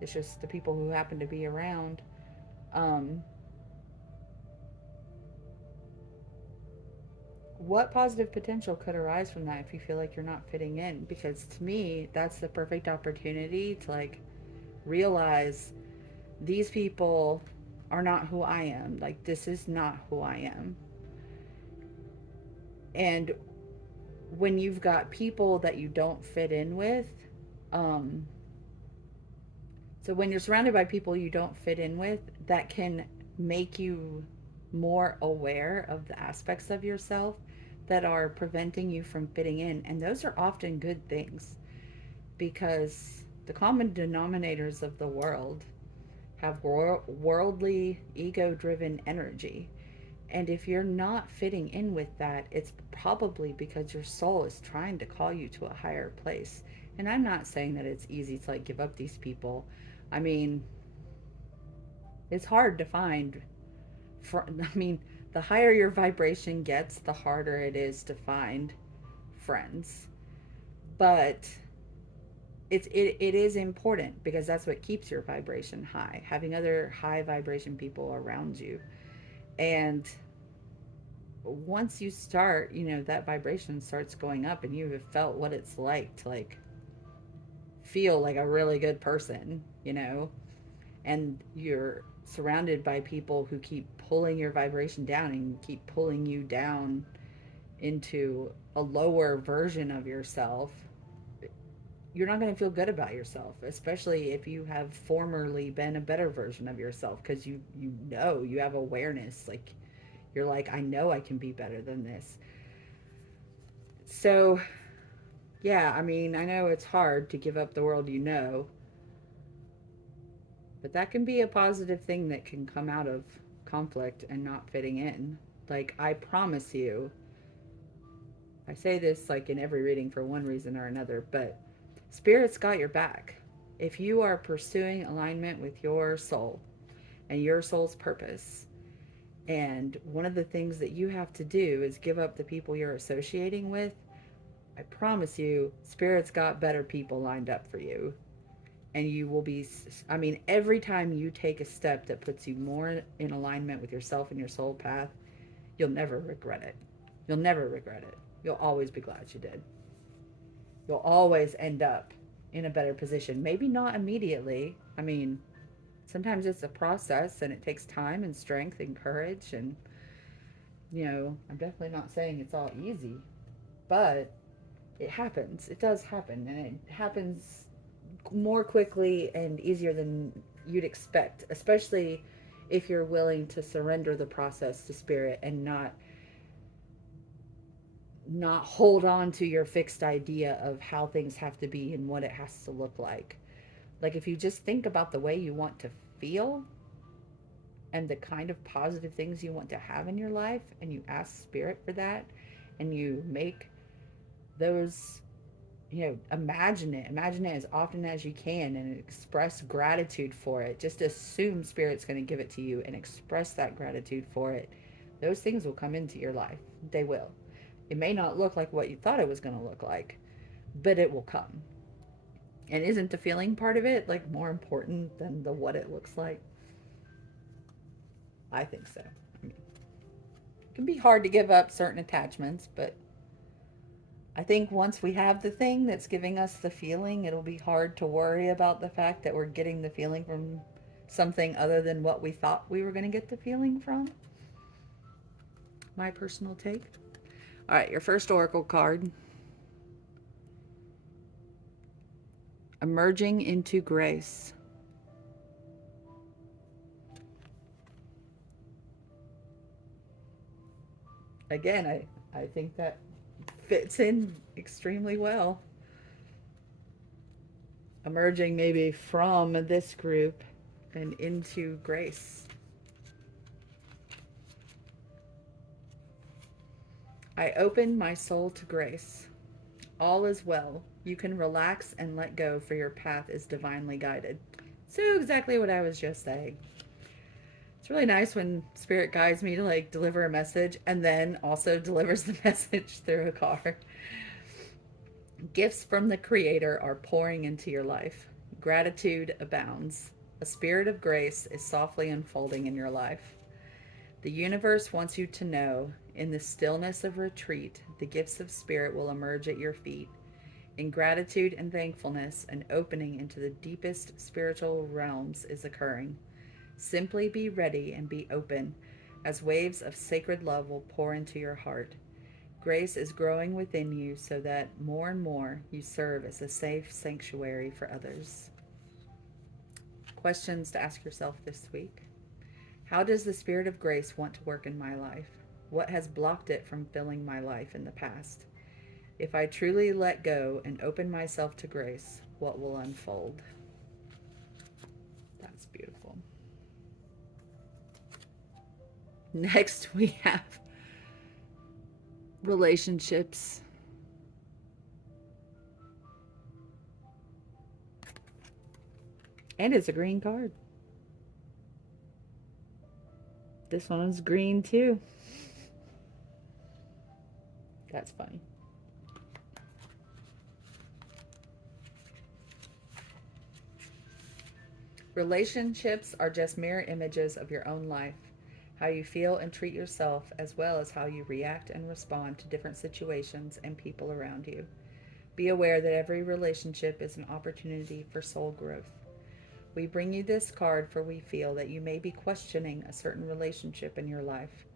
it's just the people who happen to be around. Um, what positive potential could arise from that if you feel like you're not fitting in? Because to me, that's the perfect opportunity to like realize these people are not who I am. Like, this is not who I am. And when you've got people that you don't fit in with, um, so when you're surrounded by people you don't fit in with, that can make you more aware of the aspects of yourself that are preventing you from fitting in. And those are often good things because the common denominators of the world have worldly, ego driven energy. And if you're not fitting in with that, it's probably because your soul is trying to call you to a higher place. And I'm not saying that it's easy to like give up these people. I mean, it's hard to find. I mean, the higher your vibration gets, the harder it is to find friends. But it is important because that's what keeps your vibration high, having other high vibration people around you. And once you start, that vibration starts going up and you have felt what it's like to like feel like a really good person, and you're surrounded by people who keep pulling your vibration down and keep pulling you down into a lower version of yourself, you're not going to feel good about yourself, especially if you have formerly been a better version of yourself, because you have awareness, like you're like, I know I can be better than this. So yeah, I mean, I know it's hard to give up the world, but that can be a positive thing that can come out of conflict and not fitting in. Like, I promise you, I say this like in every reading for one reason or another, but Spirit's got your back. If you are pursuing alignment with your soul and your soul's purpose, and one of the things that you have to do is give up the people you're associating with, I promise you, Spirit's got better people lined up for you. And you will be, I mean, every time you take a step that puts you more in alignment with yourself and your soul path, you'll never regret it. You'll never regret it. You'll always be glad you did. You'll always end up in a better position. Maybe not immediately. I mean, sometimes it's a process and it takes time and strength and courage. And, I'm definitely not saying it's all easy, but it happens. It does happen. And it happens more quickly and easier than you'd expect, especially if you're willing to surrender the process to Spirit and not hold on to your fixed idea of how things have to be and what it has to look like. Like, if you just think about the way you want to feel and the kind of positive things you want to have in your life, and you ask Spirit for that, and you make those, imagine it as often as you can and express gratitude for it. Just assume Spirit's going to give it to you and express that gratitude for it. Those things will come into your life. They will. It may not look like what you thought it was going to look like, but it will come. And isn't the feeling part of it like more important than the what it looks like? I think so. I mean, it can be hard to give up certain attachments, but I think once we have the thing that's giving us the feeling, it'll be hard to worry about the fact that we're getting the feeling from something other than what we thought we were going to get the feeling from. My personal take. All right, your first oracle card. Emerging into grace. Again, I think that fits in extremely well. Emerging maybe from this group and into grace. I open my soul to grace. All is well. You can relax and let go, for your path is divinely guided. So exactly what I was just saying. It's really nice when Spirit guides me to like deliver a message and then also delivers the message through a card. Gifts from the Creator are pouring into your life. Gratitude abounds. A spirit of grace is softly unfolding in your life. The universe wants you to know, in the stillness of retreat, the gifts of Spirit will emerge at your feet. In gratitude and thankfulness, an opening into the deepest spiritual realms is occurring. Simply be ready and be open, as waves of sacred love will pour into your heart. Grace is growing within you so that more and more you serve as a safe sanctuary for others. Questions to ask yourself this week. How does the Spirit of grace want to work in my life? What has blocked it from filling my life in the past? If I truly let go and open myself to grace, what will unfold? That's beautiful. Next, we have relationships. And it's a green card. This one is green too. That's funny. Relationships are just mirror images of your own life, how you feel and treat yourself, as well as how you react and respond to different situations and people around you. Be aware that every relationship is an opportunity for soul growth. We bring you this card for we feel that you may be questioning a certain relationship in your life.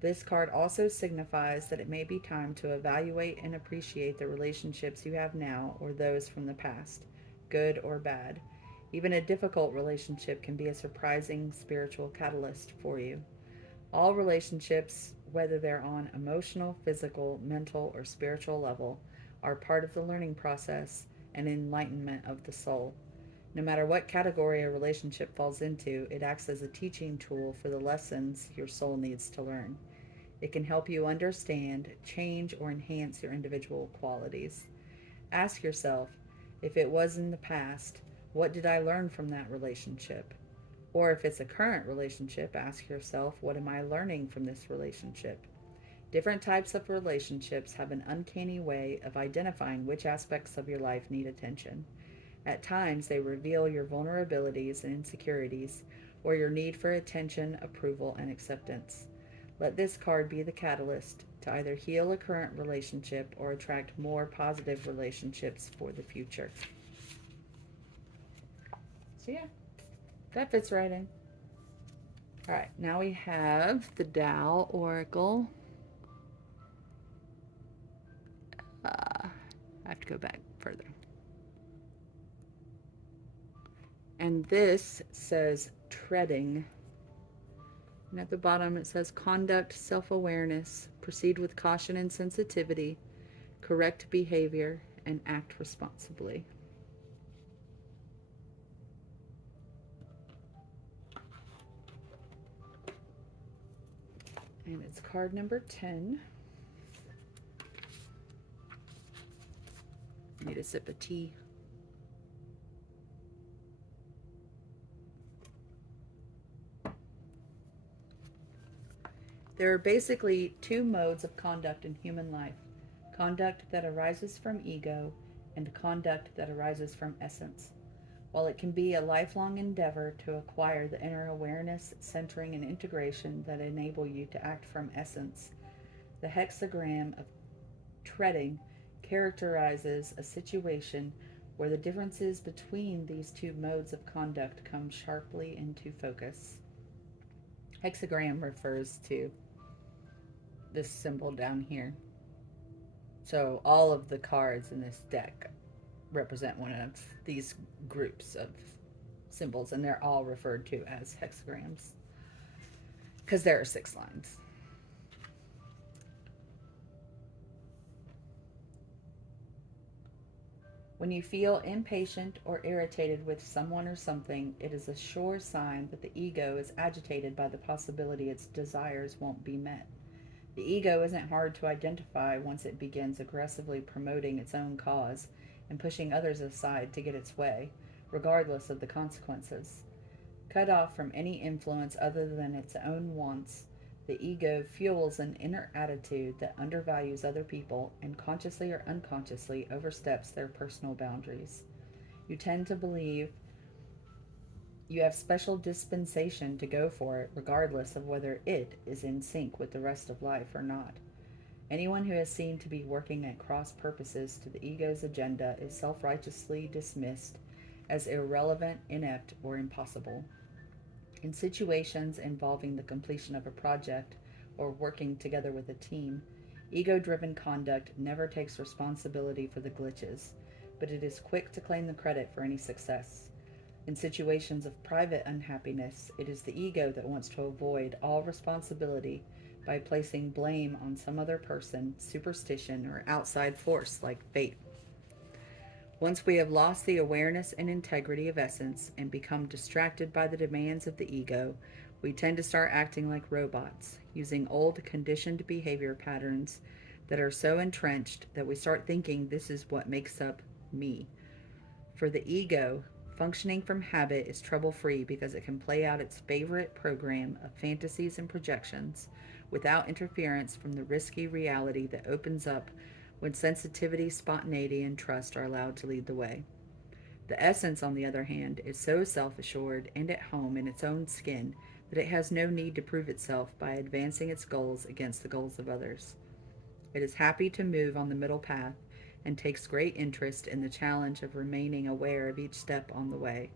This card also signifies that it may be time to evaluate and appreciate the relationships you have now or those from the past, good or bad. Even a difficult relationship can be a surprising spiritual catalyst for you. All relationships, whether they're on emotional, physical, mental, or spiritual level, are part of the learning process and enlightenment of the soul. No matter what category a relationship falls into, it acts as a teaching tool for the lessons your soul needs to learn. It can help you understand, change, or enhance your individual qualities. Ask yourself, if it was in the past, what did I learn from that relationship? Or if it's a current relationship, ask yourself, what am I learning from this relationship? Different types of relationships have an uncanny way of identifying which aspects of your life need attention. At times, they reveal your vulnerabilities and insecurities, or your need for attention, approval, and acceptance. Let this card be the catalyst to either heal a current relationship or attract more positive relationships for the future. So, yeah, that fits right in. All right, now we have the Dow Oracle. I have to go back further. And this says treading. And at the bottom it says conduct self awareness, proceed with caution and sensitivity, correct behavior, and act responsibly. And it's card number 10. Need a sip of tea. There are basically two modes of conduct in human life: conduct that arises from ego and conduct that arises from essence. While it can be a lifelong endeavor to acquire the inner awareness, centering, and integration that enable you to act from essence, the hexagram of treading characterizes a situation where the differences between these two modes of conduct come sharply into focus. Hexagram refers to this symbol down here. So all of the cards in this deck represent one of these groups of symbols, and they're all referred to as hexagrams because there are 6 lines. When you feel impatient or irritated with someone or something, it is a sure sign that the ego is agitated by the possibility its desires won't be met. The ego isn't hard to identify once it begins aggressively promoting its own cause and pushing others aside to get its way, regardless of the consequences. Cut off from any influence other than its own wants, the ego fuels an inner attitude that undervalues other people and consciously or unconsciously oversteps their personal boundaries. You tend to believe you have special dispensation to go for it, regardless of whether it is in sync with the rest of life or not. Anyone who is seen to be working at cross purposes to the ego's agenda is self righteously dismissed as irrelevant, inept, or impossible. In situations involving the completion of a project or working together with a team, ego driven conduct never takes responsibility for the glitches, but it is quick to claim the credit for any success. In situations of private unhappiness, it is the ego that wants to avoid all responsibility by placing blame on some other person, superstition, or outside force like fate. Once we have lost the awareness and integrity of essence and become distracted by the demands of the ego, We tend to start acting like robots, using old conditioned behavior patterns that are so entrenched that we start thinking this is what makes up me. For the ego, functioning from habit is trouble free because it can play out its favorite program of fantasies and projections without interference from the risky reality that opens up when sensitivity, spontaneity, and trust are allowed to lead the way. The essence, on the other hand, is so self assured and at home in its own skin that it has no need to prove itself by advancing its goals against the goals of others. It is happy to move on the middle path and takes great interest in the challenge of remaining aware of each step on the way.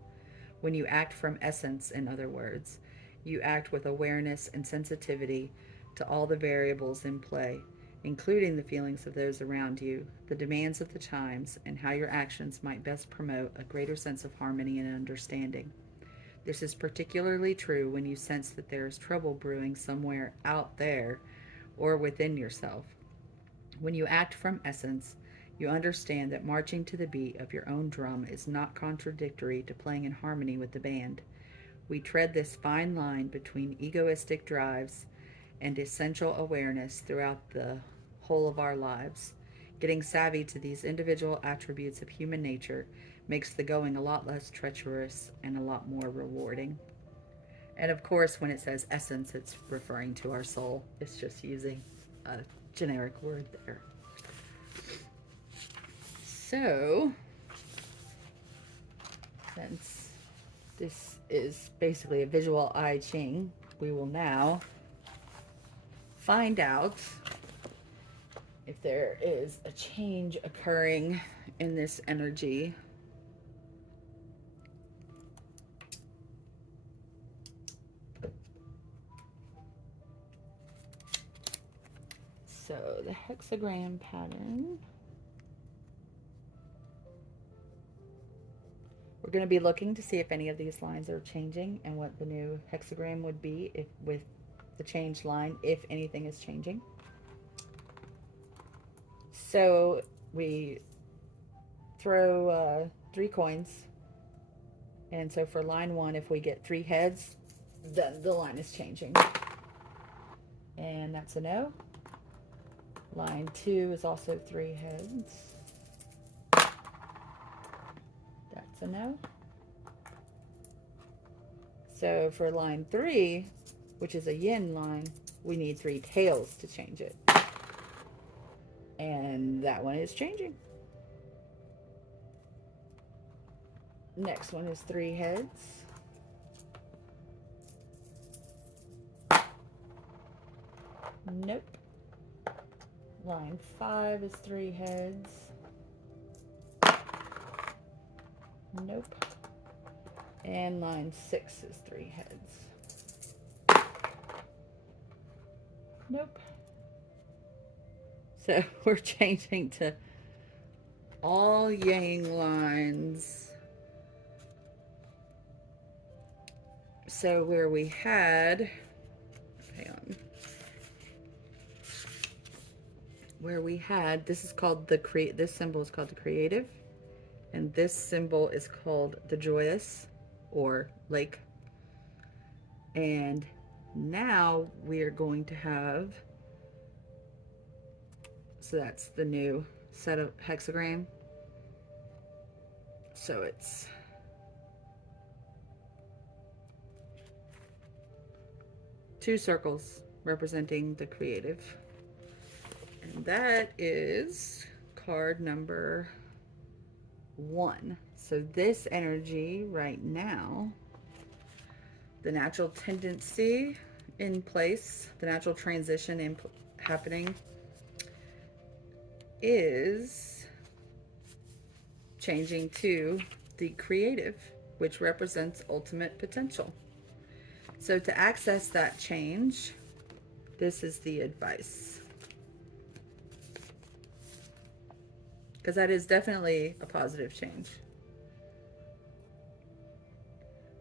When you act from essence, in other words, you act with awareness and sensitivity to all the variables in play, including the feelings of those around you, the demands of the times, and how your actions might best promote a greater sense of harmony and understanding. This is particularly true when you sense that there is trouble brewing somewhere out there or within yourself. When you act from essence, you understand that marching to the beat of your own drum is not contradictory to playing in harmony with the band. We tread this fine line between egoistic drives and essential awareness throughout the whole of our lives. Getting savvy to these individual attributes of human nature makes the going a lot less treacherous and a lot more rewarding. And of course, when it says essence, it's referring to our soul. It's just using a generic word there. So, since this is basically a visual I Ching, we will now find out if there is a change occurring in this energy. So the hexagram pattern, we're going to be looking to see if any of these lines are changing and what the new hexagram would be if with the changed line, if anything is changing. So we throw 3 coins, and so for line 1, if we get 3 heads, then the line is changing, and that's a no. Line 2 is also 3 heads. That's a no. So for line 3, which is a yin line, we need 3 tails to change it. And that one is changing. Next one is 3 heads. Nope. Line 5 is 3 heads. Nope. And line 6 is 3 heads. Nope. So we're changing to all yang lines. So where we had, hang on, where we had, this is called the this symbol is called the creative, and this symbol is called the joyous or lake. And now we are going to have, so that's the new set of hexagram. So it's two circles representing the creative. And that is card number 1. So this energy right now, the natural tendency in place, the natural transition happening is changing to the creative, which represents ultimate potential. So to access that change, this is the advice. Because that is definitely a positive change.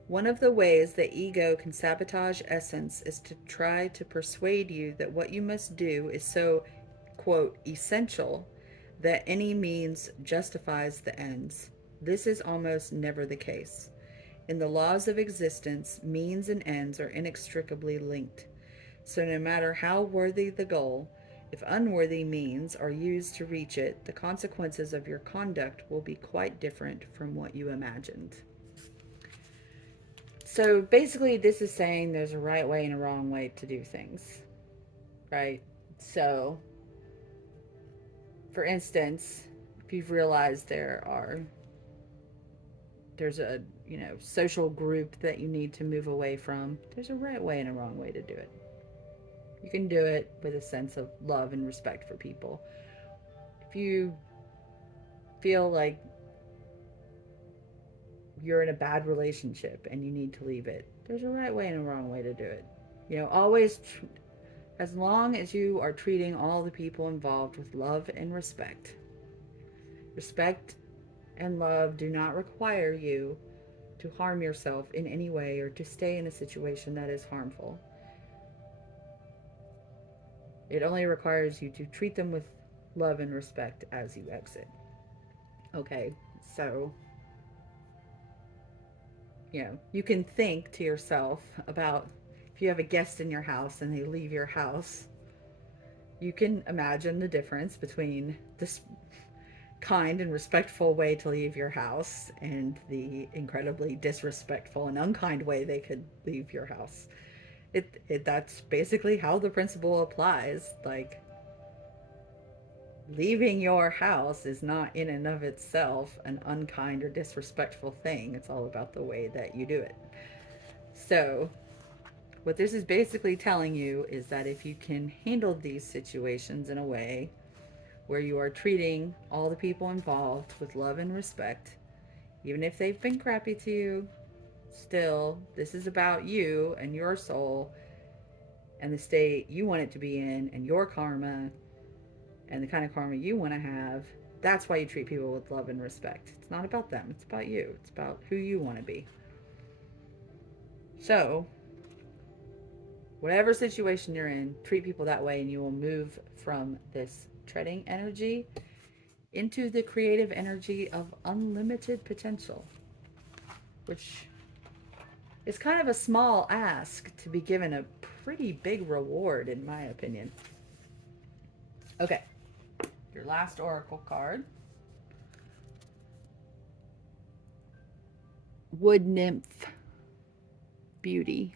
One of the ways the ego can sabotage essence is to try to persuade you that what you must do is so, quote, essential that any means justifies the ends. This is almost never the case. In the laws of existence, means and ends are inextricably linked. So, no matter how worthy the goal, if unworthy means are used to reach it, the consequences of your conduct will be quite different from what you imagined. So, basically, this is saying there's a right way and a wrong way to do things, right? So, for instance, if you've realized there's a social group that you need to move away from, there's a right way and a wrong way to do it. You can do it with a sense of love and respect for people. If you feel like you're in a bad relationship and you need to leave it, there's a right way and a wrong way to do it. Always, as long as you are treating all the people involved with love and respect. Respect and love do not require you to harm yourself in any way or to stay in a situation that is harmful. It only requires you to treat them with love and respect as you exit. Okay, so, you can think to yourself about if you have a guest in your house and they leave your house, you can imagine the difference between this kind and respectful way to leave your house and the incredibly disrespectful and unkind way they could leave your house. That's basically how the principle applies. Like, leaving your house is not in and of itself an unkind or disrespectful thing. It's all about the way that you do it. So, what this is basically telling you is that if you can handle these situations in a way where you are treating all the people involved with love and respect, even if they've been crappy to you, still, this is about you and your soul and the state you want it to be in and your karma and the kind of karma you want to have. That's why you treat people with love and respect. It's not about them, it's about you. It's about who you want to be. So, whatever situation you're in, treat people that way and you will move from this treading energy into the creative energy of unlimited potential, which is kind of a small ask to be given a pretty big reward, in my opinion. Okay, your last oracle card. Wood nymph beauty.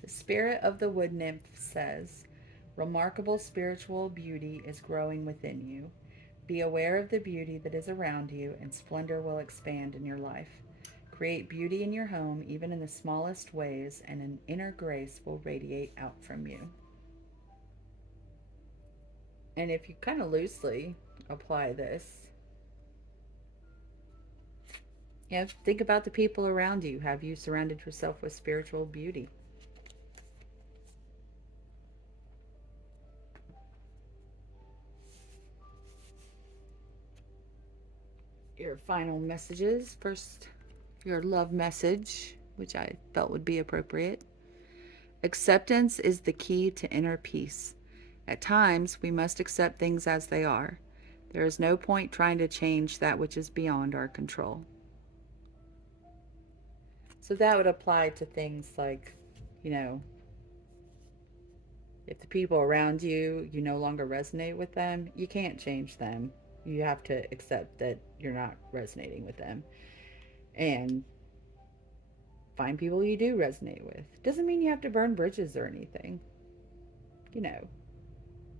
The spirit of the wood nymph says, remarkable spiritual beauty is growing within you. Be aware of the beauty that is around you, and splendor will expand in your life. Create beauty in your home, even in the smallest ways, and an inner grace will radiate out from you. And if you kind of loosely apply this, think about the people around you. Have you surrounded yourself with spiritual beauty? Your final messages. First, your love message, which I felt would be appropriate. Acceptance is the key to inner peace. At times, we must accept things as they are. There is no point trying to change that which is beyond our control. So that would apply to things like, you know, if the people around you, you no longer resonate with them, you can't change them. You have to accept that you're not resonating with them. And find people you do resonate with. Doesn't mean you have to burn bridges or anything, you know.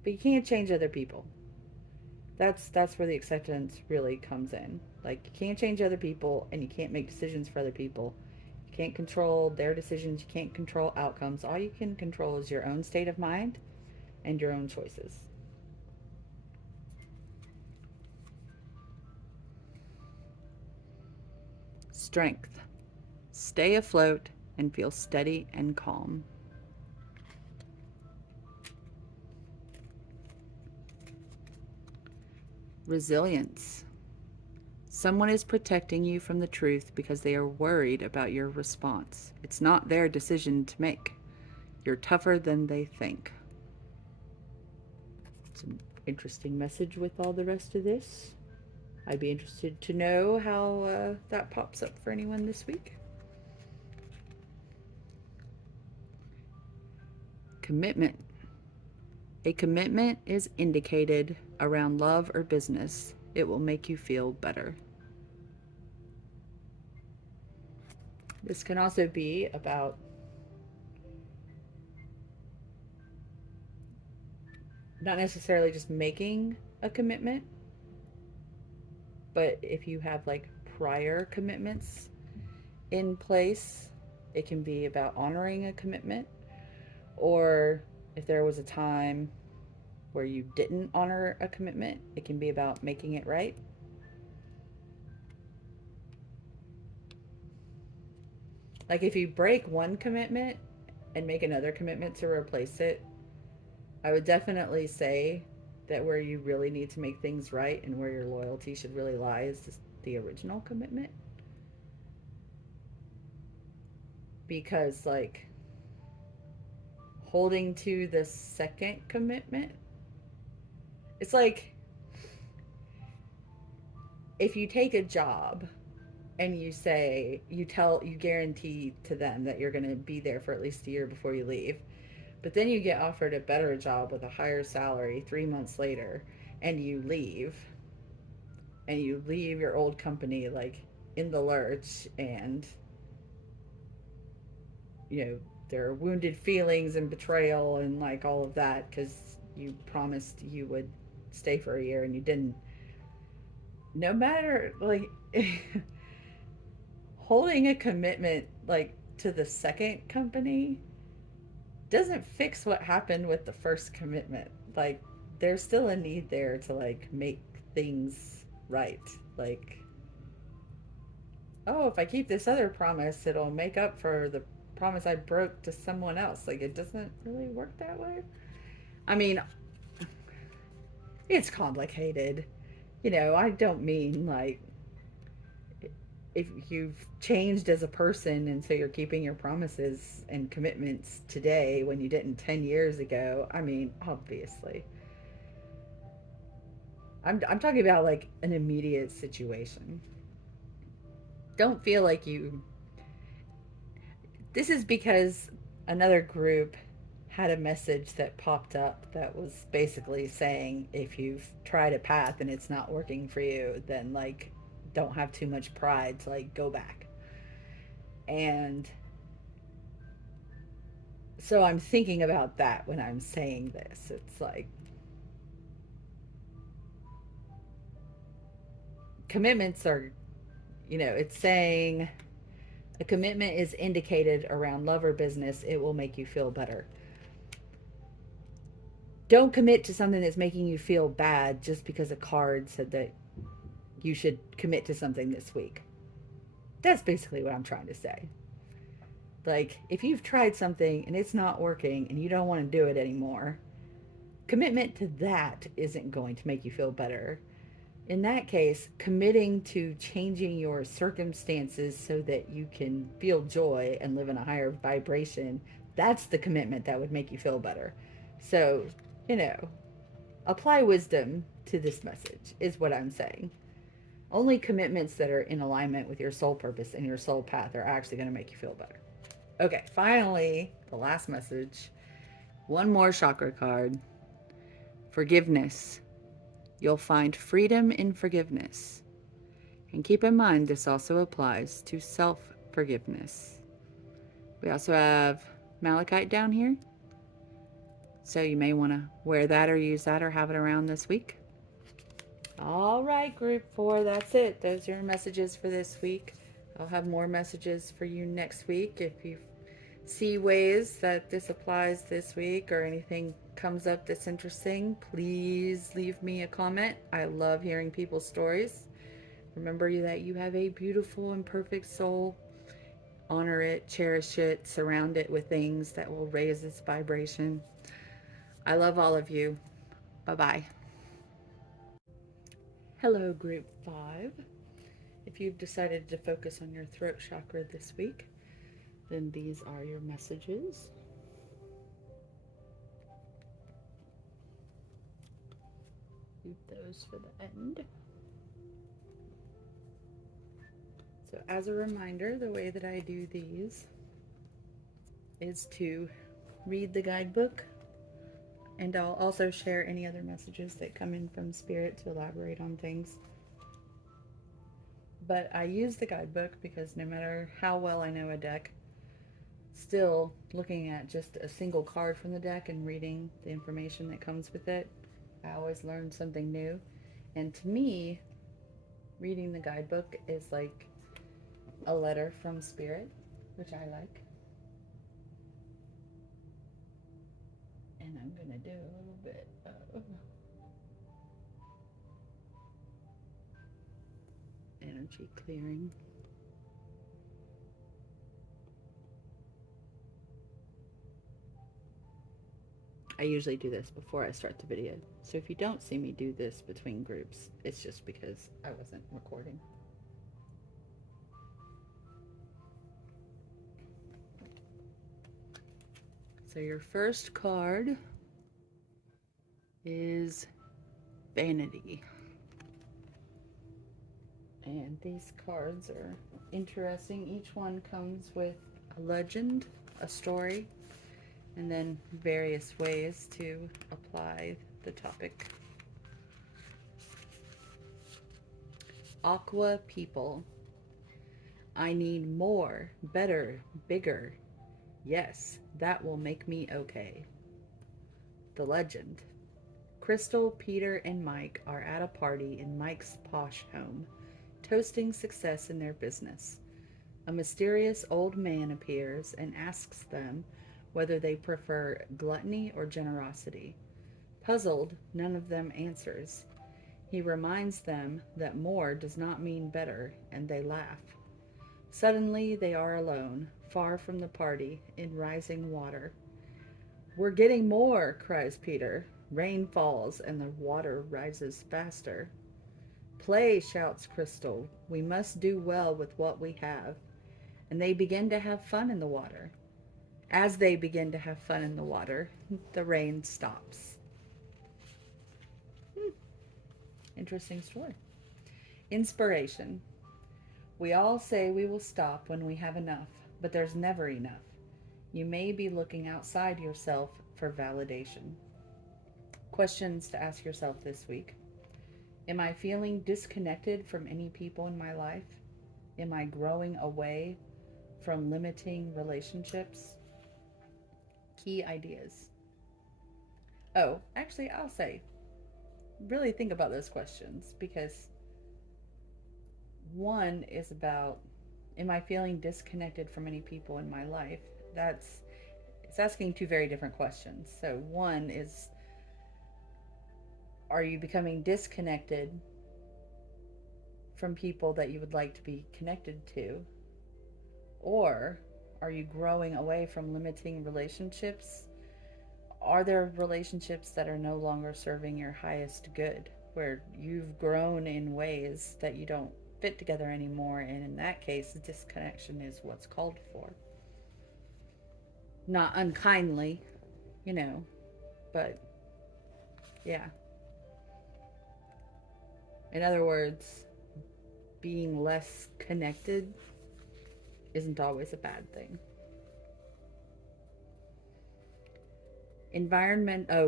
But you can't change other people. That's where the acceptance really comes in. Like, you can't change other people and you can't make decisions for other people. You can't control their decisions, you can't control outcomes. All you can control is your own state of mind and your own choices. Strength. Stay afloat and feel steady and calm. Resilience. Someone is protecting you from the truth because they are worried about your response. It's not their decision to make. You're tougher than they think. It's an interesting message with all the rest of this. I'd be interested to know how that pops up for anyone this week. Commitment. A commitment is indicated around love or business. It will make you feel better. This can also be about not necessarily just making a commitment, but if you have like prior commitments in place, it can be about honoring a commitment. Or if there was a time where you didn't honor a commitment, it can be about making it right. Like if you break one commitment and make another commitment to replace it, I would definitely say that where you really need to make things right and where your loyalty should really lie is the original commitment. Because, like, holding to the second commitment, it's like if you take a job and you guarantee to them that you're going to be there for at least a year before you leave, but then you get offered a better job with a higher salary 3 months later, and you leave your old company like in the lurch, and you know there are wounded feelings and betrayal and like all of that because you promised you would stay for a year and you didn't. No matter like holding a commitment like to the second company doesn't fix what happened with the first commitment. Like there's still a need there to like make things right. Like, oh, if I keep this other promise, it'll make up for the promise I broke to someone else. Like it doesn't really work that way. I mean, it's complicated. I don't mean like if you've changed as a person and so you're keeping your promises and commitments today when you didn't 10 years ago. I mean, obviously. I'm talking about like an immediate situation. Don't feel like you. This is because another group had a message that popped up that was basically saying if you've tried a path and it's not working for you, then like don't have too much pride to like go back. And so I'm thinking about that when I'm saying this. It's like commitments are, it's saying a commitment is indicated around love or business. It will make you feel better. Don't commit to something that's making you feel bad just because a card said that you should commit to something this week. That's basically what I'm trying to say. Like, if you've tried something and it's not working and you don't want to do it anymore, commitment to that isn't going to make you feel better. In that case, committing to changing your circumstances so that you can feel joy and live in a higher vibration, that's the commitment that would make you feel better. So, you know, apply wisdom to this message, is what I'm saying. Only commitments that are in alignment with your soul purpose and your soul path are actually going to make you feel better. Okay, finally, the last message. One more chakra card. Forgiveness. You'll find freedom in forgiveness. And keep in mind, this also applies to self-forgiveness. We also have malachite down here. So you may want to wear that or use that or have it around this week. All right, group 4, that's it. Those are your messages for this week. I'll have more messages for you next week. If you see ways that this applies this week or anything comes up that's interesting, please leave me a comment. I love hearing people's stories. Remember that you have a beautiful and perfect soul. Honor it, cherish it, surround it with things that will raise its vibration. I love all of you. Bye-bye. Hello, Group 5. If you've decided to focus on your throat chakra this week, then these are your messages. Keep those for the end. So as a reminder, the way that I do these is to read the guidebook, and I'll also share any other messages that come in from Spirit to elaborate on things. But I use the guidebook because no matter how well I know a deck, still looking at just a single card from the deck and reading the information that comes with it, I always learn something new. And to me, reading the guidebook is like a letter from Spirit, which I like. And I'm going to do a little bit of energy clearing. I usually do this before I start the video. So if you don't see me do this between groups, it's just because I wasn't recording. So your first card is Vanity. And these cards are interesting. Each one comes with a legend, a story, and then various ways to apply the topic. Aqua people. I need more, better, bigger. Yes, that will make me okay. The legend. Crystal, Peter, and Mike are at a party in Mike's posh home, toasting success in their business. A mysterious old man appears and asks them whether they prefer gluttony or generosity. Puzzled, none of them answers. He reminds them that more does not mean better, and they laugh. Suddenly, they are alone, far from the party, in rising water. We're getting more, cries Peter. Rain falls, and the water rises faster. Play, shouts Crystal. We must do well with what we have. And they begin to have fun in the water. As they begin to have fun in the water, the rain stops. Interesting story. Inspiration. We all say we will stop when we have enough, but there's never enough. You may be looking outside yourself for validation. Questions to ask yourself this week. Am I feeling disconnected from any people in my life? Am I growing away from limiting relationships? Key ideas. Oh, actually, I'll say, really think about those questions, because one is about, am I feeling disconnected from any people in my life? It's asking two very different questions. So one is, are you becoming disconnected from people that you would like to be connected to? Or are you growing away from limiting relationships? Are there relationships that are no longer serving your highest good, where you've grown in ways that you don't fit together anymore, and in that case, disconnection is what's called for? Not unkindly, but yeah. In other words, being less connected isn't always a bad thing.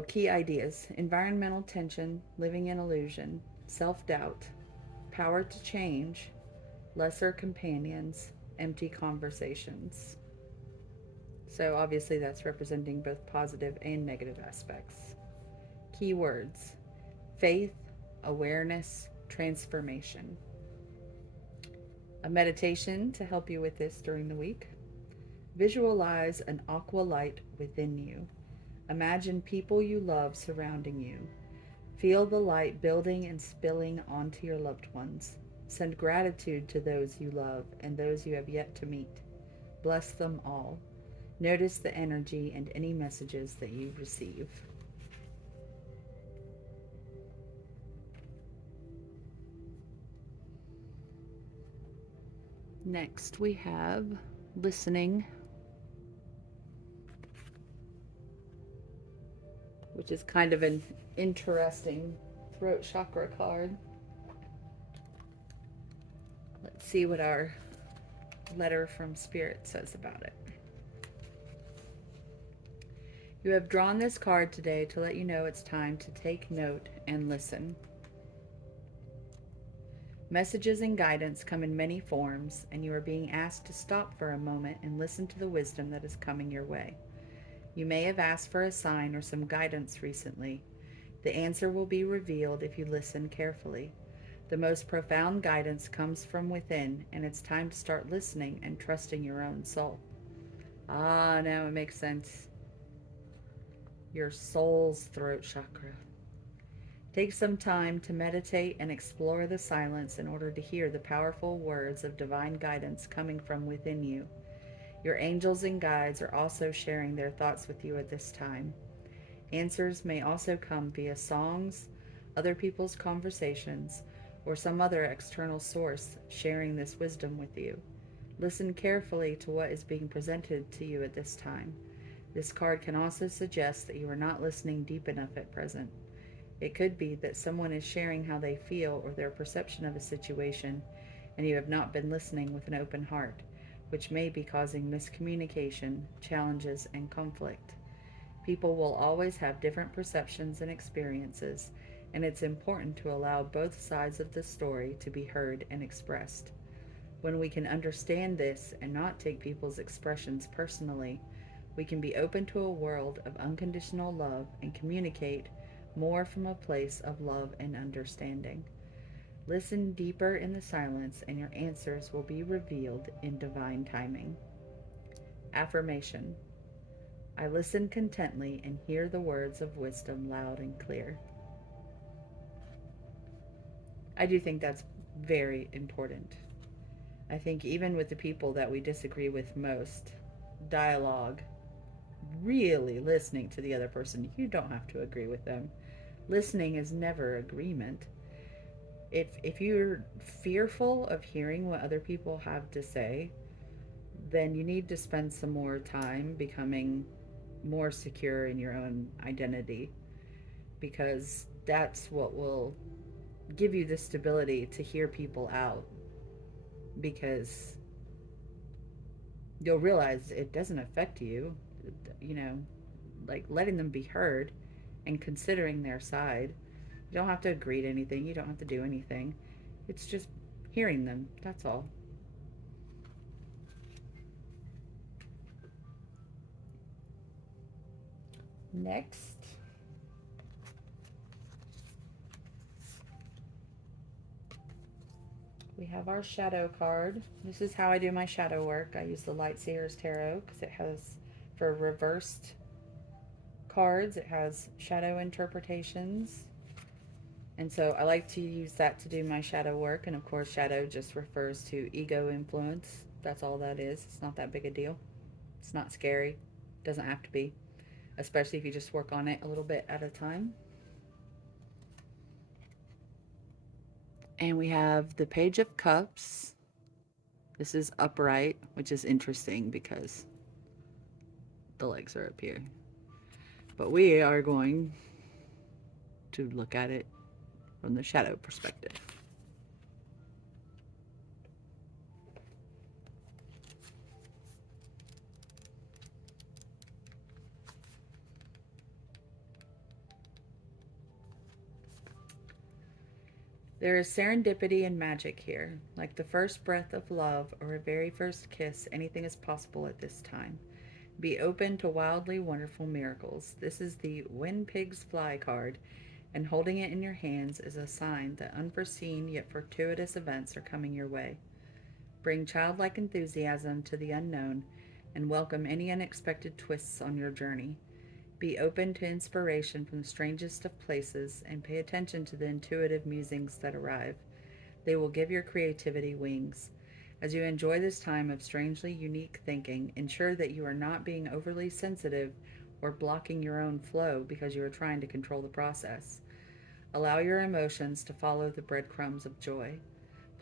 Key ideas. Environmental tension, living in illusion, self-doubt, power to change, lesser companions, empty conversations. So obviously that's representing both positive and negative aspects. Keywords. Faith, awareness, transformation. A meditation to help you with this during the week. Visualize an aqua light within you. Imagine people you love surrounding you. Feel the light building and spilling onto your loved ones. Send gratitude to those you love and those you have yet to meet. Bless them all. Notice the energy and any messages that you receive. Next, we have listening, which is kind of an interesting throat chakra card. Let's see what our letter from Spirit says about it. You have drawn this card today to let you know it's time to take note and listen. Messages and guidance come in many forms, and you are being asked to stop for a moment and listen to the wisdom that is coming your way. You may have asked for a sign or some guidance recently. The answer will be revealed if you listen carefully. The most profound guidance comes from within, and it's time to start listening and trusting your own soul. Ah, now it makes sense. Your soul's throat chakra. Take some time to meditate and explore the silence in order to hear the powerful words of divine guidance coming from within you. Your angels and guides are also sharing their thoughts with you at this time. Answers may also come via songs, other people's conversations, or some other external source sharing this wisdom with you. Listen carefully to what is being presented to you at this time. This card can also suggest that you are not listening deep enough at present. It could be that someone is sharing how they feel or their perception of a situation, and you have not been listening with an open heart, which may be causing miscommunication, challenges, and conflict. People will always have different perceptions and experiences, and it's important to allow both sides of the story to be heard and expressed. When we can understand this and not take people's expressions personally, we can be open to a world of unconditional love and communicate more from a place of love and understanding. Listen deeper in the silence, and your answers will be revealed in divine timing. Affirmation: I listen contently and hear the words of wisdom loud and clear. I do think that's very important. I think even with the people that we disagree with most, dialogue, really listening to the other person, you don't have to agree with them. Listening is never agreement. If you're fearful of hearing what other people have to say, then you need to spend some more time becoming more secure in your own identity, because that's what will give you the stability to hear people out, because you'll realize it doesn't affect you, you know, like letting them be heard and considering their side. You don't have to agree to anything, you don't have to do anything. It's just hearing them, that's all. Next, we have our shadow card. This is how I do my shadow work. I use the Lightseer's Tarot because it has, for reversed cards, it has shadow interpretations. And so I like to use that to do my shadow work. And of course, shadow just refers to ego influence. That's all that is. It's not that big a deal. It's not scary. It doesn't have to be, especially if you just work on it a little bit at a time. And we have the Page of Cups. This is upright, which is interesting because the legs are up here. But we are going to look at it from the shadow perspective. There is serendipity and magic here. Like the first breath of love or a very first kiss, anything is possible at this time. Be open to wildly wonderful miracles. This is the When Pigs Fly card, and holding it in your hands is a sign that unforeseen yet fortuitous events are coming your way. Bring childlike enthusiasm to the unknown and welcome any unexpected twists on your journey. Be open to inspiration from the strangest of places and pay attention to the intuitive musings that arrive. They will give your creativity wings. As you enjoy this time of strangely unique thinking, ensure that you are not being overly sensitive or blocking your own flow because you are trying to control the process. Allow your emotions to follow the breadcrumbs of joy.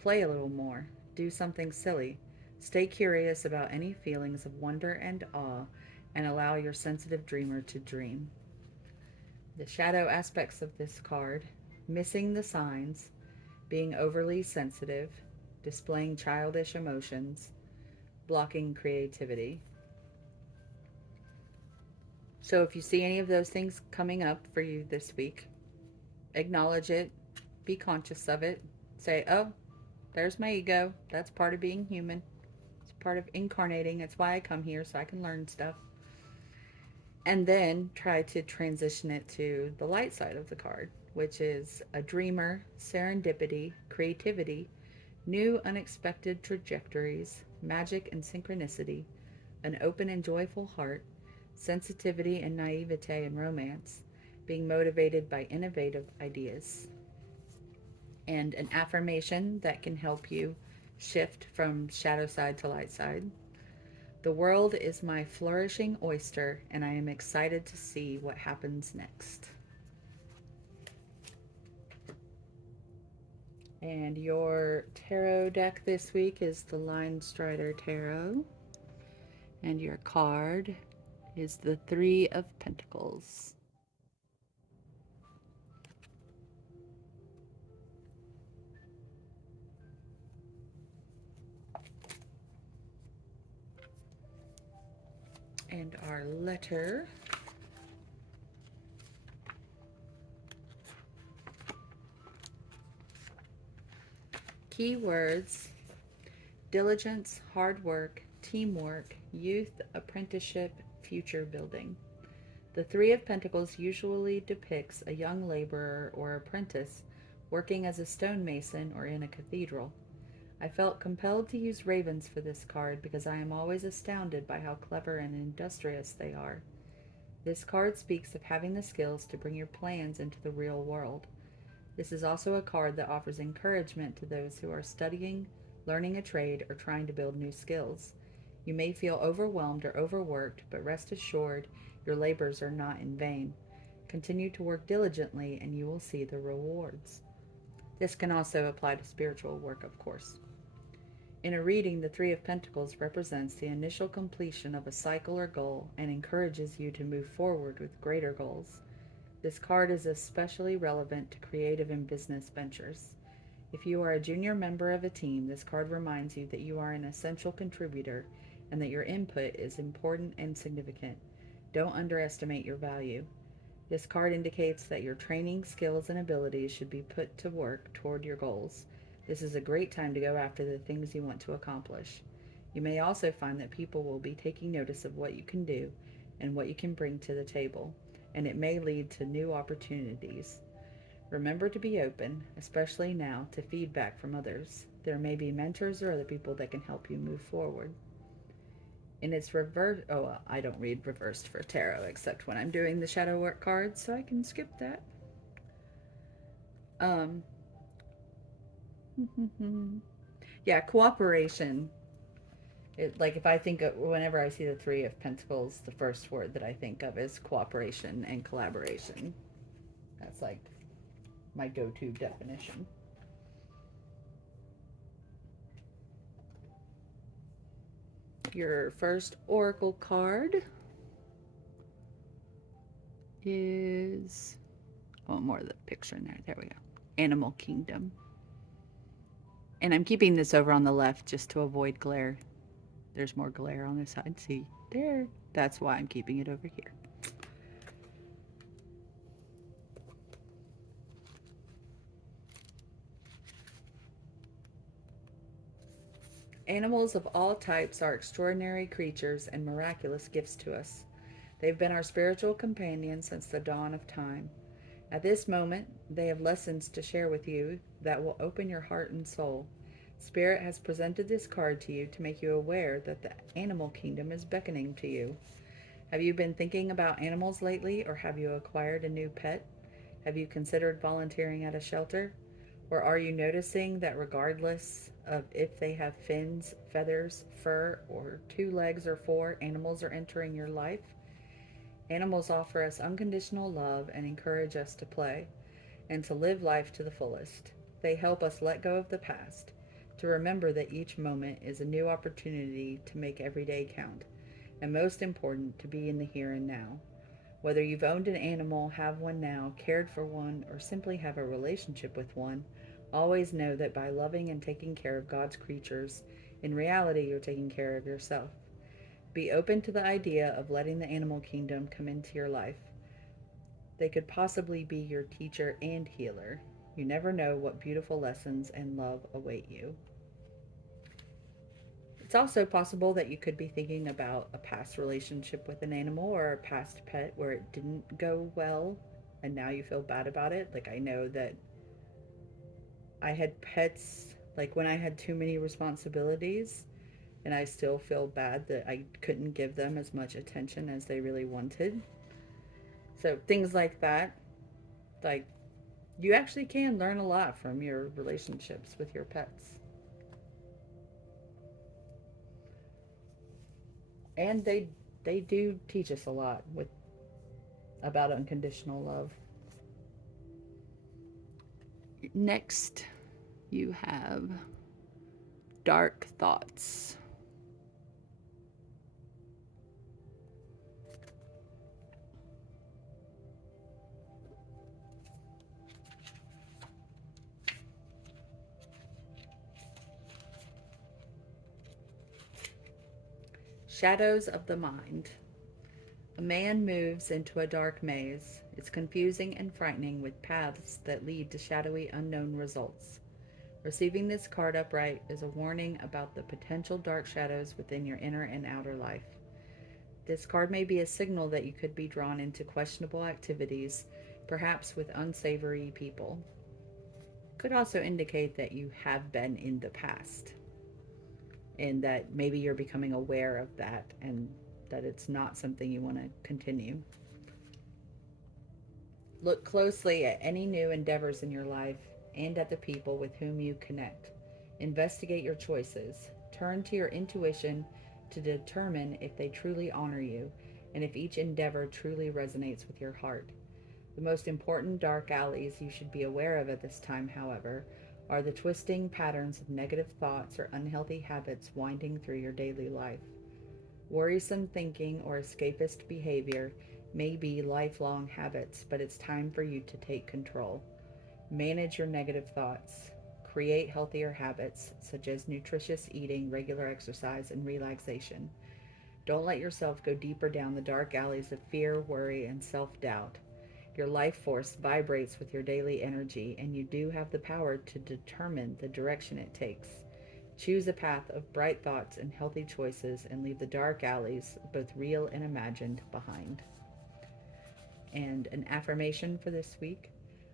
Play a little more. Do something silly. Stay curious about any feelings of wonder and awe and allow your sensitive dreamer to dream. The shadow aspects of this card: missing the signs, being overly sensitive, displaying childish emotions, blocking creativity. So if you see any of those things coming up for you this week, acknowledge it, be conscious of it, say, oh, there's my ego. That's part of being human. It's part of incarnating. It's why I come here, so I can learn stuff. And then try to transition it to the light side of the card, which is a dreamer, serendipity, creativity, new unexpected trajectories, magic and synchronicity, an open and joyful heart, sensitivity and naivete in romance, being motivated by innovative ideas, and an affirmation that can help you shift from shadow side to light side. The world is my flourishing oyster, and I am excited to see what happens next. And your tarot deck this week is the Line Strider Tarot. And your card is the Three of Pentacles. And our letter keywords: diligence, hard work, teamwork, youth, apprenticeship, future building. The Three of Pentacles usually depicts a young laborer or apprentice working as a stonemason or in a cathedral. I felt compelled to use ravens for this card because I am always astounded by how clever and industrious they are. This card speaks of having the skills to bring your plans into the real world. This is also a card that offers encouragement to those who are studying, learning a trade, or trying to build new skills. You may feel overwhelmed or overworked, but rest assured your labors are not in vain. Continue to work diligently and you will see the rewards. This can also apply to spiritual work, of course. In a reading, the Three of Pentacles represents the initial completion of a cycle or goal and encourages you to move forward with greater goals. This card is especially relevant to creative and business ventures. If you are a junior member of a team, this card reminds you that you are an essential contributor and that your input is important and significant. Don't underestimate your value. This card indicates that your training, skills, and abilities should be put to work toward your goals. This is a great time to go after the things you want to accomplish. You may also find that people will be taking notice of what you can do and what you can bring to the table, and it may lead to new opportunities. Remember to be open, especially now, to feedback from others. There may be mentors or other people that can help you move forward. In its reverse, I don't read reversed for tarot except when I'm doing the shadow work cards, so I can skip that. Um, yeah, cooperation. Like if I think of, whenever I see the Three of Pentacles, the first word that I think of is cooperation and collaboration. That's like my go-to definition. Your first oracle card is, oh, more of the picture in there. There we go. Animal Kingdom. And I'm keeping this over on the left just to avoid glare. There's more glare on this side. See, there. That's why I'm keeping it over here. Animals of all types are extraordinary creatures and miraculous gifts to us. They've been our spiritual companions since the dawn of time. At this moment, they have lessons to share with you that will open your heart and soul. Spirit has presented this card to you to make you aware that the animal kingdom is beckoning to you. Have you been thinking about animals lately, or have you acquired a new pet? Have you considered volunteering at a shelter? Or are you noticing that regardless of if they have fins, feathers, fur, or two legs or four, animals are entering your life? Animals offer us unconditional love and encourage us to play and to live life to the fullest. They help us let go of the past, to remember that each moment is a new opportunity to make every day count, and most important, to be in the here and now. Whether you've owned an animal, have one now, cared for one, or simply have a relationship with one, always know that by loving and taking care of God's creatures, in reality, you're taking care of yourself. Be open to the idea of letting the animal kingdom come into your life. They could possibly be your teacher and healer. You never know what beautiful lessons and love await you. It's also possible that you could be thinking about a past relationship with an animal or a past pet where it didn't go well and now you feel bad about it. Like, I know that I had pets, like when I had too many responsibilities, and I still feel bad that I couldn't give them as much attention as they really wanted. So, things like that, like, you actually can learn a lot from your relationships with your pets. And they do teach us a lot with about unconditional love. Next, you have dark thoughts. Shadows of the mind. A man moves into a dark maze. It's confusing and frightening with paths that lead to shadowy, unknown results. Receiving this card upright is a warning about the potential dark shadows within your inner and outer life. This card may be a signal that you could be drawn into questionable activities, perhaps with unsavory people. Could also indicate that you have been in the past, and that maybe you're becoming aware of that and that it's not something you want to continue. Look closely at any new endeavors in your life and at the people with whom you connect. Investigate your choices. Turn to your intuition to determine if they truly honor you and if each endeavor truly resonates with your heart. The most important dark alleys you should be aware of at this time, however, are the twisting patterns of negative thoughts or unhealthy habits winding through your daily life. Worrisome thinking or escapist behavior may be lifelong habits, but it's time for you to take control. Manage your negative thoughts. Create healthier habits, such as nutritious eating, regular exercise, and relaxation. Don't let yourself go deeper down the dark alleys of fear, worry, and self-doubt. Your life force vibrates with your daily energy, and you do have the power to determine the direction it takes. Choose a path of bright thoughts and healthy choices and leave the dark alleys, both real and imagined, behind. And an affirmation for this week: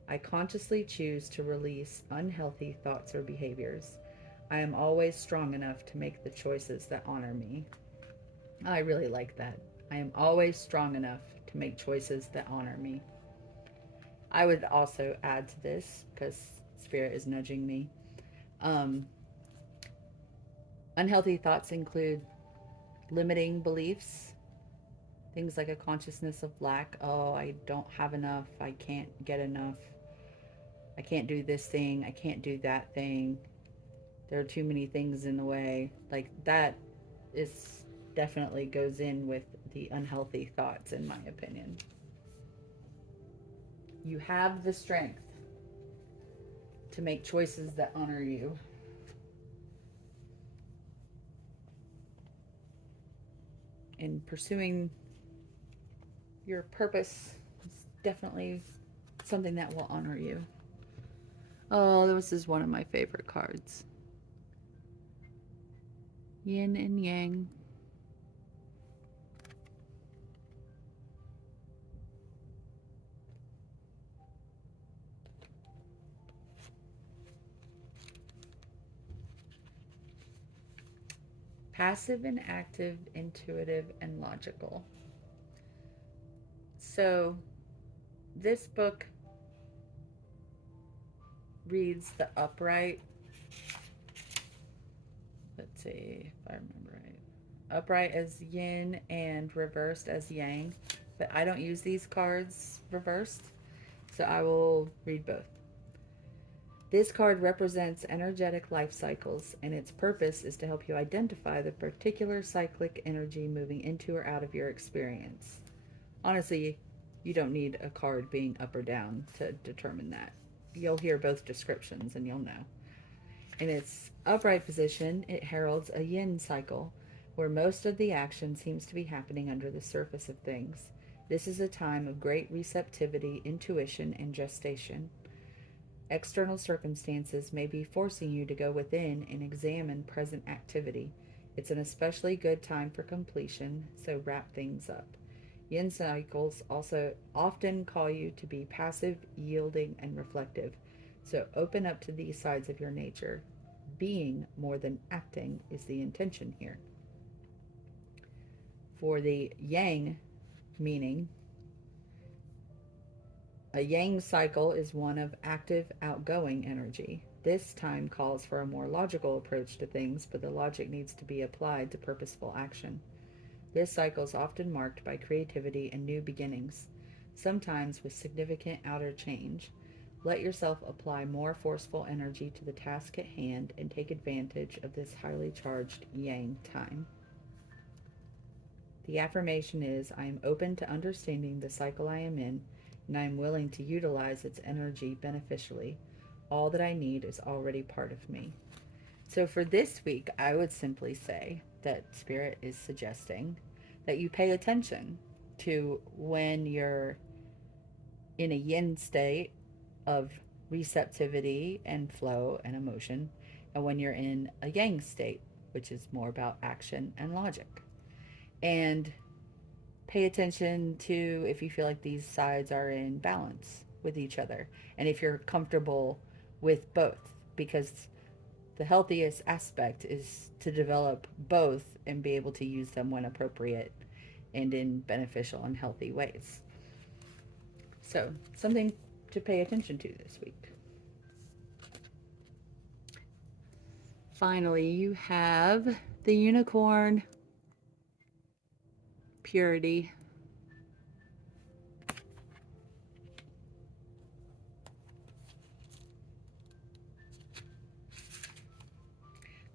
I consciously choose to release unhealthy thoughts or behaviors. I am always strong enough to make the choices that honor me. I really like that. I am always strong enough to make choices that honor me. I would also add to this, because Spirit is nudging me. Um, Unhealthy thoughts include limiting beliefs, things like a consciousness of lack. Oh, I don't have enough. I can't get enough. I can't do this thing. I can't do that thing. There are too many things in the way. Like, that is definitely goes in with the unhealthy thoughts, in my opinion. You have the strength to make choices that honor you. And pursuing your purpose is definitely something that will honor you. Oh, this is one of my favorite cards. Yin and Yang. Passive and active, intuitive and logical. So, this book reads the upright. Let's see if I remember right. Upright as yin and reversed as yang. But I don't use these cards reversed, so I will read both. This card represents energetic life cycles, and its purpose is to help you identify the particular cyclic energy moving into or out of your experience. Honestly, you don't need a card being up or down to determine that. You'll hear both descriptions and you'll know. In its upright position, it heralds a yin cycle, where most of the action seems to be happening under the surface of things. This is a time of great receptivity, intuition, and gestation. External circumstances may be forcing you to go within and examine present activity. It's an especially good time for completion, so wrap things up. Yin cycles also often call you to be passive, yielding, and reflective. So open up to these sides of your nature. Being more than acting is the intention here. For the yang meaning, a yang cycle is one of active, outgoing energy. This time calls for a more logical approach to things, but the logic needs to be applied to purposeful action. This cycle is often marked by creativity and new beginnings, sometimes with significant outer change. Let yourself apply more forceful energy to the task at hand and take advantage of this highly charged yang time. The affirmation is, I am open to understanding the cycle I am in, and I am willing to utilize its energy beneficially. All that I need is already part of me. So for this week, I would simply say that Spirit is suggesting that you pay attention to when you're in a yin state of receptivity and flow and emotion, and when you're in a yang state, which is more about action and logic. And pay attention to if you feel like these sides are in balance with each other and if you're comfortable with both, because the healthiest aspect is to develop both and be able to use them when appropriate and in beneficial and healthy ways. So, something to pay attention to this week. Finally, you have the unicorn, purity.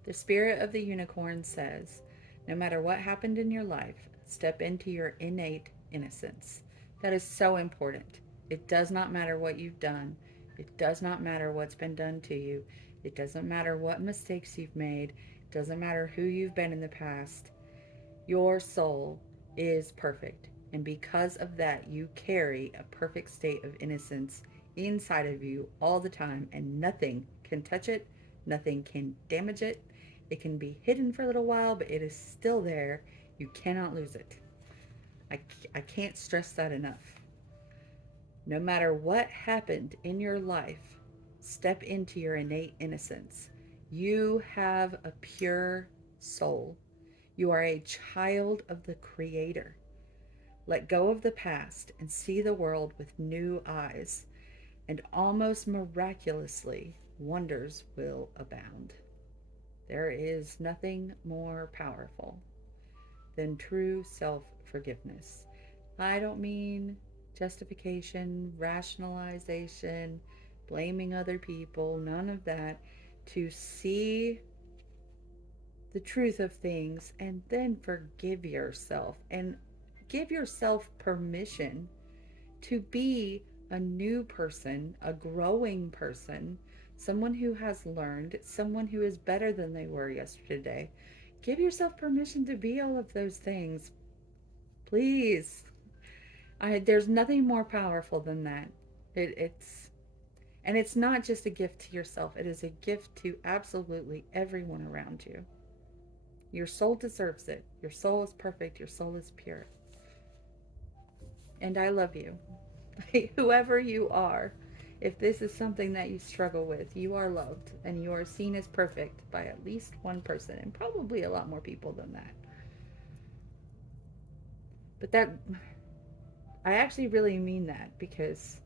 The spirit of the unicorn says, no matter what happened in your life, step into your innate innocence. That is so important. It does not matter what you've done. It does not matter what's been done to you. It doesn't matter what mistakes you've made. It doesn't matter who you've been in the past. Your soul is perfect. And because of that, you carry a perfect state of innocence inside of you all the time, and nothing can touch it, nothing can damage it. It can be hidden for a little while, but it is still there. You cannot lose it. I can't stress that enough. No matter what happened in your life, step into your innate innocence. You have a pure soul. You are a child of the Creator. Let go of the past and see the world with new eyes, and almost miraculously, wonders will abound. There is nothing more powerful than true self forgiveness. I don't mean justification, rationalization, blaming other people, none of that. To see the truth of things and then forgive yourself and give yourself permission to be a new person, a growing person, someone who has learned, someone who is better than they were yesterday. Give yourself permission to be all of those things. Please. There's nothing more powerful than that. It's and it's not just a gift to yourself. It is a gift to absolutely everyone around you. Your soul deserves it. Your soul is perfect. Your soul is pure. And I love you. Whoever you are, if this is something that you struggle with, you are loved and you are seen as perfect by at least one person, and probably a lot more people than that. But that, I actually really mean that, because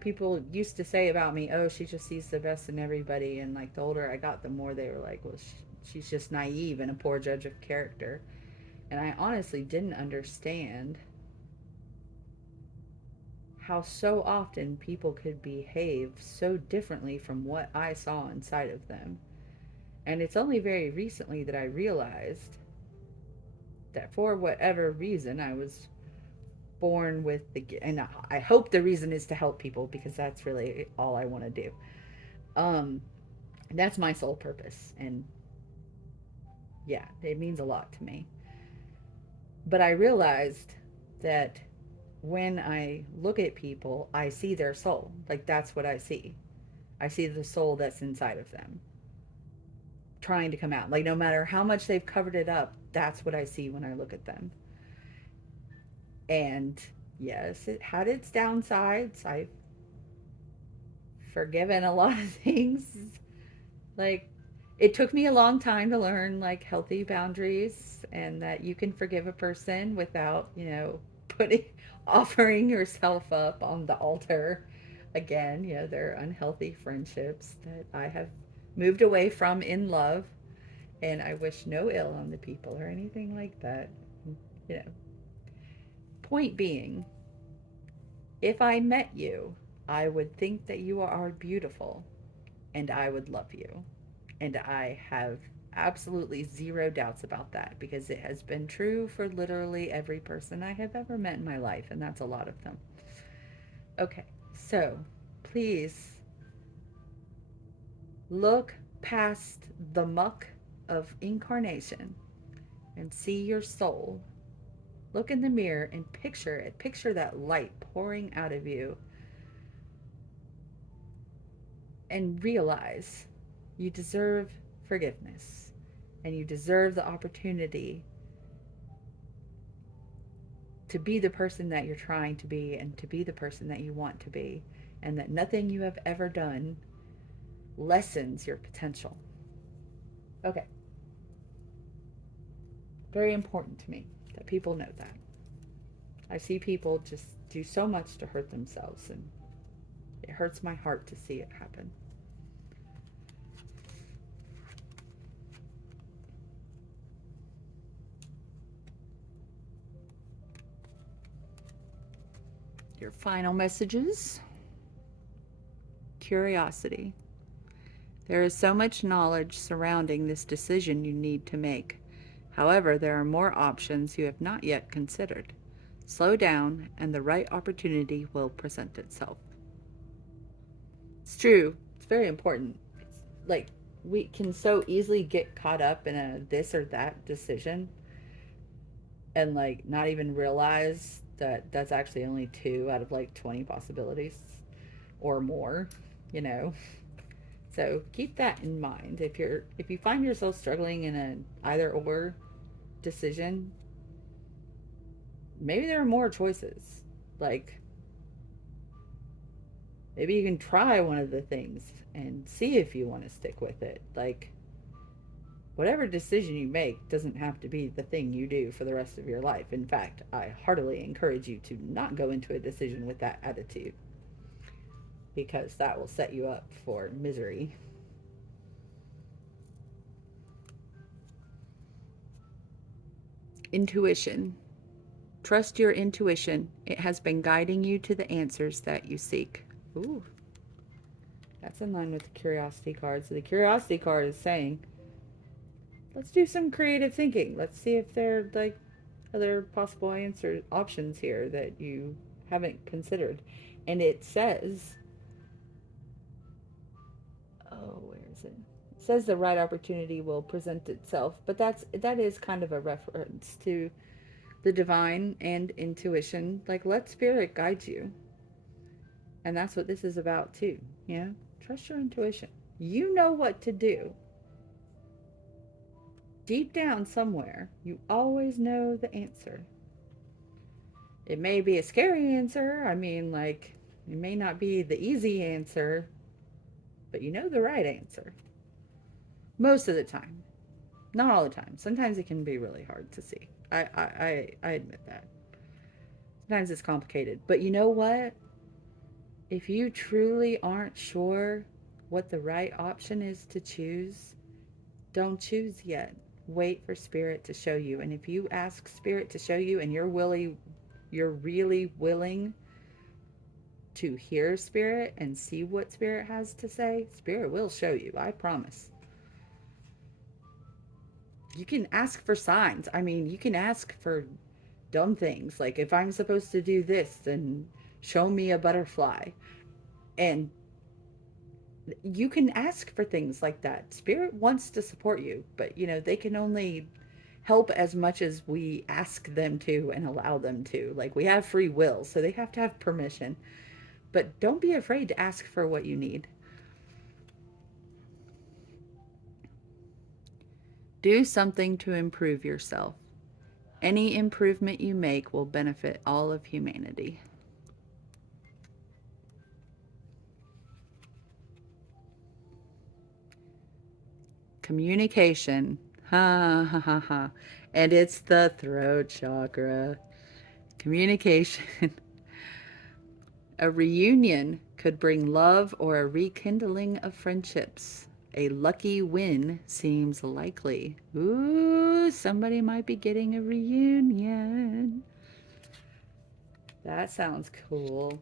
people used to say about me, oh, she just sees the best in everybody. And like the older I got, the more they were like, well, she's just naive and a poor judge of character. And I honestly didn't understand how so often people could behave so differently from what I saw inside of them. And it's only very recently that I realized that for whatever reason I was born with the, and I hope the reason is to help people, because that's really all I want to do. Um that's my sole purpose, and yeah, it means a lot to me. But I realized that when I look at people, I see their soul. Like, that's what I see. I see the soul that's inside of them trying to come out. Like, no matter how much they've covered it up, that's what I see when I look at them. And yes, it had its downsides. I've forgiven a lot of things. Like, it took me a long time to learn like healthy boundaries, and that you can forgive a person without, putting offering yourself up on the altar again. There are unhealthy friendships that I have moved away from in love, and I wish no ill on the people or anything like that. You know, point being, if I met you, I would think that you are beautiful, and I would love you. And I have absolutely zero doubts about that, because it has been true for literally every person I have ever met in my life, and that's a lot of them. Okay, so please look past the muck of incarnation and see your soul. Look in the mirror and picture it. Picture that light pouring out of you, and realize you deserve forgiveness, and you deserve the opportunity to be the person that you're trying to be, and to be the person that you want to be, and that nothing you have ever done lessens your potential. Okay. Very important to me that people know that. I see people just do so much to hurt themselves, and it hurts my heart to see it happen. Your final messages: curiosity. There is so much knowledge surrounding this decision you need to make. However, there are more options you have not yet considered. Slow down, and the right opportunity will present itself. It's true. It's very important. It's like, we can so easily get caught up in a this or that decision, and like not even realize that that's actually only two out of like 20 possibilities or more, you know. So keep that in mind. If you find yourself struggling in an either or decision, maybe there are more choices. Like, maybe you can try one of the things and see if you want to stick with it. Like, whatever decision you make doesn't have to be the thing you do for the rest of your life. In fact, I heartily encourage you to not go into a decision with that attitude, because that will set you up for misery. Intuition. Trust your intuition. It has been guiding you to the answers that you seek. Ooh, that's in line with the curiosity card. So the curiosity card is saying, let's do some creative thinking. Let's see if there are like other possible answer options here that you haven't considered. And it says, oh, where is it? It says the right opportunity will present itself, but that is kind of a reference to the divine and intuition. Like, let spirit guide you. And that's what this is about too. Trust your intuition. You know what to do. Deep down somewhere, you always know the answer. It may be a scary answer. I mean, like, it may not be the easy answer, but you know the right answer. Most of the time. Not all the time. Sometimes it can be really hard to see. I admit that. Sometimes it's complicated. But you know what? If you truly aren't sure what the right option is to choose, don't choose yet. Wait for spirit to show you. And if you ask spirit to show you, and you're really willing to hear Spirit and see what Spirit has to say, Spirit will show you, I promise. You can ask for signs. I mean, you can ask for dumb things. Like, if I'm supposed to do this, then show me a butterfly. And you can ask for things like that. Spirit wants to support you, but they can only help as much as we ask them to and allow them to. Like, we have free will, so they have to have permission. But don't be afraid to ask for what you need. Do something to improve yourself. Any improvement you make will benefit all of humanity. Communication. Ha ha ha ha. And it's the throat chakra. Communication. A reunion could bring love or a rekindling of friendships. A lucky win seems likely. Ooh, somebody might be getting a reunion. That sounds cool.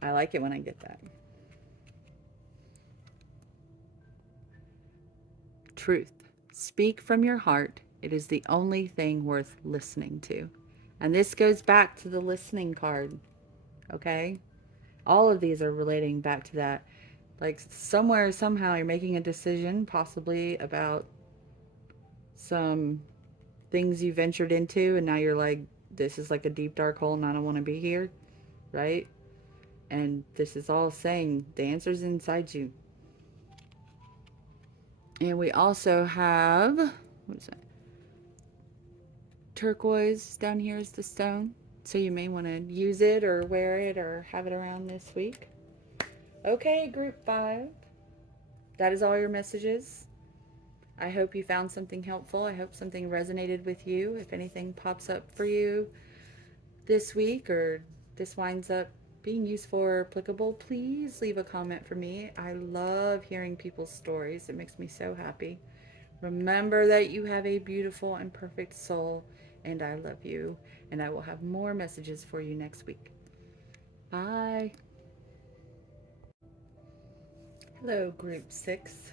I like it when I get that. Truth. Speak from your heart. It is the only thing worth listening to. And this goes back to the listening card. Okay? All of these are relating back to that. Like, somewhere, somehow, you're making a decision, possibly about some things you ventured into, and now you're like, this is like a deep, dark hole, and I don't want to be here, right? And this is all saying the answer's inside you. And we also have, what is that? Turquoise down here is the stone. So you may want to use it or wear it or have it around this week. Okay, group 5. That is all your messages. I hope you found something helpful. I hope something resonated with you. If anything pops up for you this week or this winds up being useful or applicable, please leave a comment for me. I love hearing people's stories. It makes me so happy. Remember that you have a beautiful and perfect soul, and I love you. And I will have more messages for you next week. Bye. Hello, group 6.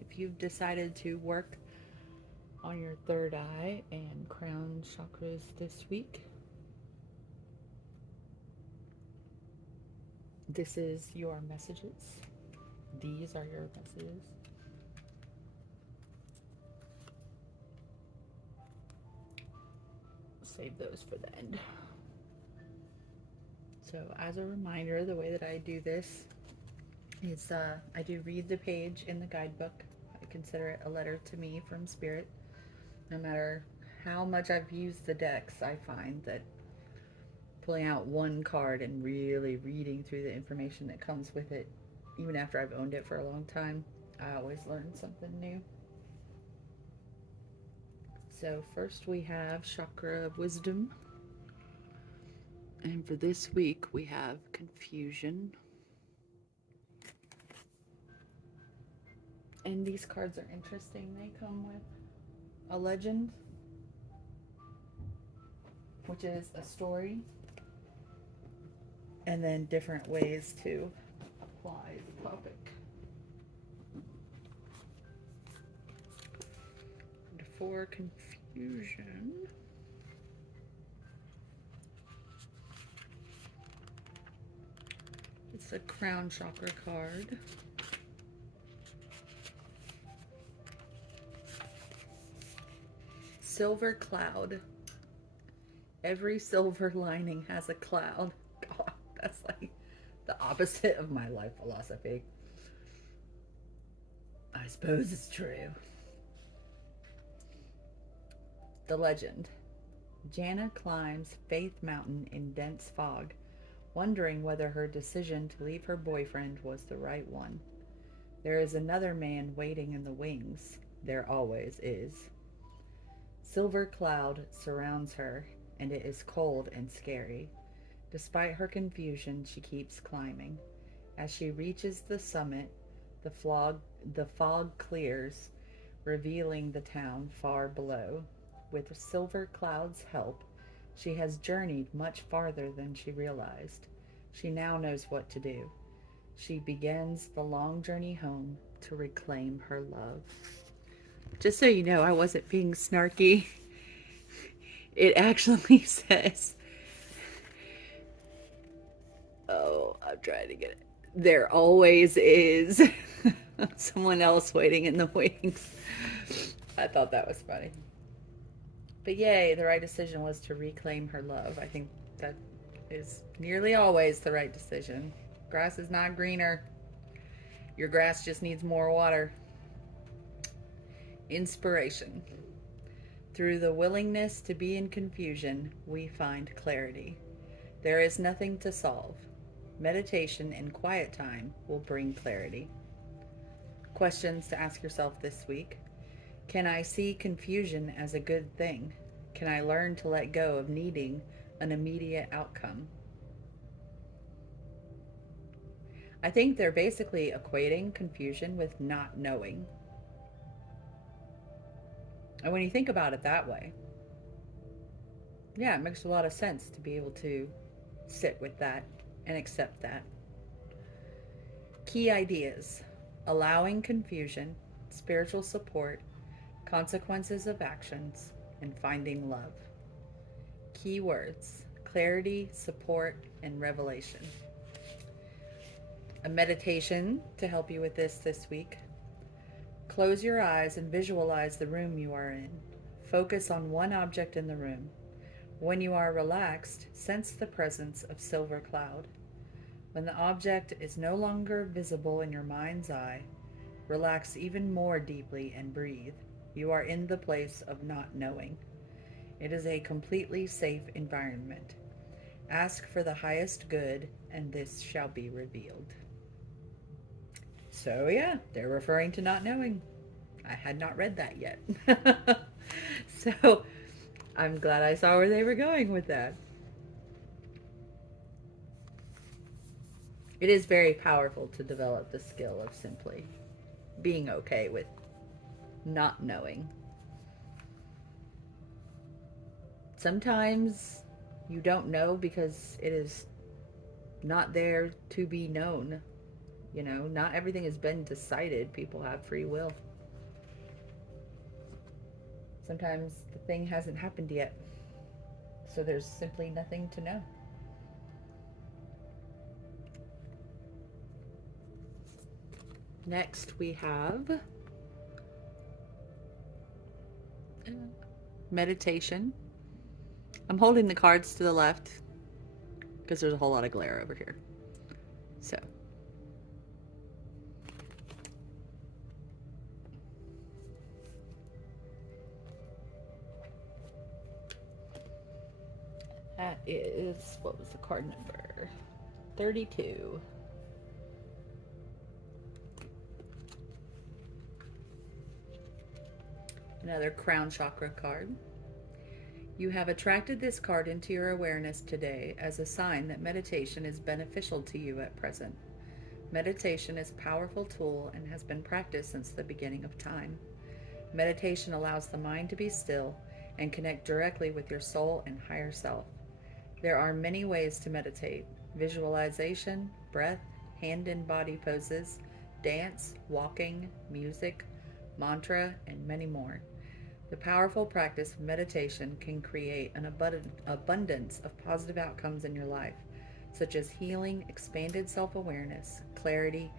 If you've decided to work on your third eye and crown chakras this week, this is your messages. These are your messages. Save those for the end. So as a reminder, the way that I do this is I do read the page in the guidebook. I consider it a letter to me from Spirit. No matter how much I've used the decks, I find that pulling out one card and really reading through the information that comes with it, even after I've owned it for a long time, I always learn something new. So first we have Chakra Wisdom. And for this week we have Confusion. And these cards are interesting. They come with a legend, which is a story, and then different ways to apply the topic. And for confusion, it's a crown chakra card. Silver cloud. Every silver lining has a cloud. God, that's like the opposite of my life philosophy. I suppose it's true. The legend. Jana climbs Faith Mountain in dense fog, wondering whether her decision to leave her boyfriend was the right one. There is another man waiting in the wings. There always is. Silver cloud surrounds her, and it is cold and scary. Despite her confusion, she keeps climbing. As she reaches the summit, the fog clears, revealing the town far below. With Silver Cloud's help, She has journeyed much farther than she realized. She now knows what to do. She begins the long journey home to reclaim her love. Just so you know, I wasn't being snarky. It actually says, oh, I'm trying to get it. There always is someone else waiting in the wings. I thought that was funny. But yay, the right decision was to reclaim her love. I think that is nearly always the right decision. Grass is not greener. Your grass just needs more water. Inspiration. Through the willingness to be in confusion, we find clarity. There is nothing to solve. Meditation and quiet time will bring clarity. Questions to ask yourself this week. Can I see confusion as a good thing? Can I learn to let go of needing an immediate outcome? I think they're basically equating confusion with not knowing. And when you think about it that way, yeah, it makes a lot of sense to be able to sit with that and accept that. Key ideas: allowing confusion, spiritual support, consequences of actions, and finding love. Keywords: clarity, support, and revelation. A meditation to help you with this week. Close your eyes and visualize the room you are in. Focus on one object in the room. When you are relaxed, sense the presence of silver cloud. When the object is no longer visible in your mind's eye, relax even more deeply and breathe. You are in the place of not knowing. It is a completely safe environment. Ask for the highest good, and this shall be revealed. So, yeah, they're referring to not knowing. I had not read that yet. So, I'm glad I saw where they were going with that. It is very powerful to develop the skill of simply being okay with not knowing. Sometimes you don't know because it is not there to be known. You know, not everything has been decided. People have free will. Sometimes the thing hasn't happened yet. So there's simply nothing to know. Next we have meditation. I'm holding the cards to the left because there's a whole lot of glare over here. So that is, what was the card number? 32. Another crown chakra card. You have attracted this card into your awareness today as a sign that meditation is beneficial to you at present. Meditation is a powerful tool and has been practiced since the beginning of time. Meditation allows the mind to be still and connect directly with your soul and higher self. There are many ways to meditate: visualization, breath, hand and body poses, dance, walking, music, mantra, and many more. The powerful practice of meditation can create an abundance of positive outcomes in your life, such as healing, expanded self-awareness, clarity,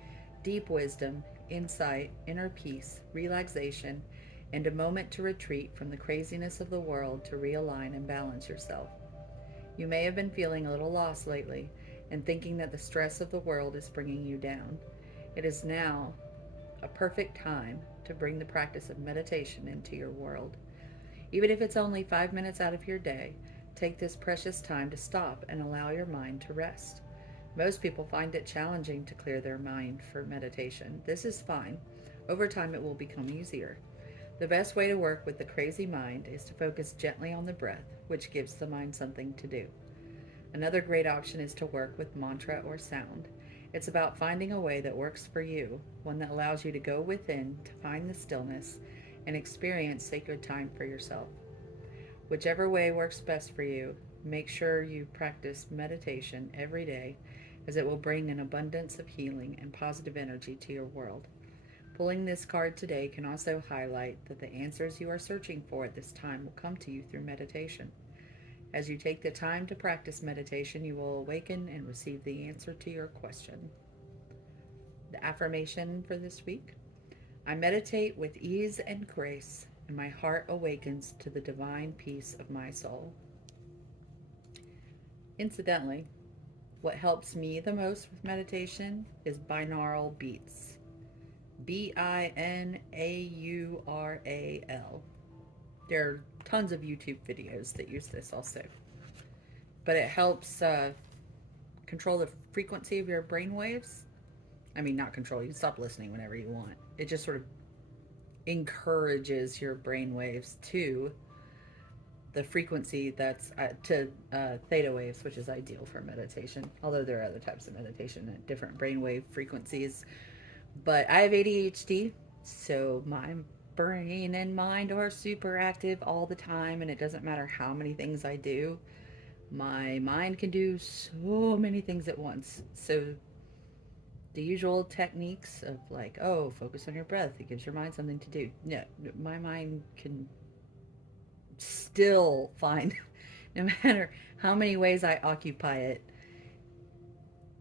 deep wisdom, insight, inner peace, relaxation, and a moment to retreat from the craziness of the world to realign and balance yourself. You may have been feeling a little lost lately and thinking that the stress of the world is bringing you down. It is now a perfect time to bring the practice of meditation into your world. Even if it's only 5 minutes out of your day, take this precious time to stop and allow your mind to rest. Most people find it challenging to clear their mind for meditation. This is fine. Over time, it will become easier. The best way to work with the crazy mind is to focus gently on the breath, which gives the mind something to do. Another great option is to work with mantra or sound. It's about finding a way that works for you, one that allows you to go within to find the stillness and experience sacred time for yourself. Whichever way works best for you, make sure you practice meditation every day, as it will bring an abundance of healing and positive energy to your world. Pulling this card today can also highlight that the answers you are searching for at this time will come to you through meditation. As you take the time to practice meditation, you will awaken and receive the answer to your question. The affirmation for this week: I meditate with ease and grace, and my heart awakens to the divine peace of my soul. Incidentally, what helps me the most with meditation is binaural beats. Binaural. There are tons of YouTube videos that use this also. But it helps control the frequency of your brain waves. I mean, not control, you can stop listening whenever you want. It just sort of encourages your brain waves to the frequency that's to theta waves, which is ideal for meditation. Although there are other types of meditation at different brainwave frequencies. But I have ADHD, so my brain and mind are super active all the time, and it doesn't matter how many things I do. My mind can do so many things at once. So the usual techniques of like, oh, focus on your breath, it gives your mind something to do. No, my mind can still find, no matter how many ways I occupy it,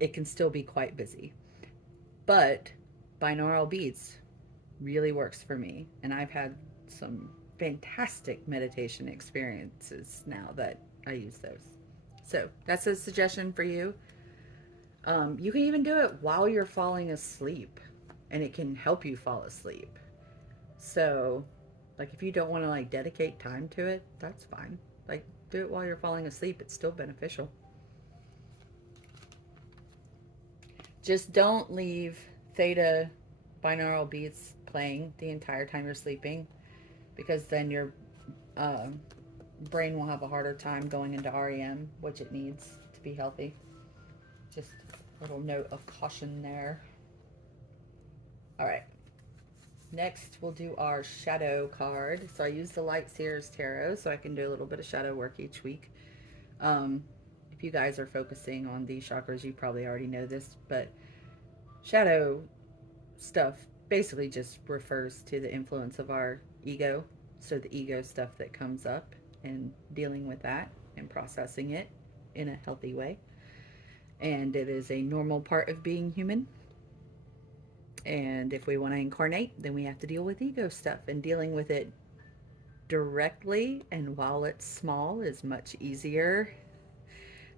it can still be quite busy. But binaural beats really works for me, and I've had some fantastic meditation experiences now that I use those. So that's a suggestion for you. You can even do it while you're falling asleep, and it can help you fall asleep. So, like, if you don't want to like dedicate time to it, that's fine. Like, do it while you're falling asleep. It's still beneficial. Just don't leave theta binaural beats playing the entire time you're sleeping, because then your uh, brain will have a harder time going into REM, which it needs to be healthy. Just a little note of caution there. All right. Next, we'll do our shadow card. So I use the Light Seers Tarot, so I can do a little bit of shadow work each week. If you guys are focusing on these chakras, you probably already know this, but shadow stuff basically just refers to the influence of our ego. So the ego stuff that comes up, and dealing with that and processing it in a healthy way. And it is a normal part of being human. And if we want to incarnate, then we have to deal with ego stuff, and dealing with it directly and while it's small is much easier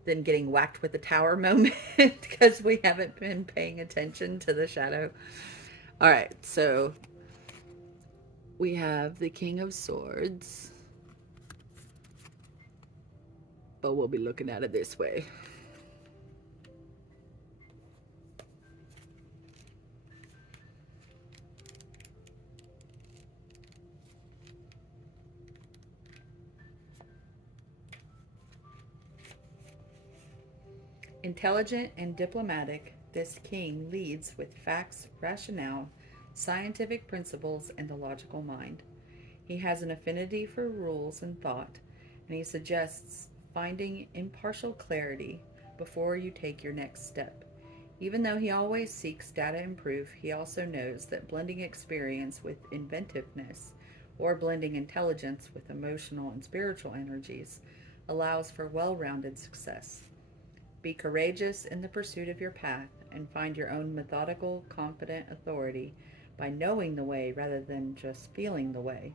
than getting whacked with the tower moment because we haven't been paying attention to the shadow. All right, so we have the King of Swords, but we'll be looking at it this way. Intelligent and diplomatic, this king leads with facts, rationale, scientific principles, and the logical mind. He has an affinity for rules and thought, and he suggests finding impartial clarity before you take your next step. Even though he always seeks data and proof, he also knows that blending experience with inventiveness, or blending intelligence with emotional and spiritual energies, allows for well rounded success. Be courageous in the pursuit of your path, and find your own methodical, confident authority by knowing the way rather than just feeling the way.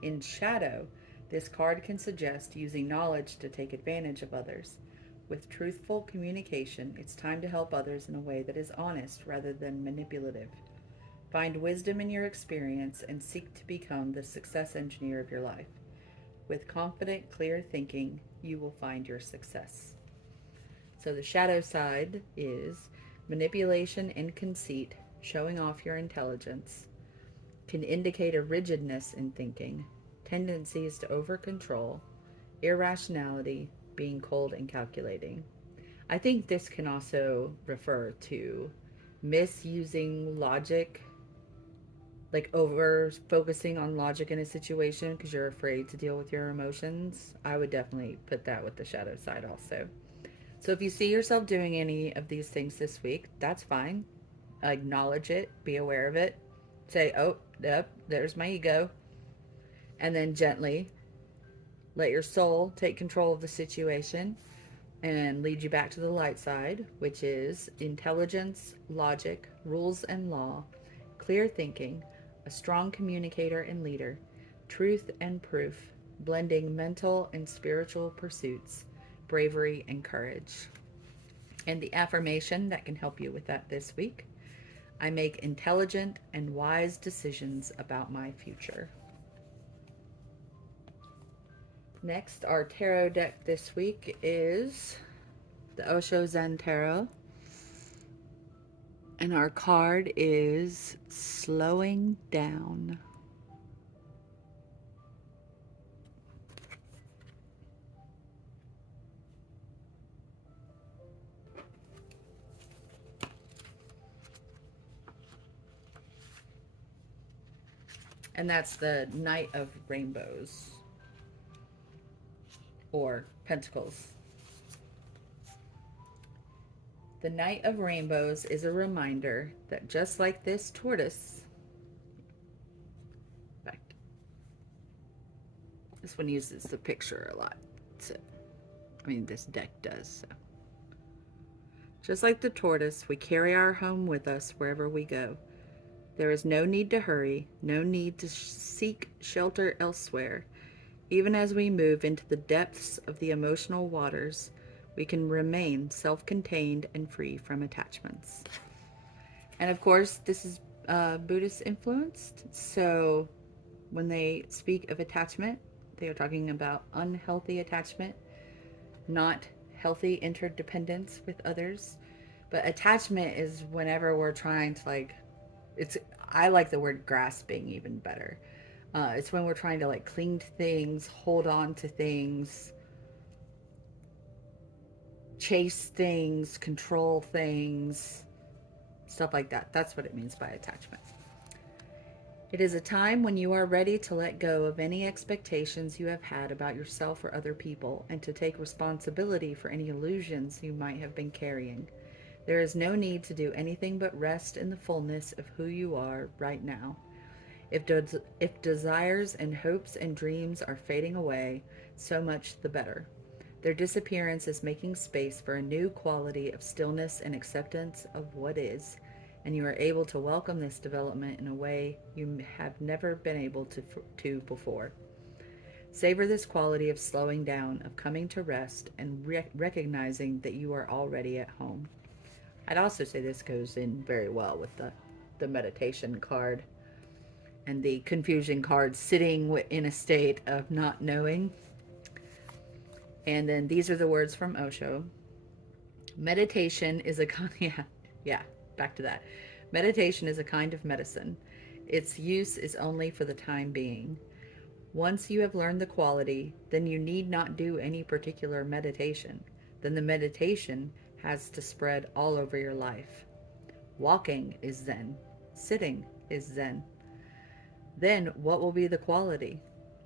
In shadow, this card can suggest using knowledge to take advantage of others. With truthful communication, it's time to help others in a way that is honest rather than manipulative. Find wisdom in your experience and seek to become the success engineer of your life. With confident, clear thinking, you will find your success. So the shadow side is manipulation and conceit, showing off your intelligence, can indicate a rigidness in thinking, tendencies to over control, irrationality, being cold and calculating. I think this can also refer to misusing logic like over focusing on logic in a situation because you're afraid to deal with your emotions, I would definitely put that with the shadow side also. So if you see yourself doing any of these things this week, that's fine. Acknowledge it, be aware of it, say, oh, yep, there's my ego, and then gently let your soul take control of the situation and lead you back to the light side, which is intelligence, logic, rules and law, clear thinking, a strong communicator and leader, truth and proof, blending mental and spiritual pursuits, bravery and courage. And the affirmation that can help you with that this week: I make intelligent and wise decisions about my future. Next, our tarot deck this week is the Osho Zen Tarot. And our card is slowing down. And that's the Knight of Rainbows or Pentacles. The Knight of Rainbows is a reminder that just like this tortoise, in fact, this one uses the picture a lot. So, I mean, this deck does. So. Just like the tortoise, we carry our home with us wherever we go. There is no need to hurry, no need to seek shelter elsewhere. Even as we move into the depths of the emotional waters, we can remain self-contained and free from attachments. And of course, this is Buddhist influenced. So when they speak of attachment, they are talking about unhealthy attachment, not healthy interdependence with others. But attachment is whenever we're trying to I like the word grasping even better. It's when we're trying to cling to things, hold on to things, chase things, control things, stuff like that. That's what it means by attachment. It is a time when you are ready to let go of any expectations you have had about yourself or other people and to take responsibility for any illusions you might have been carrying. There is no need to do anything but rest in the fullness of who you are right now. If desires and hopes and dreams are fading away, so much the better. Their disappearance is making space for a new quality of stillness and acceptance of what is, and you are able to welcome this development in a way you have never been able to before. Savor this quality of slowing down, of coming to rest, and recognizing that you are already at home. I'd also say this goes in very well with the meditation card and the confusion card, sitting in a state of not knowing. And then these are the words from Osho. Meditation is a kind yeah, back to that. Meditation is a kind of medicine. Its use is only for the time being. Once you have learned the quality, then you need not do any particular meditation. Then the meditation has to spread all over your life. Walking is Zen. Sitting is Zen. Then what will be the quality?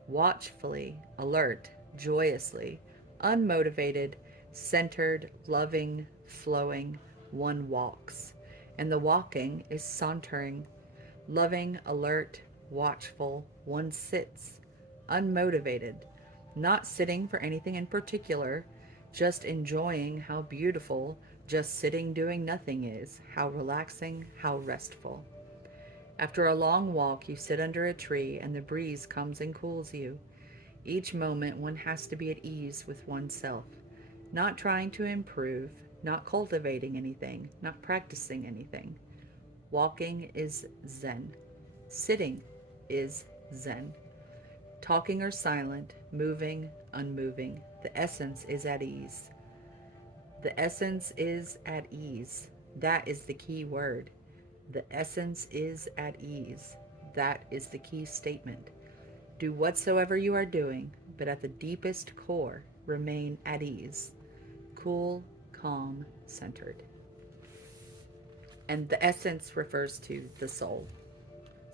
Watchfully, alert, joyously, unmotivated, centered, loving, flowing, one walks. And the walking is sauntering, loving, alert, watchful, one sits, unmotivated, not sitting for anything in particular, just enjoying how beautiful just sitting doing nothing is, how relaxing, how restful. After a long walk, you sit under a tree and the breeze comes and cools you. Each moment one has to be at ease with oneself, not trying to improve, not cultivating anything, not practicing anything. Walking is Zen. Sitting is Zen. Talking or silent, moving, unmoving, the essence is at ease. The essence is at ease. That is the key word. The essence is at ease. That is the key statement. Do whatsoever you are doing, but at the deepest core, remain at ease. Cool, calm, centered. And the essence refers to the soul.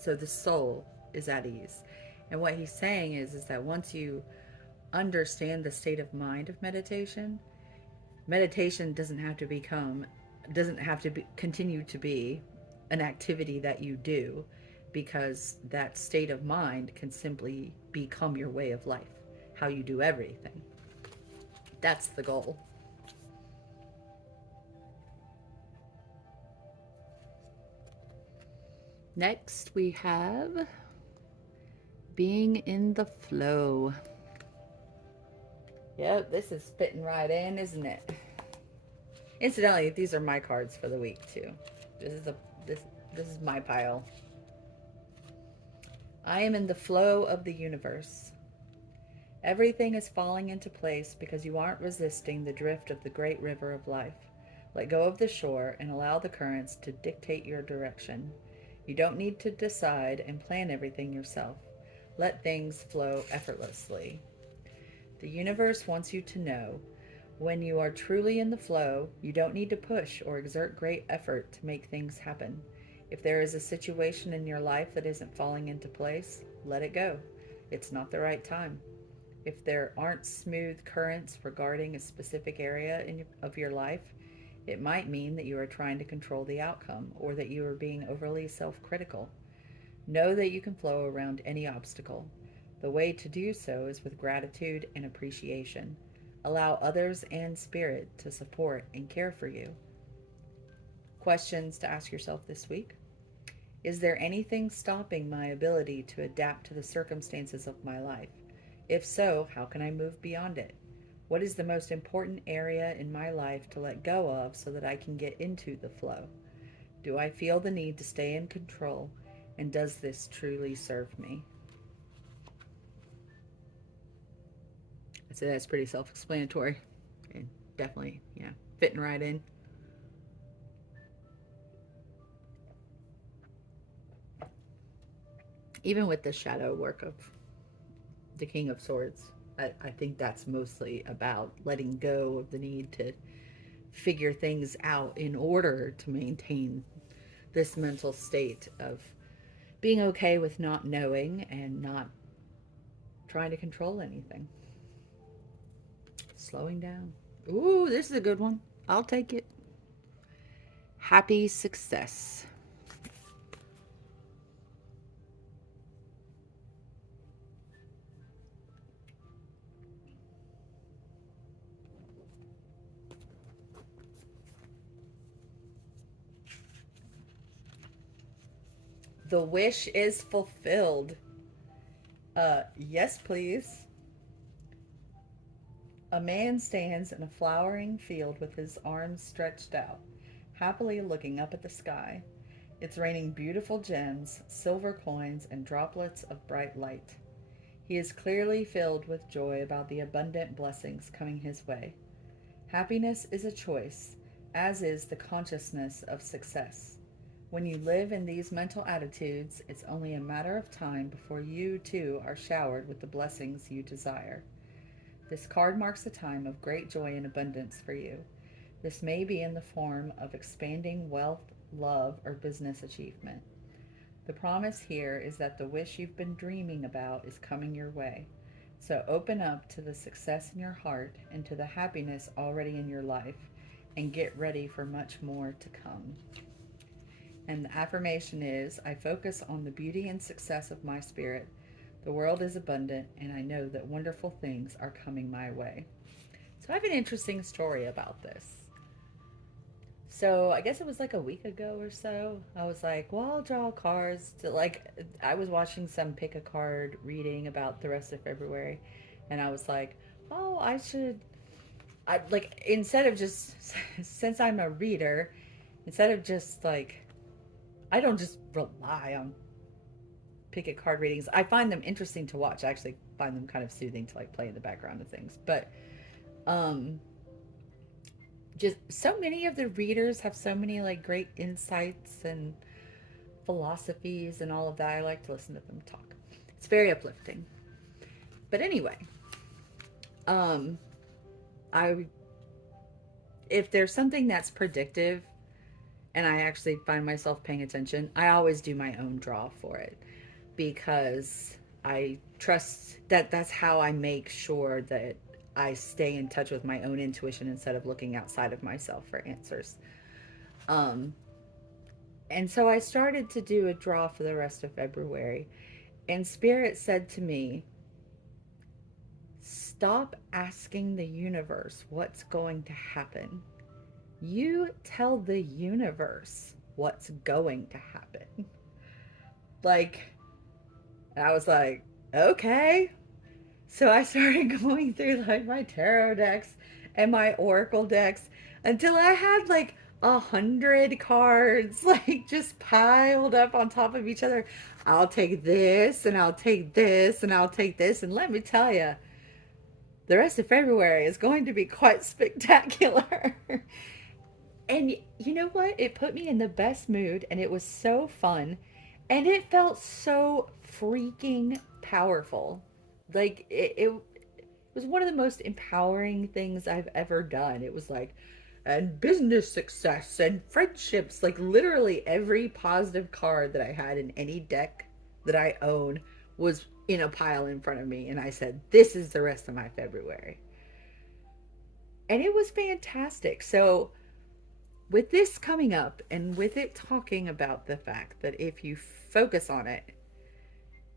So the soul is at ease. And what he's saying is that once you understand the state of mind of meditation, meditation doesn't have to continue to be an activity that you do, because that state of mind can simply become your way of life, how you do everything. That's the goal. Next, we have being in the flow. Yep, this is fitting right in, isn't it? Incidentally, these are my cards for the week too. This is a this this is my pile. I am in the flow of the universe. Everything is falling into place because you aren't resisting the drift of the great river of life. Let go of the shore and allow the currents to dictate your direction. You don't need to decide and plan everything yourself. Let things flow effortlessly. The universe wants you to know, when you are truly in the flow, you don't need to push or exert great effort to make things happen. If there is a situation in your life that isn't falling into place, let it go. It's not the right time. If there aren't smooth currents regarding a specific area of your life, it might mean that you are trying to control the outcome or that you are being overly self critical. Know that you can flow around any obstacle. The way to do so is with gratitude and appreciation. Allow others and spirit to support and care for you. Questions to ask yourself this week. Is there anything stopping my ability to adapt to the circumstances of my life? If so, how can I move beyond it? What is the most important area in my life to let go of so that I can get into the flow? Do I feel the need to stay in control? And does this truly serve me? I'd say that's pretty self explanatory and definitely, fitting right in. Even with the shadow work of the King of Swords, I think that's mostly about letting go of the need to figure things out in order to maintain this mental state of being okay with not knowing and not trying to control anything. Slowing down. Ooh, this is a good one. I'll take it. Happy success. The wish is fulfilled. Yes, please. A man stands in a flowering field with his arms stretched out, happily looking up at the sky. It's raining beautiful gems, silver coins, and droplets of bright light. He is clearly filled with joy about the abundant blessings coming his way. Happiness is a choice, as is the consciousness of success. When you live in these mental attitudes, it's only a matter of time before you too are showered with the blessings you desire. This card marks a time of great joy and abundance for you. This may be in the form of expanding wealth, love, or business achievement. The promise here is that the wish you've been dreaming about is coming your way. So open up to the success in your heart and to the happiness already in your life, and get ready for much more to come. And the affirmation is, I focus on the beauty and success of my spirit. The world is abundant, and I know that wonderful things are coming my way. So I have an interesting story about this. So I guess it was like a week ago or so. I was like, well, I'll draw cards. I was watching some pick a card reading about the rest of February, and I was like, oh, instead of just, since I'm a reader, instead of just like, I don't just rely on pick a card readings. I find them interesting to watch. I actually find them kind of soothing to like play in the background of things. But um just so many of the readers have so many like great insights and philosophies and all of that. I like to listen to them talk. It's very uplifting. But anyway, um I if there's something that's predictive and I actually find myself paying attention. I always do my own draw for it because I trust that that's how I make sure that I stay in touch with my own intuition instead of looking outside of myself for answers. Um, and so I started to do a draw for the rest of February, and Spirit said to me, stop asking the universe what's going to happen. You tell the universe what's going to happen. Like, I was like, okay. So I started going through like my tarot decks and my oracle decks until I had like 100 cards, like just piled up on top of each other. I'll take this and I'll take this and I'll take this. And let me tell you, the rest of February is going to be quite spectacular. And you know what? It put me in the best mood and it was so fun. And it felt so freaking powerful. Like it was one of the most empowering things I've ever done. It was like, and business success and friendships. Like literally every positive card that I had in any deck that I own was in a pile in front of me. And I said, this is the rest of my February. And it was fantastic. So with this coming up and with it talking about the fact that if you focus on it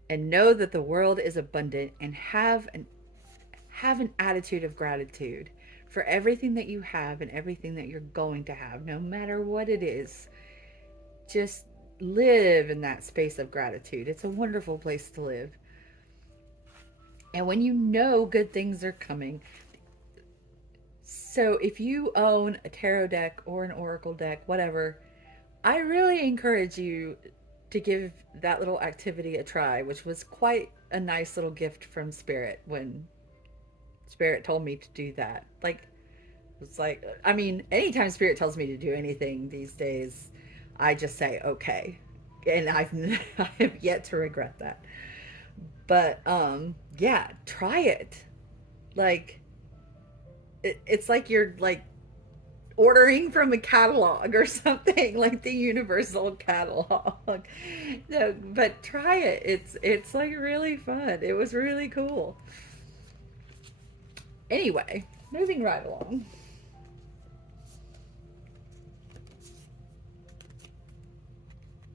and know that the world is abundant and have an attitude of gratitude for everything that you have and everything that you're going to have, no matter what it is, just live in that space of gratitude. It's a wonderful place to live. And when you know good things are coming, so if you own a tarot deck or an oracle deck, whatever, I really encourage you to give that little activity a try, which was quite a nice little gift from Spirit when Spirit told me to do that. Like, it's like, I mean, anytime Spirit tells me to do anything these days, I just say, okay. And I have yet to regret that. But, yeah, try it. Like, it's like you're like ordering from a catalog or something, like the universal catalog. No, but try it. It's like really fun. It was really cool. Anyway, moving right along.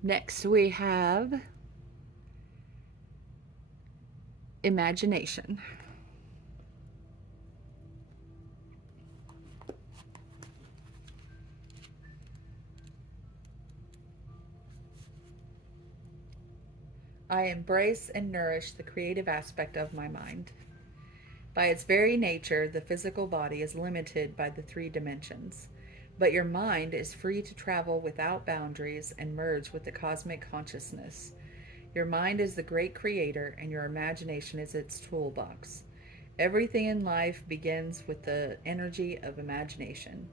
Next we have imagination. I embrace and nourish the creative aspect of my mind. By its very nature, the physical body is limited by the three dimensions, but your mind is free to travel without boundaries and merge with the cosmic consciousness. Your mind is the great creator, and your imagination is its toolbox. Everything in life begins with the energy of imagination.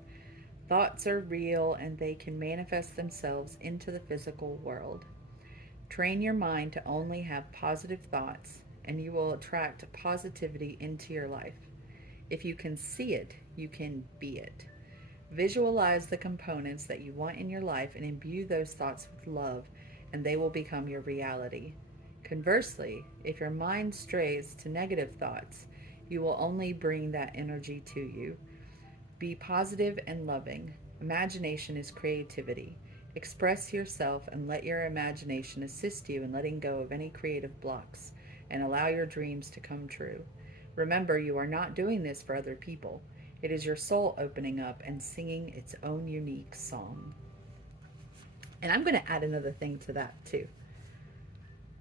Thoughts are real and they can manifest themselves into the physical world. Train your mind to only have positive thoughts, and you will attract positivity into your life. If you can see it, you can be it. Visualize the components that you want in your life and imbue those thoughts with love, and they will become your reality. Conversely, if your mind strays to negative thoughts, you will only bring that energy to you. Be positive and loving. Imagination is creativity. Express yourself and let your imagination assist you in letting go of any creative blocks and allow your dreams to come true. Remember, you are not doing this for other people. It is your soul opening up and singing its own unique song. And I'm going to add another thing to that too.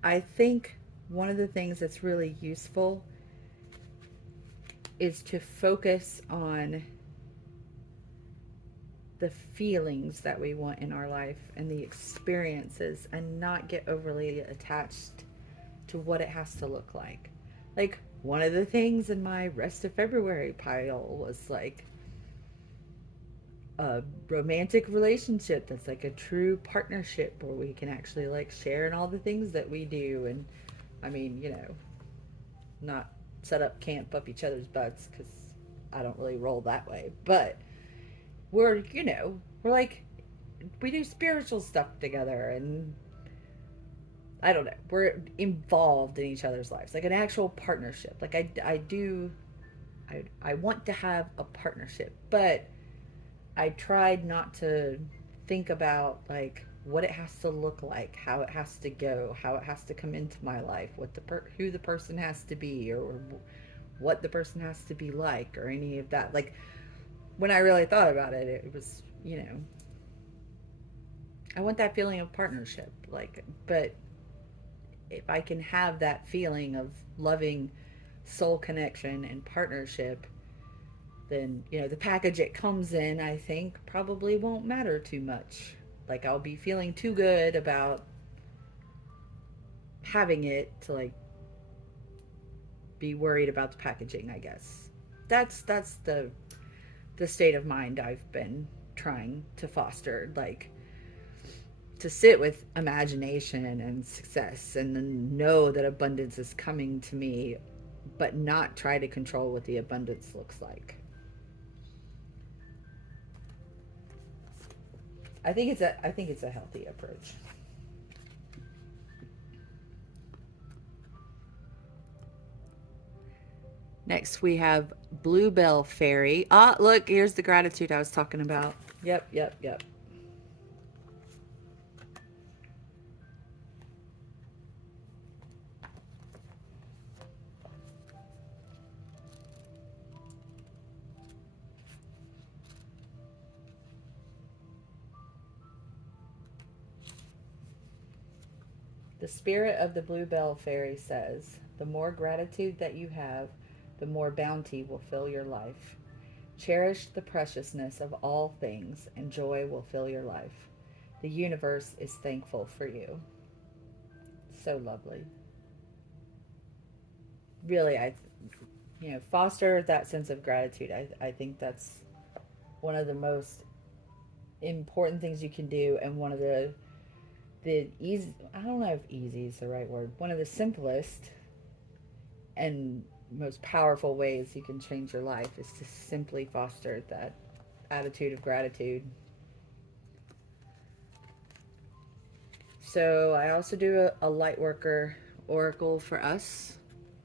I think one of the things that's really useful is to focus on the feelings that we want in our life and the experiences and not get overly attached to what it has to look like. Like, one of the things in my rest of February pile was like a romantic relationship that's like a true partnership where we can actually like share in all the things that we do. And I mean, not set up camp up each other's butts because I don't really roll that way. But we're like we do spiritual stuff together, and I don't know, we're involved in each other's lives, like an actual partnership. Like I want to have a partnership, but I tried not to think about like what it has to look like, how it has to go, how it has to come into my life, who the person has to be, or what the person has to be like, or any of that. Like when I really thought about it, it was, I want that feeling of partnership. Like, but if I can have that feeling of loving soul connection and partnership, then the package it comes in, I think, probably won't matter too much. Like I'll be feeling too good about having it to like be worried about the packaging, I guess. That's the state of mind I've been trying to foster, like to sit with imagination and success and then know that abundance is coming to me, but not try to control what the abundance looks like. I think it's a healthy approach. Next we have Bluebell Fairy. Ah, look, here's the gratitude I was talking about. Yep, yep, yep. The spirit of the Bluebell Fairy says, the more gratitude that you have, the more bounty will fill your life. Cherish the preciousness of all things, and joy will fill your life. The universe is thankful for you. So lovely. Really, foster that sense of gratitude. I think that's one of the most important things you can do, and one of the easy, I don't know if easy is the right word, one of the simplest and most powerful ways you can change your life is to simply foster that attitude of gratitude. So I also do a light worker oracle for us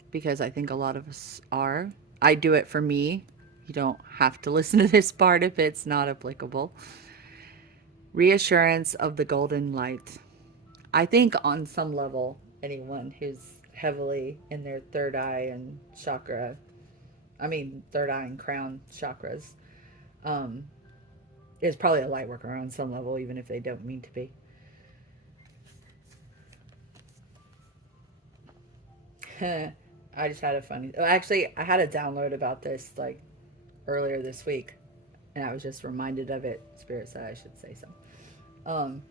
because I think a lot of us are. I do it for me. You don't have to listen to this part if it's not applicable. Reassurance of the golden light. I think on some level, anyone who's heavily in their third eye and chakra, third eye and crown chakras, um, is probably a light worker on some level, even if they don't mean to be. I just had a funny. Actually, I had a download about this like earlier this week, and I was just reminded of it. Spirit said I should say so. Um,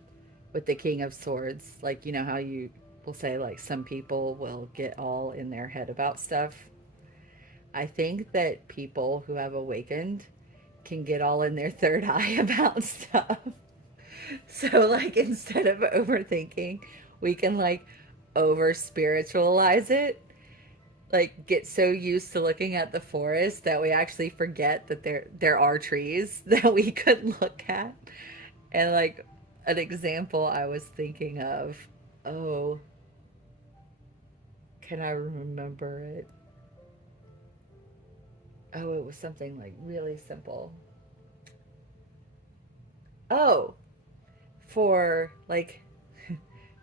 with the King of Swords, like how you will say like some people will get all in their head about stuff. I think that people who have awakened can get all in their third eye about stuff. So like instead of overthinking, we can like over spiritualize it, like get so used to looking at the forest that we actually forget that there are trees that we could look at. And like an example I was thinking of, oh, can I remember it? Oh, it was something like really simple. Oh, for like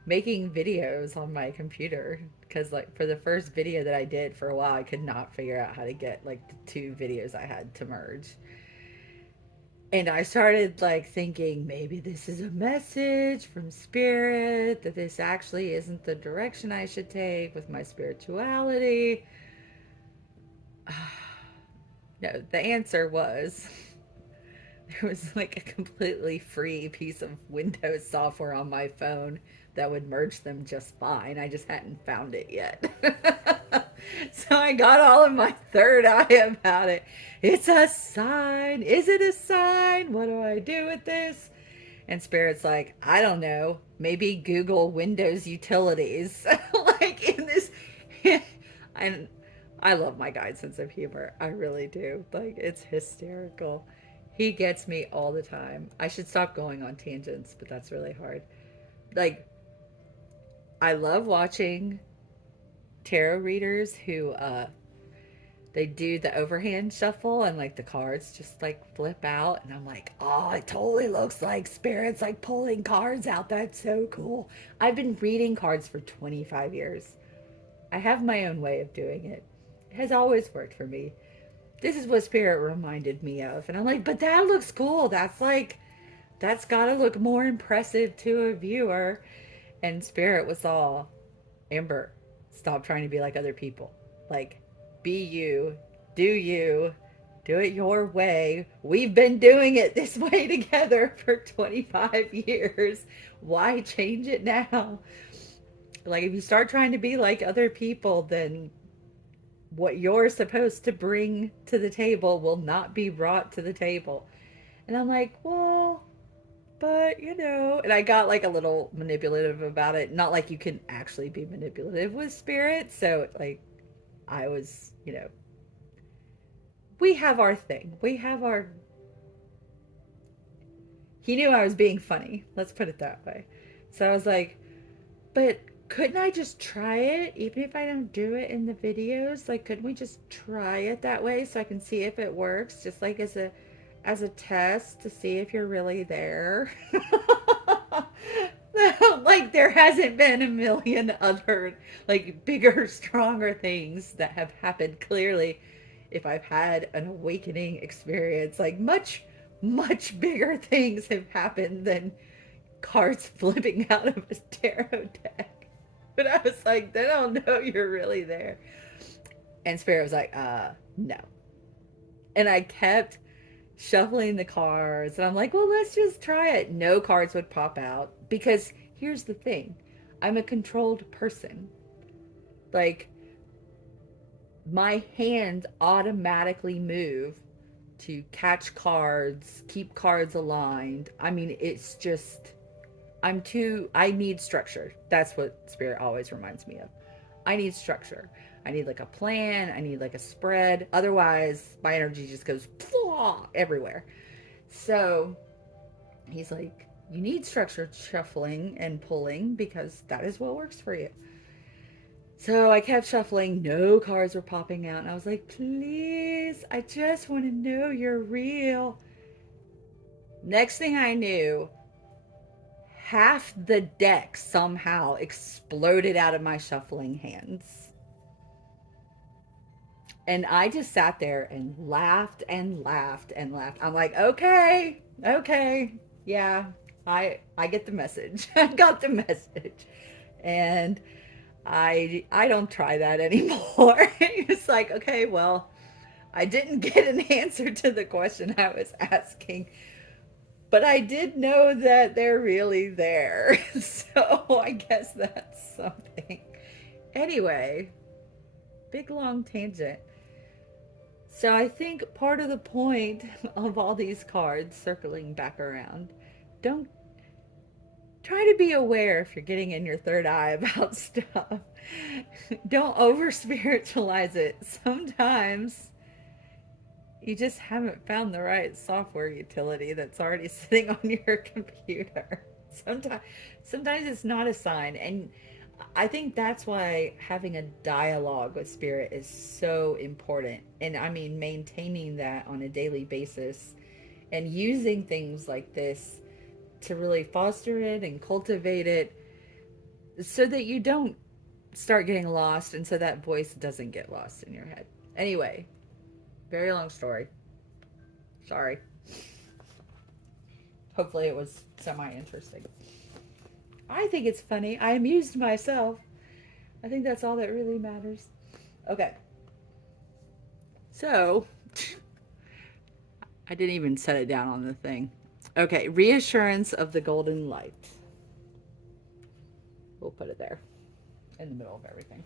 making videos on my computer, because like for the first video that I did for a while I could not figure out how to get like the two videos I had to merge. And I started like thinking maybe this is a message from spirit, that this actually isn't the direction I should take with my spirituality. No, the answer was there was like a completely free piece of Windows software on my phone that would merge them just fine. I just hadn't found it yet. So I got all in my third eye about it. It's a sign. Is it a sign? What do I do with this? And Spirit's like, I don't know. Maybe Google Windows utilities. Like in this. And I love my guy's sense of humor. I really do. Like, it's hysterical. He gets me all the time. I should stop going on tangents, but that's really hard. Like, I love watching tarot readers who they do the overhand shuffle and like the cards just like flip out, and I'm like, oh, it totally looks like spirits like pulling cards out. That's so cool. I've been reading cards for 25 years. I have my own way of doing it. It has always worked for me. This is what spirit reminded me of, and I'm like, but that looks cool. That's got to look more impressive to a viewer. And spirit was all, Amber, stop trying to be like other people. Like, be you, do it your way. We've been doing it this way together for 25 years. Why change it now? Like, if you start trying to be like other people, then what you're supposed to bring to the table will not be brought to the table. And I'm like, well, but and I got like a little manipulative about it. Not like you can actually be manipulative with spirit. So, like, I was, we have our thing. We have our. He knew I was being funny. Let's put it that way. So I was like, but couldn't I just try it? Even if I don't do it in the videos? Like, couldn't we just try it that way so I can see if it works? Just like as a test to see if you're really there. Like, there hasn't been a million other like bigger, stronger things that have happened. Clearly, if I've had an awakening experience, like much bigger things have happened than cards flipping out of a tarot deck. But I was like, they don't know you're really there. And Spirit was like, no. And I kept shuffling the cards, and I'm like, well, let's just try it. No cards would pop out because here's the thing, I'm a controlled person. Like, my hands automatically move to catch cards, keep cards aligned. I mean, it's just, I need structure. That's what spirit always reminds me of. I need structure. I need like a plan. I need like a spread. Otherwise, my energy just goes everywhere. So he's like, you need structured shuffling and pulling because that is what works for you. So I kept shuffling. No cards were popping out. And I was like, please, I just want to know you're real. Next thing I knew, half the deck somehow exploded out of my shuffling hands. And I just sat there and laughed and laughed and laughed. I'm like, okay, yeah, I get the message. I got the message. And I don't try that anymore. It's like, okay, well, I didn't get an answer to the question I was asking, but I did know that they're really there. So I guess that's something. Anyway, big long tangent. So I think part of the point of all these cards circling back around, don't try to be aware if you're getting in your third eye about stuff. Don't over spiritualize it. Sometimes you just haven't found the right software utility that's already sitting on your computer. Sometimes it's not a sign. And I think that's why having a dialogue with spirit is so important. And I mean, maintaining that on a daily basis and using things like this to really foster it and cultivate it so that you don't start getting lost and so that voice doesn't get lost in your head. Anyway, very long story. Sorry. Hopefully it was semi-interesting. I think it's funny. I amused myself. I think that's all that really matters. Okay. So, I didn't even set it down on the thing. Okay, reassurance of the golden light. We'll put it there in the middle of everything.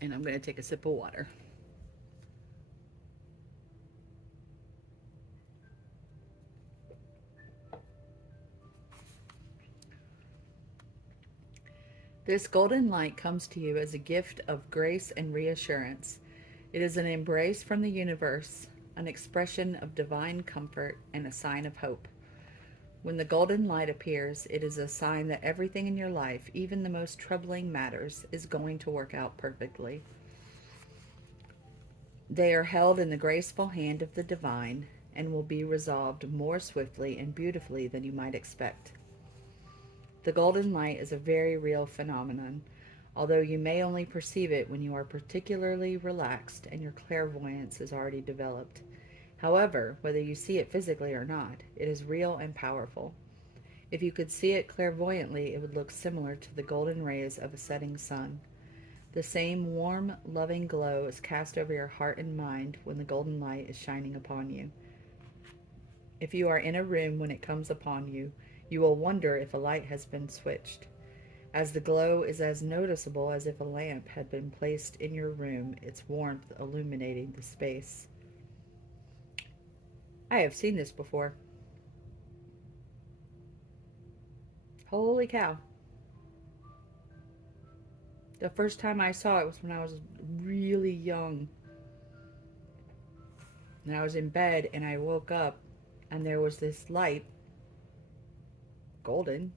And I'm going to take a sip of water. This golden light comes to you as a gift of grace and reassurance. It is an embrace from the universe, an expression of divine comfort, and a sign of hope. When the golden light appears, it is a sign that everything in your life, even the most troubling matters, is going to work out perfectly. They are held in the graceful hand of the divine and will be resolved more swiftly and beautifully than you might expect. The golden light is a very real phenomenon, although you may only perceive it when you are particularly relaxed and your clairvoyance is already developed. However, whether you see it physically or not, it is real and powerful. If you could see it clairvoyantly, it would look similar to the golden rays of a setting sun. The same warm, loving glow is cast over your heart and mind when the golden light is shining upon you. If you are in a room when it comes upon you, you will wonder if a light has been switched, as the glow is as noticeable as if a lamp had been placed in your room, its warmth illuminating the space. I have seen this before. Holy cow. The first time I saw it was when I was really young. And I was in bed and I woke up and there was this light, golden,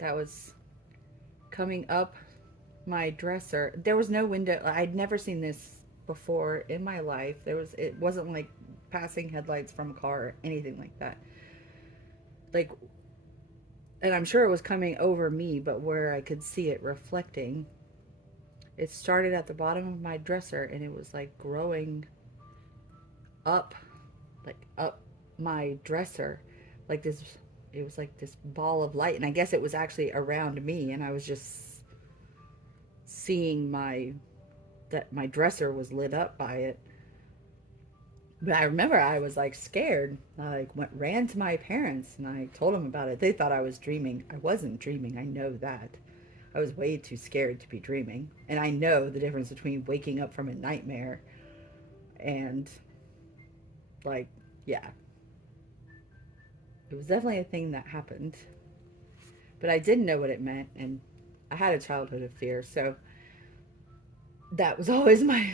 that was coming up my dresser. There was no window. I'd never seen this before in my life. It wasn't like passing headlights from a car or anything like that. Like, and I'm sure it was coming over me, but where I could see it reflecting, it started at the bottom of my dresser and it was like growing up, like up my dresser, like this. It was like this ball of light, and I guess it was actually around me, and I was just seeing that my dresser was lit up by it. But I remember I was like scared. I like ran to my parents and I told them about it. They thought I was dreaming. I wasn't dreaming. I know that. I was way too scared to be dreaming. And I know the difference between waking up from a nightmare and like, yeah. It was definitely a thing that happened. But I didn't know what it meant, and I had a childhood of fear, so that was always my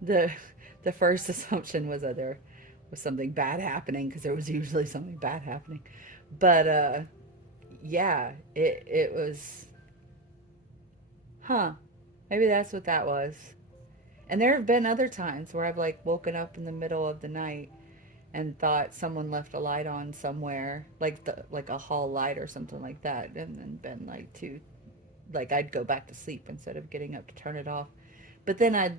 the the first assumption was that there was something bad happening, because there was usually something bad happening. But yeah, it was, huh, maybe that's what that was. And there have been other times where I've like woken up in the middle of the night and thought someone left a light on somewhere, like a hall light or something like that, and then been like too, like I'd go back to sleep instead of getting up to turn it off. But then I'd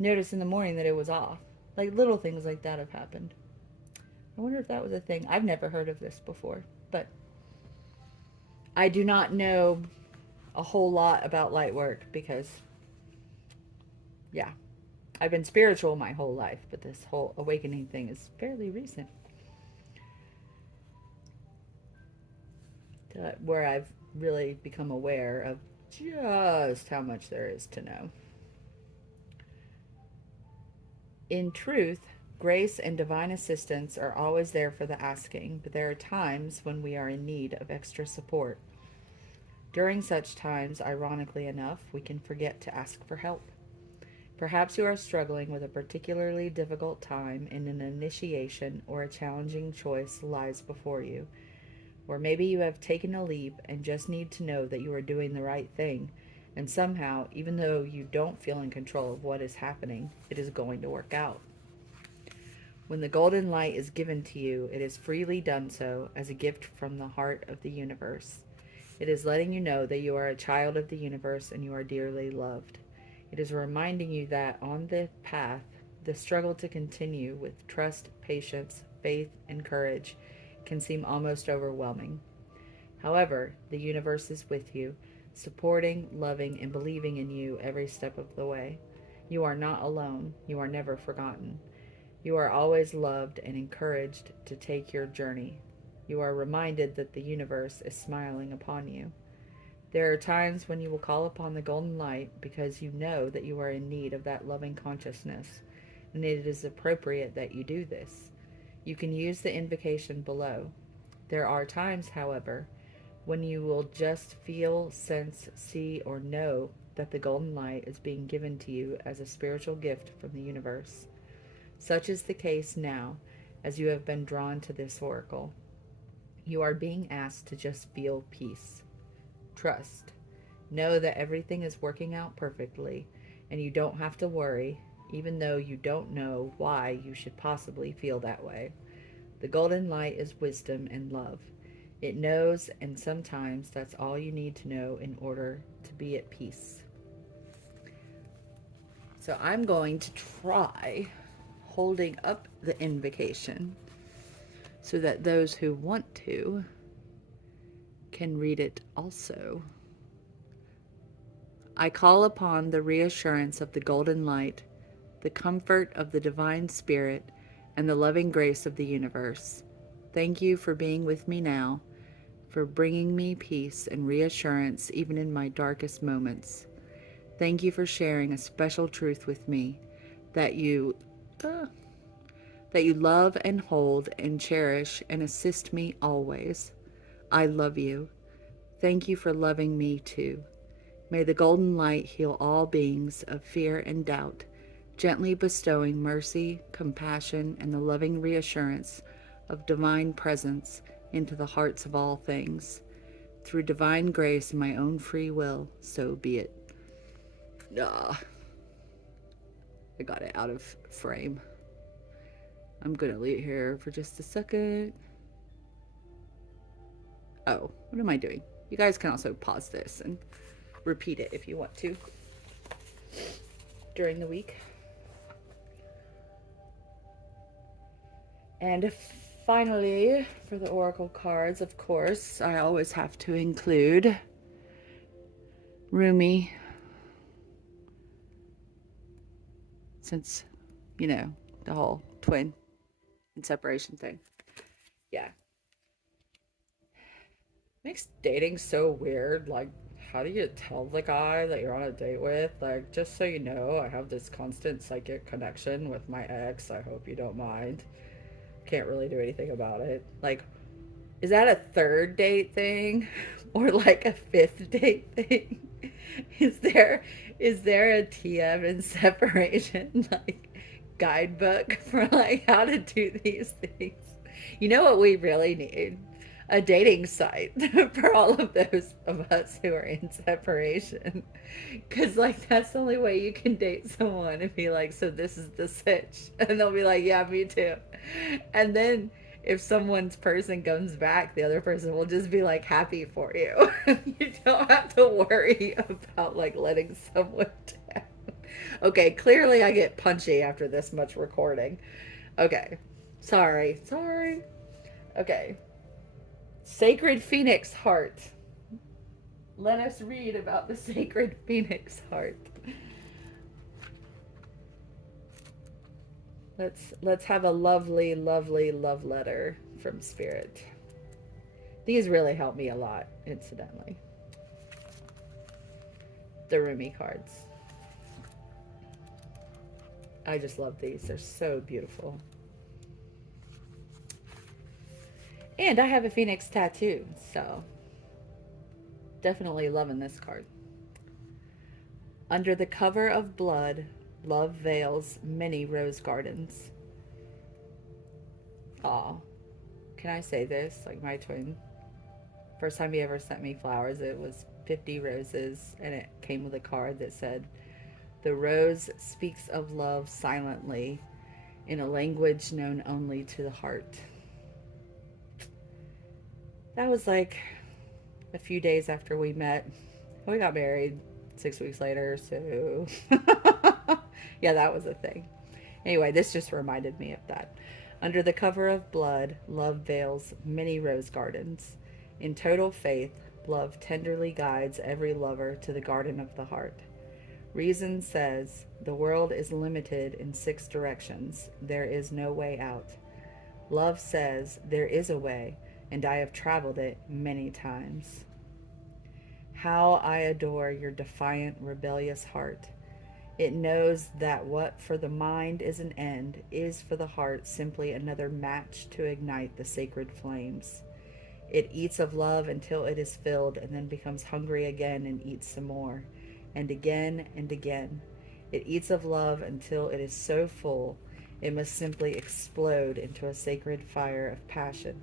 notice in the morning that it was off. Like little things like that have happened. I wonder if that was a thing. I've never heard of this before, but I do not know a whole lot about light work because, yeah, I've been spiritual my whole life, but this whole awakening thing is fairly recent. Where I've really become aware of just how much there is to know. In truth, grace and divine assistance are always there for the asking, but there are times when we are in need of extra support. During such times, ironically enough, we can forget to ask for help. Perhaps you are struggling with a particularly difficult time and an initiation or a challenging choice lies before you. Or maybe you have taken a leap and just need to know that you are doing the right thing, and somehow, even though you don't feel in control of what is happening, it is going to work out. When the golden light is given to you, it is freely done so as a gift from the heart of the universe. It is letting you know that you are a child of the universe and you are dearly loved. It is reminding you that on the path, the struggle to continue with trust, patience, faith, and courage can seem almost overwhelming. However, the universe is with you, supporting, loving, and believing in you every step of the way. You are not alone. You are never forgotten. You are always loved and encouraged to take your journey. You are reminded that the universe is smiling upon you. There are times when you will call upon the golden light because you know that you are in need of that loving consciousness, and it is appropriate that you do this. You can use the invocation below. There are times, however, when you will just feel, sense, see, or know that the golden light is being given to you as a spiritual gift from the universe. Such is the case now, as you have been drawn to this oracle. You are being asked to just feel peace. Trust. Know that everything is working out perfectly, and you don't have to worry, even though you don't know why you should possibly feel that way. The golden light is wisdom and love. It knows, and sometimes that's all you need to know in order to be at peace. So I'm going to try holding up the invocation so that those who want to can read it also. I call upon the reassurance of the golden light, the comfort of the divine spirit, and the loving grace of the universe. Thank you for being with me now, for bringing me peace and reassurance even in my darkest moments. Thank you for sharing a special truth with me, that you love and hold and cherish and assist me always. I love you. Thank you for loving me too. May the golden light heal all beings of fear and doubt, gently bestowing mercy, compassion, and the loving reassurance of divine presence into the hearts of all things. Through divine grace and my own free will, so be it. I got it out of frame. I'm going to leave it here for just a second. Oh, what am I doing? You guys can also pause this and repeat it if you want to during the week. And finally, for the oracle cards, of course, I always have to include Rumi, since, you know, the whole twin and separation thing. Yeah. Makes dating so weird. Like, how do you tell the guy that you're on a date with? Like, just so you know, I have this constant psychic connection with my ex. I hope you don't mind. Can't really do anything about it. Like, is that a third date thing? Or like a fifth date thing? Is there a TM in separation like guidebook for like how to do these things? You know what we really need? A dating site for all of those of us who are in separation. Because, like, that's the only way you can date someone and be like, so this is the sitch. And they'll be like, yeah, me too. And then if someone's person comes back, the other person will just be like happy for you. You don't have to worry about like letting someone down. Okay, clearly I get punchy after this much recording. Okay. Sorry. Okay. Sacred Phoenix Heart. Let us read about the Sacred Phoenix Heart. Let's have a lovely, lovely love letter from Spirit. These really help me a lot, incidentally. The Rumi cards. I just love these. They're so beautiful. And I have a phoenix tattoo, so definitely loving this card. Under the cover of blood, love veils many rose gardens. Aw. Can I say this? Like my twin. First time he ever sent me flowers, it was 50 roses, and it came with a card that said, "The rose speaks of love silently in a language known only to the heart." That was like a few days after we met. We got married 6 weeks later, so yeah, that was a thing. Anyway, this just reminded me of that. Under the cover of blood, love veils many rose gardens. In total faith, love tenderly guides every lover to the garden of the heart. Reason says the world is limited in 6 directions. There is no way out. Love says there is a way, and I have traveled it many times. How I adore your defiant, rebellious heart. It knows that what for the mind is an end is for the heart simply another match to ignite the sacred flames. It eats of love until it is filled and then becomes hungry again and eats some more. And again and again. It eats of love until it is so full it must simply explode into a sacred fire of passion.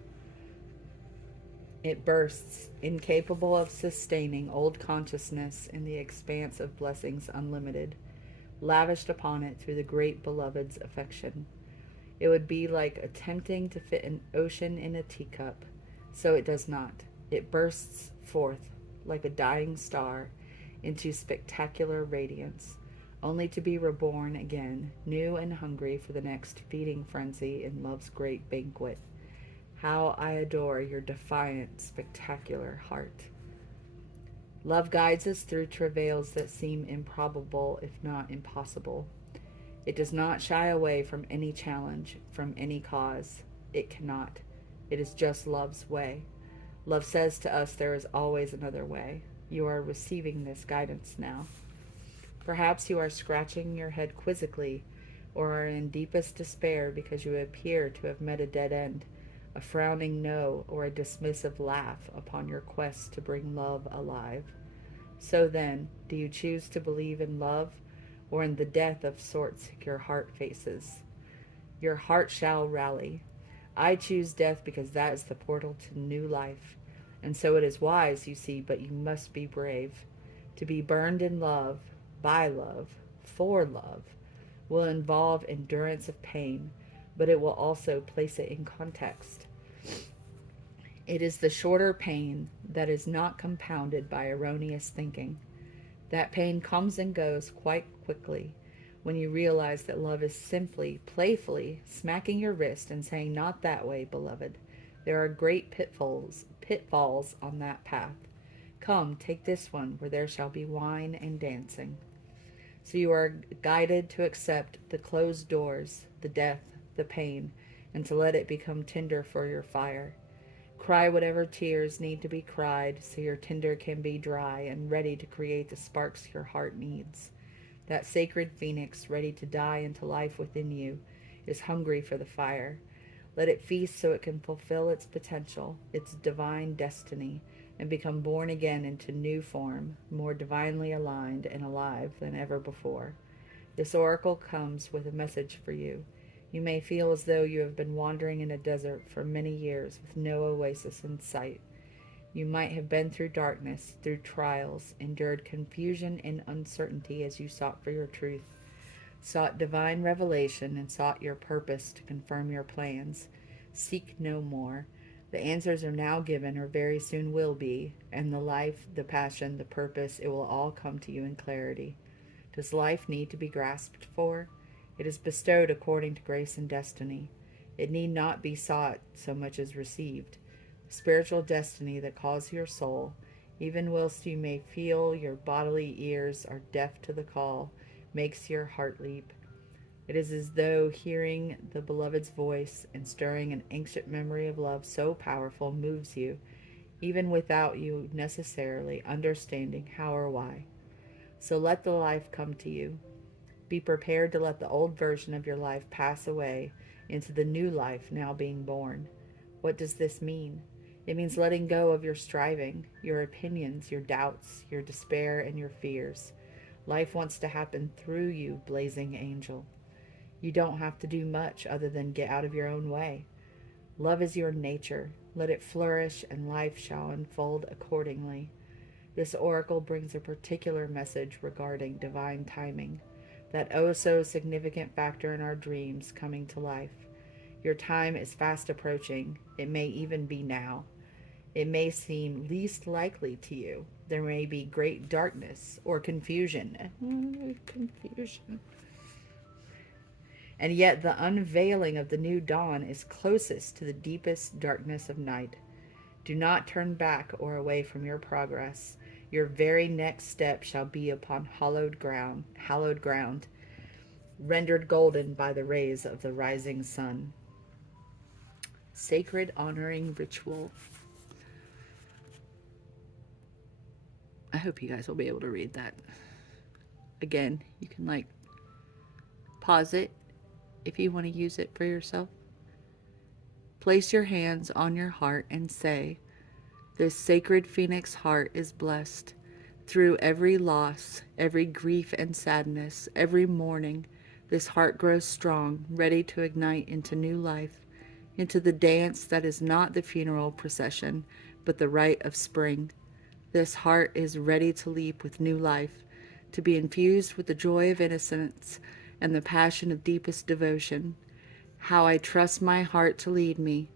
It bursts, incapable of sustaining old consciousness in the expanse of blessings unlimited, lavished upon it through the great beloved's affection. It would be like attempting to fit an ocean in a teacup. So it does not. It bursts forth, like a dying star, into spectacular radiance, only to be reborn again, new and hungry for the next feeding frenzy in love's great banquet. How I adore your defiant, spectacular heart. Love guides us through travails that seem improbable, if not impossible. It does not shy away from any challenge, from any cause. It cannot. It is just love's way. Love says to us there is always another way. You are receiving this guidance now. Perhaps you are scratching your head quizzically, or are in deepest despair because you appear to have met a dead end, a frowning no or a dismissive laugh upon your quest to bring love alive. So then, do you choose to believe in love, or in the death of sorts your heart faces? Your heart shall rally. I choose death because that is the portal to new life. And so it is wise, you see, but you must be brave. To be burned in love, by love, for love, will involve endurance of pain, but it will also place it in context. It is the shorter pain that is not compounded by erroneous thinking. That pain comes and goes quite quickly when you realize that love is simply, playfully smacking your wrist and saying, "Not that way, beloved. There are great pitfalls on that path. Come, take this one where there shall be wine and dancing." So you are guided to accept the closed doors, the death, the pain, and to let it become tinder for your fire. Cry whatever tears need to be cried so your tinder can be dry and ready to create the sparks your heart needs. That sacred phoenix, ready to die into life within you, is hungry for the fire. Let it feast so it can fulfill its potential, its divine destiny, and become born again into new form, more divinely aligned and alive than ever before. This oracle comes with a message for you. You may feel as though you have been wandering in a desert for many years with no oasis in sight. You might have been through darkness, through trials, endured confusion and uncertainty as you sought for your truth, sought divine revelation, and sought your purpose to confirm your plans. Seek no more. The answers are now given, or very soon will be, and the life, the passion, the purpose, it will all come to you in clarity. Does life need to be grasped for? It is bestowed according to grace and destiny. It need not be sought so much as received. The spiritual destiny that calls your soul, even whilst you may feel your bodily ears are deaf to the call, makes your heart leap. It is as though hearing the beloved's voice and stirring an ancient memory of love so powerful moves you, even without you necessarily understanding how or why. So let the life come to you. Be prepared to let the old version of your life pass away into the new life now being born. What does this mean? It means letting go of your striving, your opinions, your doubts, your despair, and your fears. Life wants to happen through you, blazing angel. You don't have to do much other than get out of your own way. Love is your nature. Let it flourish, and life shall unfold accordingly. This oracle brings a particular message regarding divine timing, that oh so significant factor in our dreams coming to life. Your time is fast approaching. It may even be now. It may seem least likely to you. There may be great darkness or confusion. Confusion. And yet the unveiling of the new dawn is closest to the deepest darkness of night. Do not turn back or away from your progress. Your very next step shall be upon hallowed ground, rendered golden by the rays of the rising sun. Sacred honoring ritual. I hope you guys will be able to read that. Again, you can pause it if you want to use it for yourself. Place your hands on your heart and say, This sacred phoenix heart is blessed. Through every loss, every grief and sadness, every mourning, this heart grows strong, ready to ignite into new life, into the dance that is not the funeral procession, but the rite of spring. This heart is ready to leap with new life, to be infused with the joy of innocence and the passion of deepest devotion. How I trust my heart to lead me,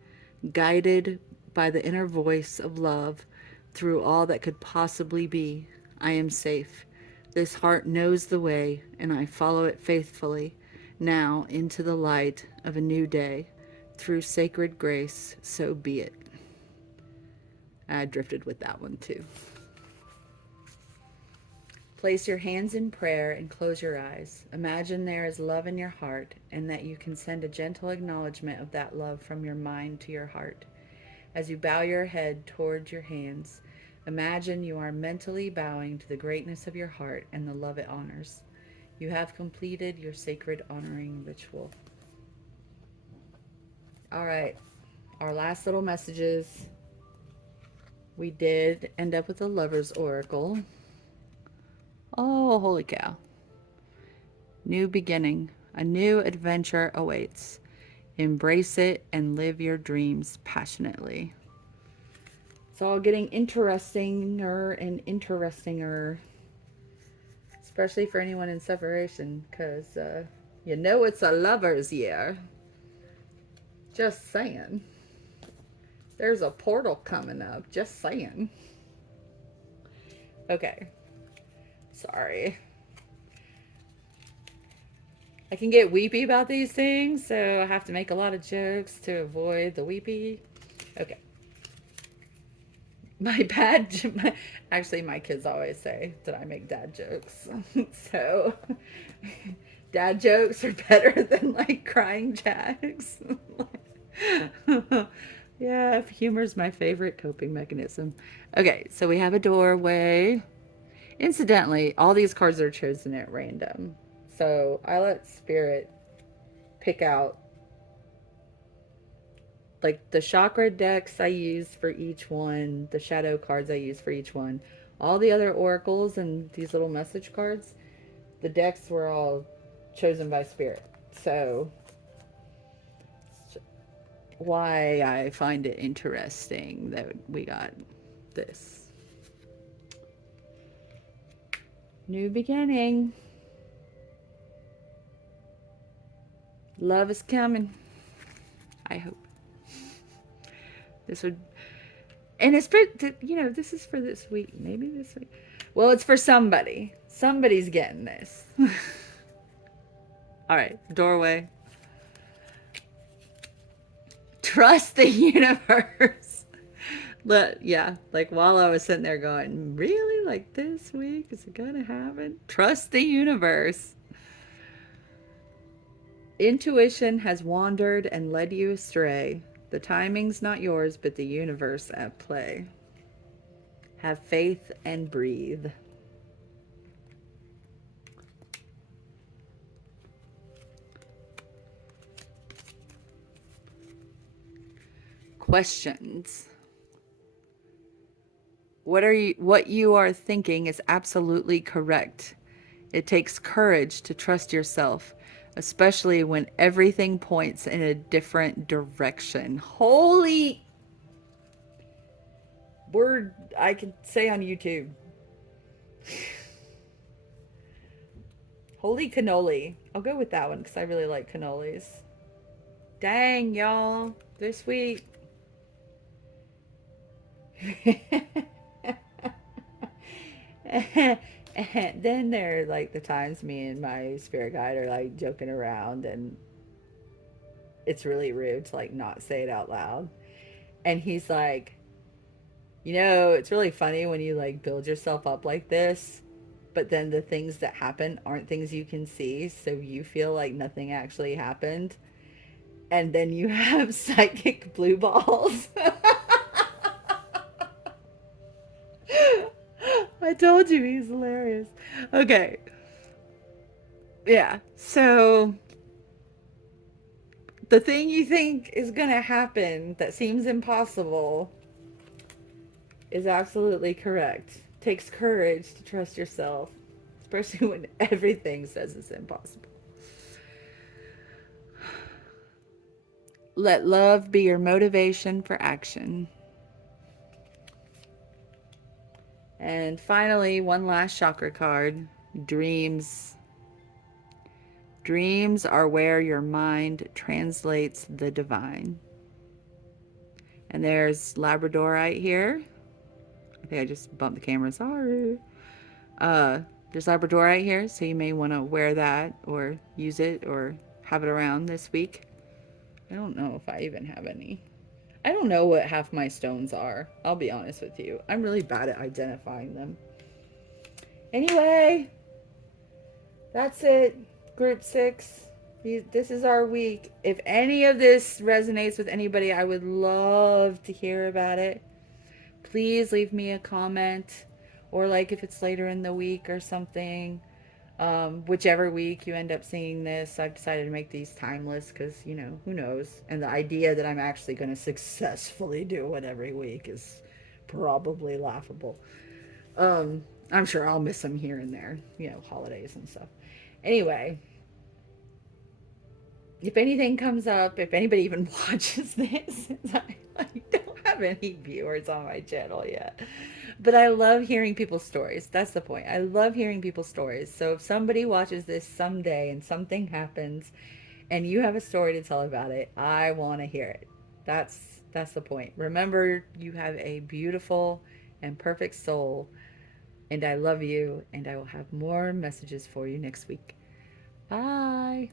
guided by the inner voice of love through all that could possibly be. I am safe. This heart knows the way, and I follow it faithfully, now into the light of a new day. Through sacred grace, so be it. I drifted with that one too. Place your hands in prayer and close your eyes. Imagine there is love in your heart and that you can send a gentle acknowledgement of that love from your mind to your heart. As you bow your head towards your hands, imagine you are mentally bowing to the greatness of your heart and the love it honors. You have completed your sacred honoring ritual. All right, our last little messages. We did end up with the Lover's Oracle. Oh, holy cow. New beginning. A new adventure awaits. Embrace it and live your dreams passionately. It's all getting interestinger and interestinger. Especially for anyone in separation. Because you know it's a lover's year. Just saying. There's a portal coming up. Just saying. Okay. Sorry. I can get weepy about these things, so I have to make a lot of jokes to avoid the weepy. Okay. Actually, my kids always say that I make dad jokes. So, dad jokes are better than like crying jacks. Yeah, humor's my favorite coping mechanism. Okay, so we have a doorway. Incidentally, all these cards are chosen at random. So I let Spirit pick out like the chakra decks I use for each one, the shadow cards I use for each one. All the other oracles and these little message cards, the decks were all chosen by Spirit. So why I find it interesting that we got this. New beginning. Love is coming. I hope. This would, and it's for, this is for this week. Maybe this week. Well, it's for somebody. Somebody's getting this. All right, doorway. Trust the universe. But yeah, like while I was sitting there going, really? Like this week? Is it gonna happen? Trust the universe. Intuition has wandered and led you astray. The timing's not yours, but the universe at play. Have faith and breathe. Questions. What you are thinking is absolutely correct. It takes courage to trust yourself, especially when everything points in a different direction. Holy word I could say on YouTube. Holy cannoli. I'll go with that one because I really like cannolis. Dang, y'all. They're sweet. And then there are like the times me and my spirit guide are like joking around and it's really rude to like not say it out loud. And he's like, it's really funny when you like build yourself up like this, but then the things that happen aren't things you can see, so you feel like nothing actually happened. And then you have psychic blue balls. I told you he's hilarious. Okay. Yeah. So the thing you think is going to happen that seems impossible is absolutely correct. Takes courage to trust yourself, especially when everything says it's impossible. Let love be your motivation for action. And finally, one last chakra card, dreams. Dreams are where your mind translates the divine. And there's Labradorite here. I think I just bumped the camera, sorry. There's Labradorite here, so you may want to wear that or use it or have it around this week. I don't know if I even have any. I don't know what half my stones are. I'll be honest with you. I'm really bad at identifying them. Anyway, that's it. Group 6. This is our week. If any of this resonates with anybody, I would love to hear about it. Please leave me a comment, or like if it's later in the week or something. Whichever week you end up seeing this, I've decided to make these timeless because, you know, who knows? And the idea that I'm actually going to successfully do it every week is probably laughable. I'm sure I'll miss them here and there, you know, holidays and stuff. Anyway, if anything comes up, if anybody even watches this, I don't have any viewers on my channel yet. But I love hearing people's stories. That's the point. I love hearing people's stories. So if somebody watches this someday and something happens and you have a story to tell about it, I want to hear it. That's the point. Remember, you have a beautiful and perfect soul, and I love you, and I will have more messages for you next week. Bye.